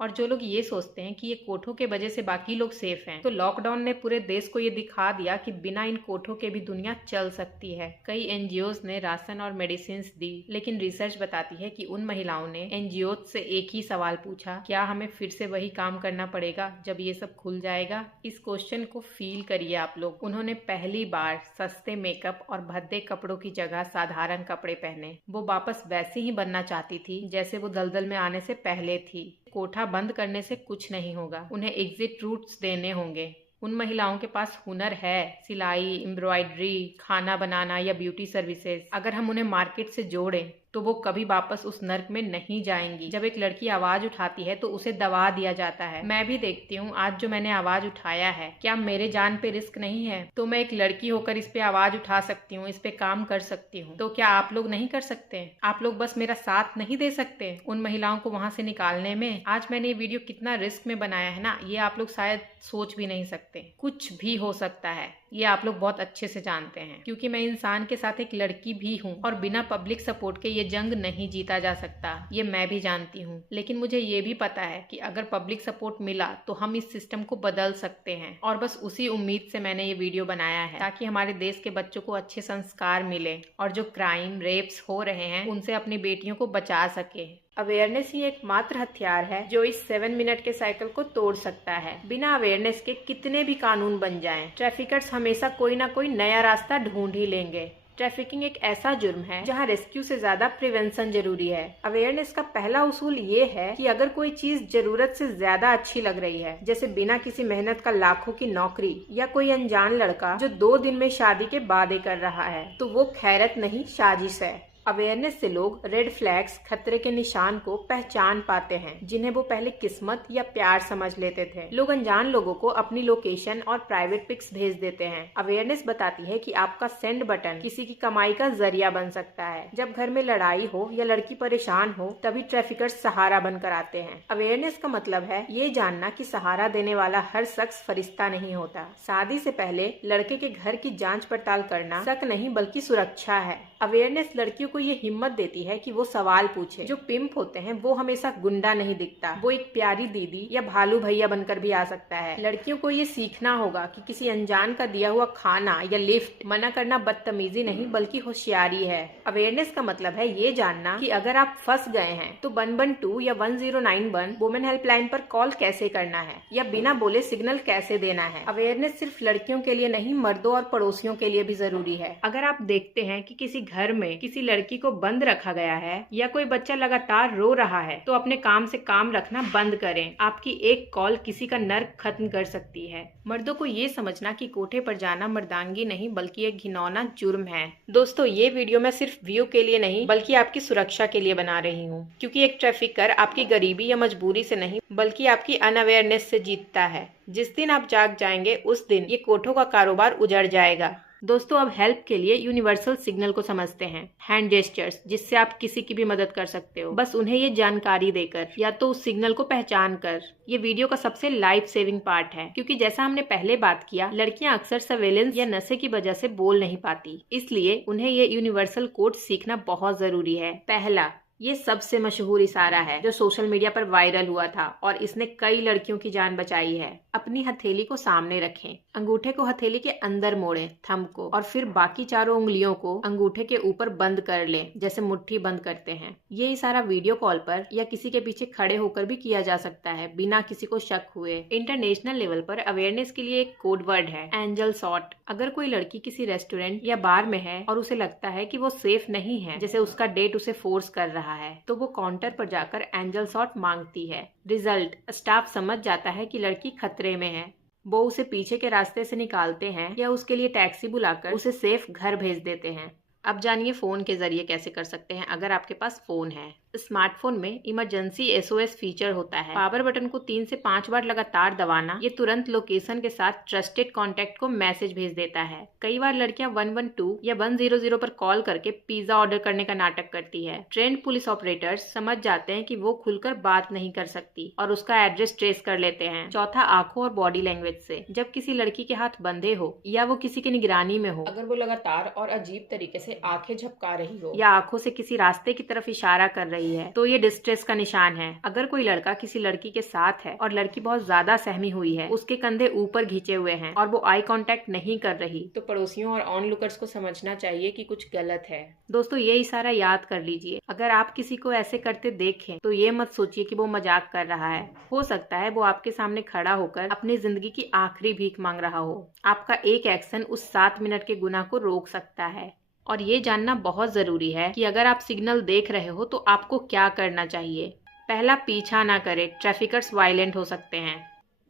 और जो लोग ये सोचते हैं कि ये कोठों के वजह से बाकी लोग सेफ हैं, तो लॉकडाउन ने पूरे देश को ये दिखा दिया कि बिना इन कोठों के भी दुनिया चल सकती है। कई एनजीओज ने राशन और मेडिसिन दी, लेकिन रिसर्च बताती है कि उन महिलाओं ने एनजीओज से एक ही सवाल पूछा, क्या हमें फिर से वही काम करना पड़ेगा जब ये सब खुल जाएगा? इस क्वेश्चन को फील करिए आप लोग। उन्होंने पहली बार सस्ते मेकअप और भद्दे कपड़ों की जगह साधारण कपड़े पहने। वो वापस वैसी ही बनना चाहती थी जैसे वो दलदल में आने से पहले थी। कोठा बंद करने से कुछ नहीं होगा, उन्हें एग्जिट रूट्स देने होंगे। उन महिलाओं के पास हुनर है, सिलाई, एम्ब्रॉयडरी, खाना बनाना या ब्यूटी सर्विसेज। अगर हम उन्हें मार्केट से जोड़ें तो वो कभी वापस उस नर्क में नहीं जाएंगी। जब एक लड़की आवाज उठाती है तो उसे दबा दिया जाता है। मैं भी देखती हूँ आज जो मैंने आवाज उठाया है, क्या मेरे जान पे रिस्क नहीं है? तो मैं एक लड़की होकर इस पे आवाज उठा सकती हूँ, इस पे काम कर सकती हूँ। तो क्या आप लोग नहीं कर सकते? आप लोग बस मेरा साथ नहीं दे सकते उन महिलाओं को वहां से निकालने में? आज मैंने ये वीडियो कितना रिस्क में बनाया है ना, ये आप लोग शायद सोच भी नहीं सकते। कुछ भी हो सकता है, ये आप लोग बहुत अच्छे से जानते हैं, क्योंकि मैं इंसान के साथ एक लड़की भी हूँ और बिना पब्लिक सपोर्ट के ये जंग नहीं जीता जा सकता। ये मैं भी जानती हूँ, लेकिन मुझे ये भी पता है कि अगर पब्लिक सपोर्ट मिला तो हम इस सिस्टम को बदल सकते हैं। और बस उसी उम्मीद से मैंने ये वीडियो बनाया है, ताकि हमारे देश के बच्चों को अच्छे संस्कार मिले और जो क्राइम, रेप्स हो रहे हैं उनसे अपनी बेटियों को बचा सके। अवेयरनेस ही एकमात्र हथियार है जो इस 7 मिनट के साइकिल को तोड़ सकता है। बिना अवेयरनेस के कितने भी कानून बन जाएं, ट्रैफिकर्स हमेशा कोई ना कोई नया रास्ता ढूंढ ही लेंगे। ट्रैफिकिंग एक ऐसा जुर्म है जहां रेस्क्यू से ज्यादा प्रिवेंशन जरूरी है। अवेयरनेस का पहला उसूल ये है कि अगर कोई चीज जरूरत से ज्यादा अच्छी लग रही है, जैसे बिना किसी मेहनत का लाखों की नौकरी या कोई अनजान लड़का जो 2 दिन में शादी के वादे कर रहा है, तो वो खैरत नहीं, साजिश है। अवेयरनेस से लोग रेड फ्लैग्स, खतरे के निशान को पहचान पाते हैं, जिन्हें वो पहले किस्मत या प्यार समझ लेते थे। लोग अनजान लोगों को अपनी लोकेशन और प्राइवेट पिक्स भेज देते हैं। अवेयरनेस बताती है कि आपका सेंड बटन किसी की कमाई का जरिया बन सकता है। जब घर में लड़ाई हो या लड़की परेशान हो, तभी ट्रैफिकर्स सहारा बनकर आते हैं। अवेयरनेस का मतलब है ये जानना कि सहारा देने वाला हर शख्स फरिश्ता नहीं होता। शादी से पहले लड़के के घर की जांच पड़ताल करना शक नहीं बल्कि सुरक्षा है। अवेयरनेस लड़कियों को को ये हिम्मत देती है कि वो सवाल पूछे। जो पिंप होते हैं वो हमेशा गुंडा नहीं दिखता, वो एक प्यारी दीदी या भालू भैया बनकर भी आ सकता है। लड़कियों को ये सीखना होगा कि किसी अनजान का दिया हुआ खाना या लिफ्ट मना करना बदतमीजी नहीं बल्कि होशियारी है। अवेयरनेस का मतलब है ये जानना कि अगर आप फंस गए हैं तो 112 या 1091 वुमेन हेल्पलाइन पर कॉल कैसे करना है या बिना बोले सिग्नल कैसे देना है। अवेयरनेस सिर्फ लड़कियों के लिए नहीं, मर्दों और पड़ोसियों के लिए भी जरूरी है। अगर आप देखते हैं कि किसी घर में किसी लड़की को बंद रखा गया है या कोई बच्चा लगातार रो रहा है तो अपने काम से काम रखना बंद करें। आपकी एक कॉल किसी का नर्क खत्म कर सकती है। मर्दों को ये समझना कि कोठे पर जाना मर्दांगी नहीं बल्कि एक घिनौना जुर्म है। दोस्तों, ये वीडियो मैं सिर्फ व्यू के लिए नहीं बल्कि आपकी सुरक्षा के लिए बना रही हूँ, क्योंकि एक ट्रैफिकर आपकी गरीबी या मजबूरी से नहीं बल्कि आपकी अनअवेयरनेस से जीतता है। जिस दिन आप जाग जाएंगे उस दिन ये कोठों का कारोबार उजड़ जाएगा। दोस्तों, अब हेल्प के लिए यूनिवर्सल सिग्नल को समझते हैं, हैंड जेस्चर्स, जिससे आप किसी की भी मदद कर सकते हो, बस उन्हें ये जानकारी देकर या तो उस सिग्नल को पहचान कर। ये वीडियो का सबसे लाइफ सेविंग पार्ट है, क्योंकि जैसा हमने पहले बात किया, लड़कियां अक्सर सर्वेलेंस या नशे की वजह से बोल नहीं पाती, इसलिए उन्हें ये यूनिवर्सल कोड सीखना बहुत जरूरी है। पहला, ये सबसे मशहूर इशारा है जो सोशल मीडिया पर वायरल हुआ था और इसने कई लड़कियों की जान बचाई है। अपनी हथेली को सामने रखें, अंगूठे को हथेली के अंदर मोड़ें, थंब को, और फिर बाकी चारों उंगलियों को अंगूठे के ऊपर बंद कर लें, जैसे मुट्ठी बंद करते हैं। ये इशारा वीडियो कॉल पर या किसी के पीछे खड़े होकर भी किया जा सकता है, बिना किसी को शक हुए। इंटरनेशनल लेवल पर अवेयरनेस के लिए एक कोड वर्ड है, एंजल शॉट। अगर कोई लड़की किसी रेस्टोरेंट या बार में है और उसे लगता है कि वो सेफ नहीं है, जैसे उसका डेट उसे फोर्स कर रहा है, तो वो काउंटर पर जाकर एंजल शॉट मांगती है। रिजल्ट, स्टाफ समझ जाता है कि लड़की खतरे में है। वो उसे पीछे के रास्ते से निकालते हैं या उसके लिए टैक्सी बुलाकर उसे सेफ घर भेज देते हैं। अब जानिए फोन के जरिए कैसे कर सकते हैं अगर आपके पास फोन है। स्मार्टफोन में इमरजेंसी SOS फीचर होता है। पावर बटन को 3 से 5 बार लगातार दबाना ये तुरंत लोकेशन के साथ ट्रस्टेड कांटेक्ट को मैसेज भेज देता है। कई बार लड़कियां 112 या 100 पर कॉल करके पिज्जा ऑर्डर करने का नाटक करती है। ट्रेंड पुलिस ऑपरेटर्स समझ जाते हैं कि वो खुलकर बात नहीं कर सकती और उसका एड्रेस ट्रेस कर लेते हैं। चौथा, आंखों और बॉडी लैंग्वेज से। जब किसी लड़की के हाथ बंधे हो या वो किसी की निगरानी में हो, अगर वो लगातार और अजीब तरीके से आंखें झपका रही हो या आंखों से किसी रास्ते की तरफ इशारा कर रही है, तो ये डिस्ट्रेस का निशान है। अगर कोई लड़का किसी लड़की के साथ है और लड़की बहुत ज्यादा सहमी हुई है, उसके कंधे ऊपर खींचे हुए हैं और वो आई कांटेक्ट नहीं कर रही, तो पड़ोसियों और ऑनलुकर्स को समझना चाहिए कि कुछ गलत है। दोस्तों, ये इशारा याद कर लीजिए। अगर आप किसी को ऐसे करते देखें तो ये मत सोचिए कि वो मजाक कर रहा है। हो सकता है वो आपके सामने खड़ा होकर अपनी जिंदगी की आखिरी भीख मांग रहा हो। आपका एक एक्शन उस 7 मिनट के गुनाह को रोक सकता है। और ये जानना बहुत जरूरी है कि अगर आप सिग्नल देख रहे हो तो आपको क्या करना चाहिए। पहला, पीछा ना करें, ट्रैफिकर्स वायलेंट हो सकते हैं।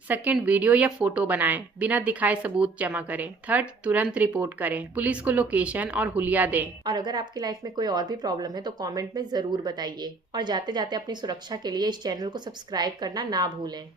सेकंड, वीडियो या फोटो बनाएं, बिना दिखाए सबूत जमा करें। थर्ड, तुरंत रिपोर्ट करें, पुलिस को लोकेशन और हुलिया दें। और अगर आपकी लाइफ में कोई और भी प्रॉब्लम है तो कमेंट में जरूर बताइए। और जाते जाते अपनी सुरक्षा के लिए इस चैनल को सब्सक्राइब करना ना भूलें।